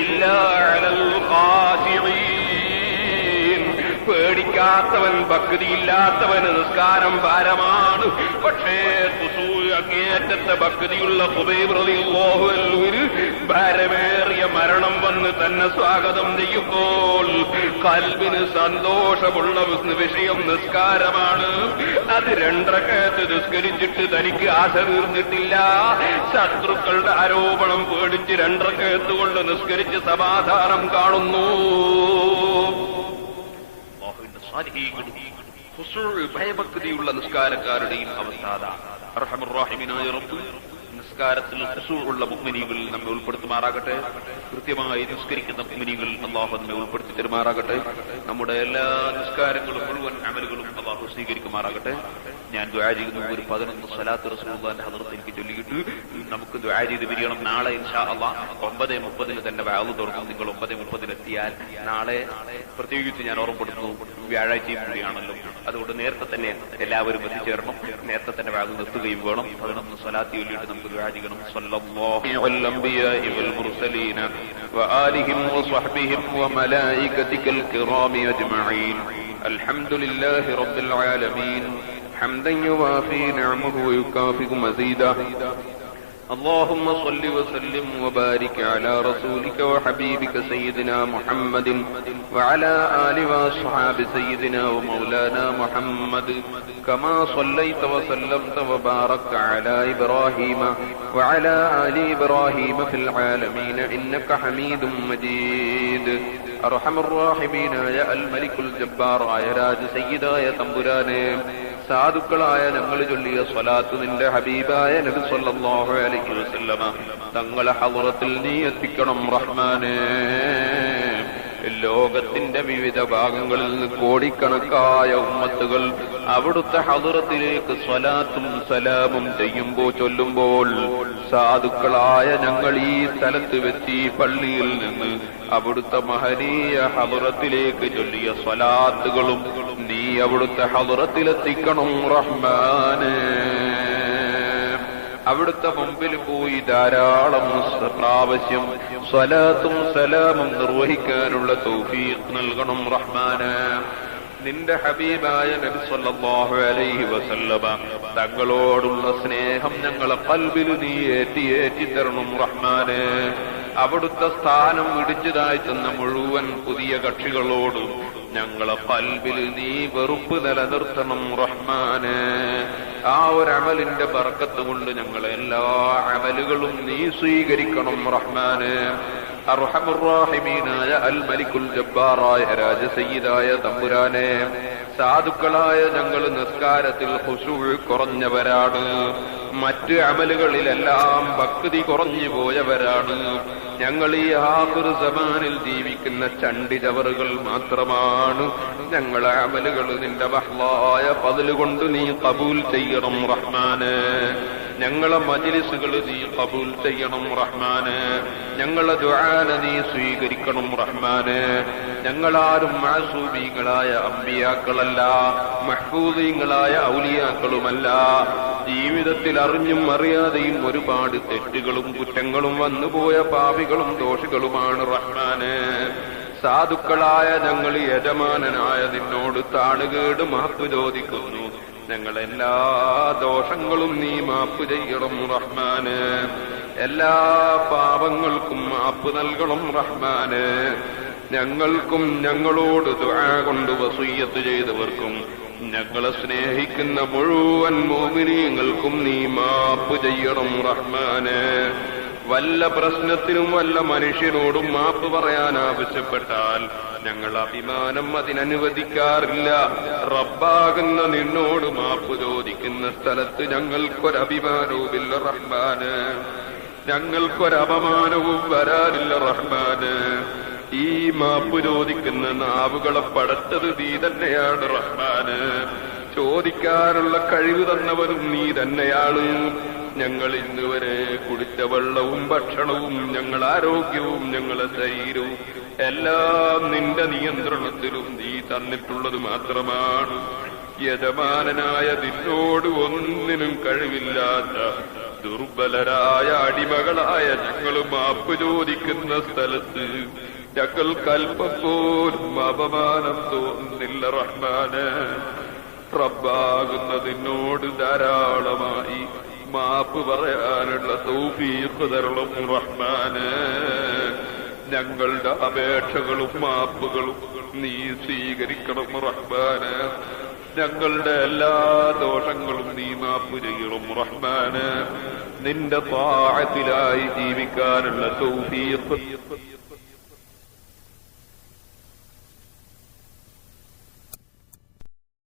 ഇല്ലാ അലൽ ഖാശിഈൻ. പേടിക്കാത്തവൻ, ഭക്തിയില്ലാത്തവന് നിസ്കാരം ഭാരമാണ്. പക്ഷേ അങ്ങേയറ്റത്തെ ഭക്തിയുള്ള ഖുബൈബ് റളിയല്ലാഹു അൻഹുവിന് ഭാരമേറിയ മരണം വന്ന് തന്നെ സ്വാഗതം ചെയ്യുമ്പോൾ ഖൽബിന് സന്തോഷമുള്ള വിഷയം നിസ്കാരമാണ്. അത് 2 റക്അത്ത് നിസ്കരിച്ചിട്ട് തനിക്ക് ആശ തീർന്നിട്ടില്ല. ശത്രുക്കളുടെ ആരോപണം പേടിച്ച് 2 റക്അത്ത് കൊണ്ട് നിസ്കരിച്ച് സമാധാനം കാണുന്നു. ഭയഭക്തിയുള്ള നിസ്കാരക്കാരുടെയും അവസ്ഥ അർഹമുർ റഹീമീനായ റബ്ബ് നിസ്കാരത്തിൽ ഖുശൂഉള്ള മുഅ്മിനീകളിൽ നമ്മെ ഉൾപ്പെടുത്തുമാറാകട്ടെ. കൃത്യമായി നിസ്കരിക്കുന്ന മുഅ്മിനീകളിൽ അല്ലാഹു നമ്മെ ഉൾപ്പെടുത്തി തരുമാറാകട്ടെ. നമ്മുടെ എല്ലാ നിസ്കാരങ്ങളും മുഴുവൻ അമലുകളും അല്ലാഹു സ്വീകരിക്കുമാറാകട്ടെ. ഞാൻ ദുആ ചെയ്യുന്നു, ഒരു 11 സ്വലാത്ത് റസൂലുള്ളാഹിന്റെ ഹദ്റത്ത് എനിക്ക് ചൊല്ലിയിട്ട് നമുക്ക് ദുആ ചെയ്ത് പിരിയണം. നാളെ ഇൻഷാ അല്ലാഹ് 9:30 തന്നെ വഅദ് തുറക്കും. നിങ്ങൾ 9:30 എത്തിയാൽ നാളെ പ്രത്യേകിച്ച് ഞാൻ ഓർമ്മപ്പെടുത്തുന്നു, വ്യാഴാഴ്ചയും കൂടിയാണല്ലോ. അതുകൊണ്ട് നേരത്തെ തന്നെ എല്ലാവരും എത്തിച്ചേരണം. നേരത്തെ തന്നെ വഅദ് നിർത്തുകയും വേണം. 11 സ്വലാത്ത് ചൊല്ലിയിട്ട് നമുക്ക് ദുആ ചെയ്യണം. സല്ലല്ലാഹു അലൽ അംബിയാഇ വൽ മുർസലീന വആലിഹിം വസ്വഹ്ബിഹിം വമലായികതികൽ കിറാമി അജ്മഈൻ. അൽഹംദുലില്ലാഹി റബ്ബിൽ ആലമീൻ. حمدا يوافي نعمه ويكافئ مزيدا. اللهم صل وسلم وبارك على رسولك وحبيبك سيدنا محمد وعلى آل وأصحاب سيدنا ومولانا محمد كما صليت وسلمت وباركت على إبراهيم وعلى آل إبراهيم في العالمين إنك حميد مجيد. أرحم الراحمين يا الملك الجبار يا راج سيدا يا തമ്പുരാനെ, സാധുക്കളായ ഞങ്ങൾ ചൊല്ലിയ സ്വലാത്ത് നിന്റെ ഹബീബായ നബി സല്ലല്ലാഹു അലൈഹി വസല്ലമ തങ്ങളെ ഹദ്റത്തിൽ നീ എത്തിക്കണം റഹ്മാനേ. ലോകത്തിന്റെ വിവിധ ഭാഗങ്ങളിൽ നിന്ന് കോടിക്കണക്കായ ഉമ്മത്തുകൾ അവിടുത്തെ ഹദറത്തിലേക്ക് സ്വലാത്തും സലാമും ചൊല്ലുമ്പോൾ സാധുക്കളായ ഞങ്ങൾ ഈ സ്ഥലത്ത് വെച്ച് ഈ പള്ളിയിൽ നിന്ന് അവിടുത്തെ മഹനീയ ഹദറത്തിലേക്ക് ചൊല്ലിയ സ്വലാത്തുകളും നീ അവിടുത്തെ ഹദറത്തിലെത്തിക്കണം റഹ്മാനേ. അവിടുത്തെ മുമ്പിൽ പോയി ധാരാളം പ്രാവശ്യം സ്വലാത്തും സലാമും നിർവഹിക്കാനുള്ള തൗഫീഖ് നൽകണം റഹ്മാനേ. നിന്റെ ഹബീബായ നബി സല്ലല്ലാഹു അലൈഹി വസല്ലമ തങ്ങളോടുള്ള സ്നേഹം ഞങ്ങളെ ഖൽബിൽ നീ ഏറ്റി തരണം റഹ്മാനേ. അവിടുത്തെ സ്ഥാനം ഇടിച്ചതായി തന്ന മുഴുവൻ പുതിയ കക്ഷികളോടും ഞങ്ങളെ ഖൽബിൽ നീ വെറുപ്പ് നിലനിർത്തണം റഹ്മാനേ. ആ ഒരു അമലിന്റെ ബർക്കത്ത് കൊണ്ട് ഞങ്ങളെ എല്ലാ അമലുകളും നീ സ്വീകരിക്കണം റഹ്മാനേ. അർഹമുർ റഹീമീനായ അൽ മലിക്കുൽ ജബ്ബാറായ രാജസയ്യിദായ തമ്പുരാനെ, സാധുക്കളായ ഞങ്ങൾ നിസ്കാരത്തിൽ ഖുശൂഅ് കുറഞ്ഞവരാണ്, മറ്റ് അമലുകളിലെല്ലാം ഭക്തി കുറഞ്ഞു പോയവരാണ്. ഞങ്ങൾ ഈ ആഖിർ സമാനിൽ ജീവിക്കുന്ന ചണ്ടിചവറുകൾ മാത്രമാണ്. ഞങ്ങളെ അമലുകൾ നിന്റെ മഹ്ലായ ഫദ്ല് കൊണ്ട് നീ ഖബൂൽ ചെയ്യണം റഹ്മാനേ. ഞങ്ങളെ മജ്ലിസുകൾ നീ ഖബൂൽ ചെയ്യണം റഹ്മാനേ. ഞങ്ങളെ ദുആന നീ സ്വീകരിക്കണം റഹ്മാനേ. ഞങ്ങളാരും മഅസൂമീങ്ങളായ അമ്പിയാക്കളല്ല, മഹ്ഫൂദീങ്ങളായ ഔലിയാക്കളുമല്ല. ജീവിതത്തിൽ അറിഞ്ഞും അറിയാതെയും ഒരുപാട് തെറ്റുകളും കുറ്റങ്ങളും വന്നുപോയ പാപികളും ദോഷികളുമാണ് റഹ്മാനേ. സാധുക്കളായ ഞങ്ങൾ യജമാനനായ നിന്നോട് താണുകേട് മാപ്പ് ചോദിക്കുന്നു. ഞങ്ങളെല്ലാ ദോഷങ്ങളും നീ മാപ്പ് ചെയ്യണം റഹ്മാനേ. എല്ലാ പാപങ്ങൾക്കും മാപ്പ് നൽകണം റഹ്മാനേ. ഞങ്ങൾക്കും ഞങ്ങളോട് ദുആ കൊണ്ട് വസിയ്യത്ത് ചെയ്തവർക്കും ഞങ്ങളെ സ്നേഹിക്കുന്ന മുഴുവൻ മുഅ്മിനീങ്ങൾക്കും നീ മാപ്പ് ചെയ്യണം റഹ്മാനേ. വല്ല പ്രശ്നത്തിനും വല്ല മനുഷ്യനോടും മാപ്പ് പറയാൻ ആവശ്യപ്പെട്ടാൽ ഞങ്ങൾ അഭിമാനം അതിനനുവദിക്കാറില്ല. റബ്ബാകുന്ന നിന്നോട് മാപ്പ് ചോദിക്കുന്ന സ്ഥലത്ത് ഞങ്ങൾക്കൊരഭിമാനവുമില്ല റഹ്മാന്, ഞങ്ങൾക്കൊരപമാനവും വരാനില്ല റഹ്മാന്. ഈ മാപ്പ് ചോദിക്കുന്ന നാവുകളെ പടച്ചത് നീ തന്നെയാണ് റഹ്മാന്. ചോദിക്കാനുള്ള കഴിവ് തന്നവരും നീ തന്നെയാണ്. ഞങ്ങൾ ഇന്നുവരെ കുടിച്ച വെള്ളവും ഭക്ഷണവും ഞങ്ങൾ ആരോഗ്യവും ഞങ്ങളെ ശരീരവും എല്ലാം നിന്റെ നിയന്ത്രണത്തിലും നീ തന്നിട്ടുള്ളത് മാത്രമാണ്. യജമാനനായ നിന്നോട് ഒന്നിനും കഴിവില്ലാത്ത ദുർബലരായ അടിമകളായ ഞങ്ങൾ മാപ്പ് ചോദിക്കുന്ന സ്ഥലത്ത് ഞങ്ങൾക്ക് അല്പം പോലും അപമാനം തോന്നുന്നില്ല റഹ്മാന്. റബ്ബാകുന്ന നിന്നോട് ധാരാളമായി മാപ്പ് പറയാനുള്ള തൗഫീഖ് തരണം റഹ്മാന്. ഞങ്ങളുടെ അപേക്ഷകളും മാപ്പുകളും നീ സ്വീകരിക്കണം റഹ്മാന്. ഞങ്ങളുടെ എല്ലാ ദോഷങ്ങളും നീ മാപ്പ് ചെയ്യണം റഹ്മാന്. നിന്റെ താഅത്തിലായി ജീവിക്കാനുള്ള തൗഫീഖ്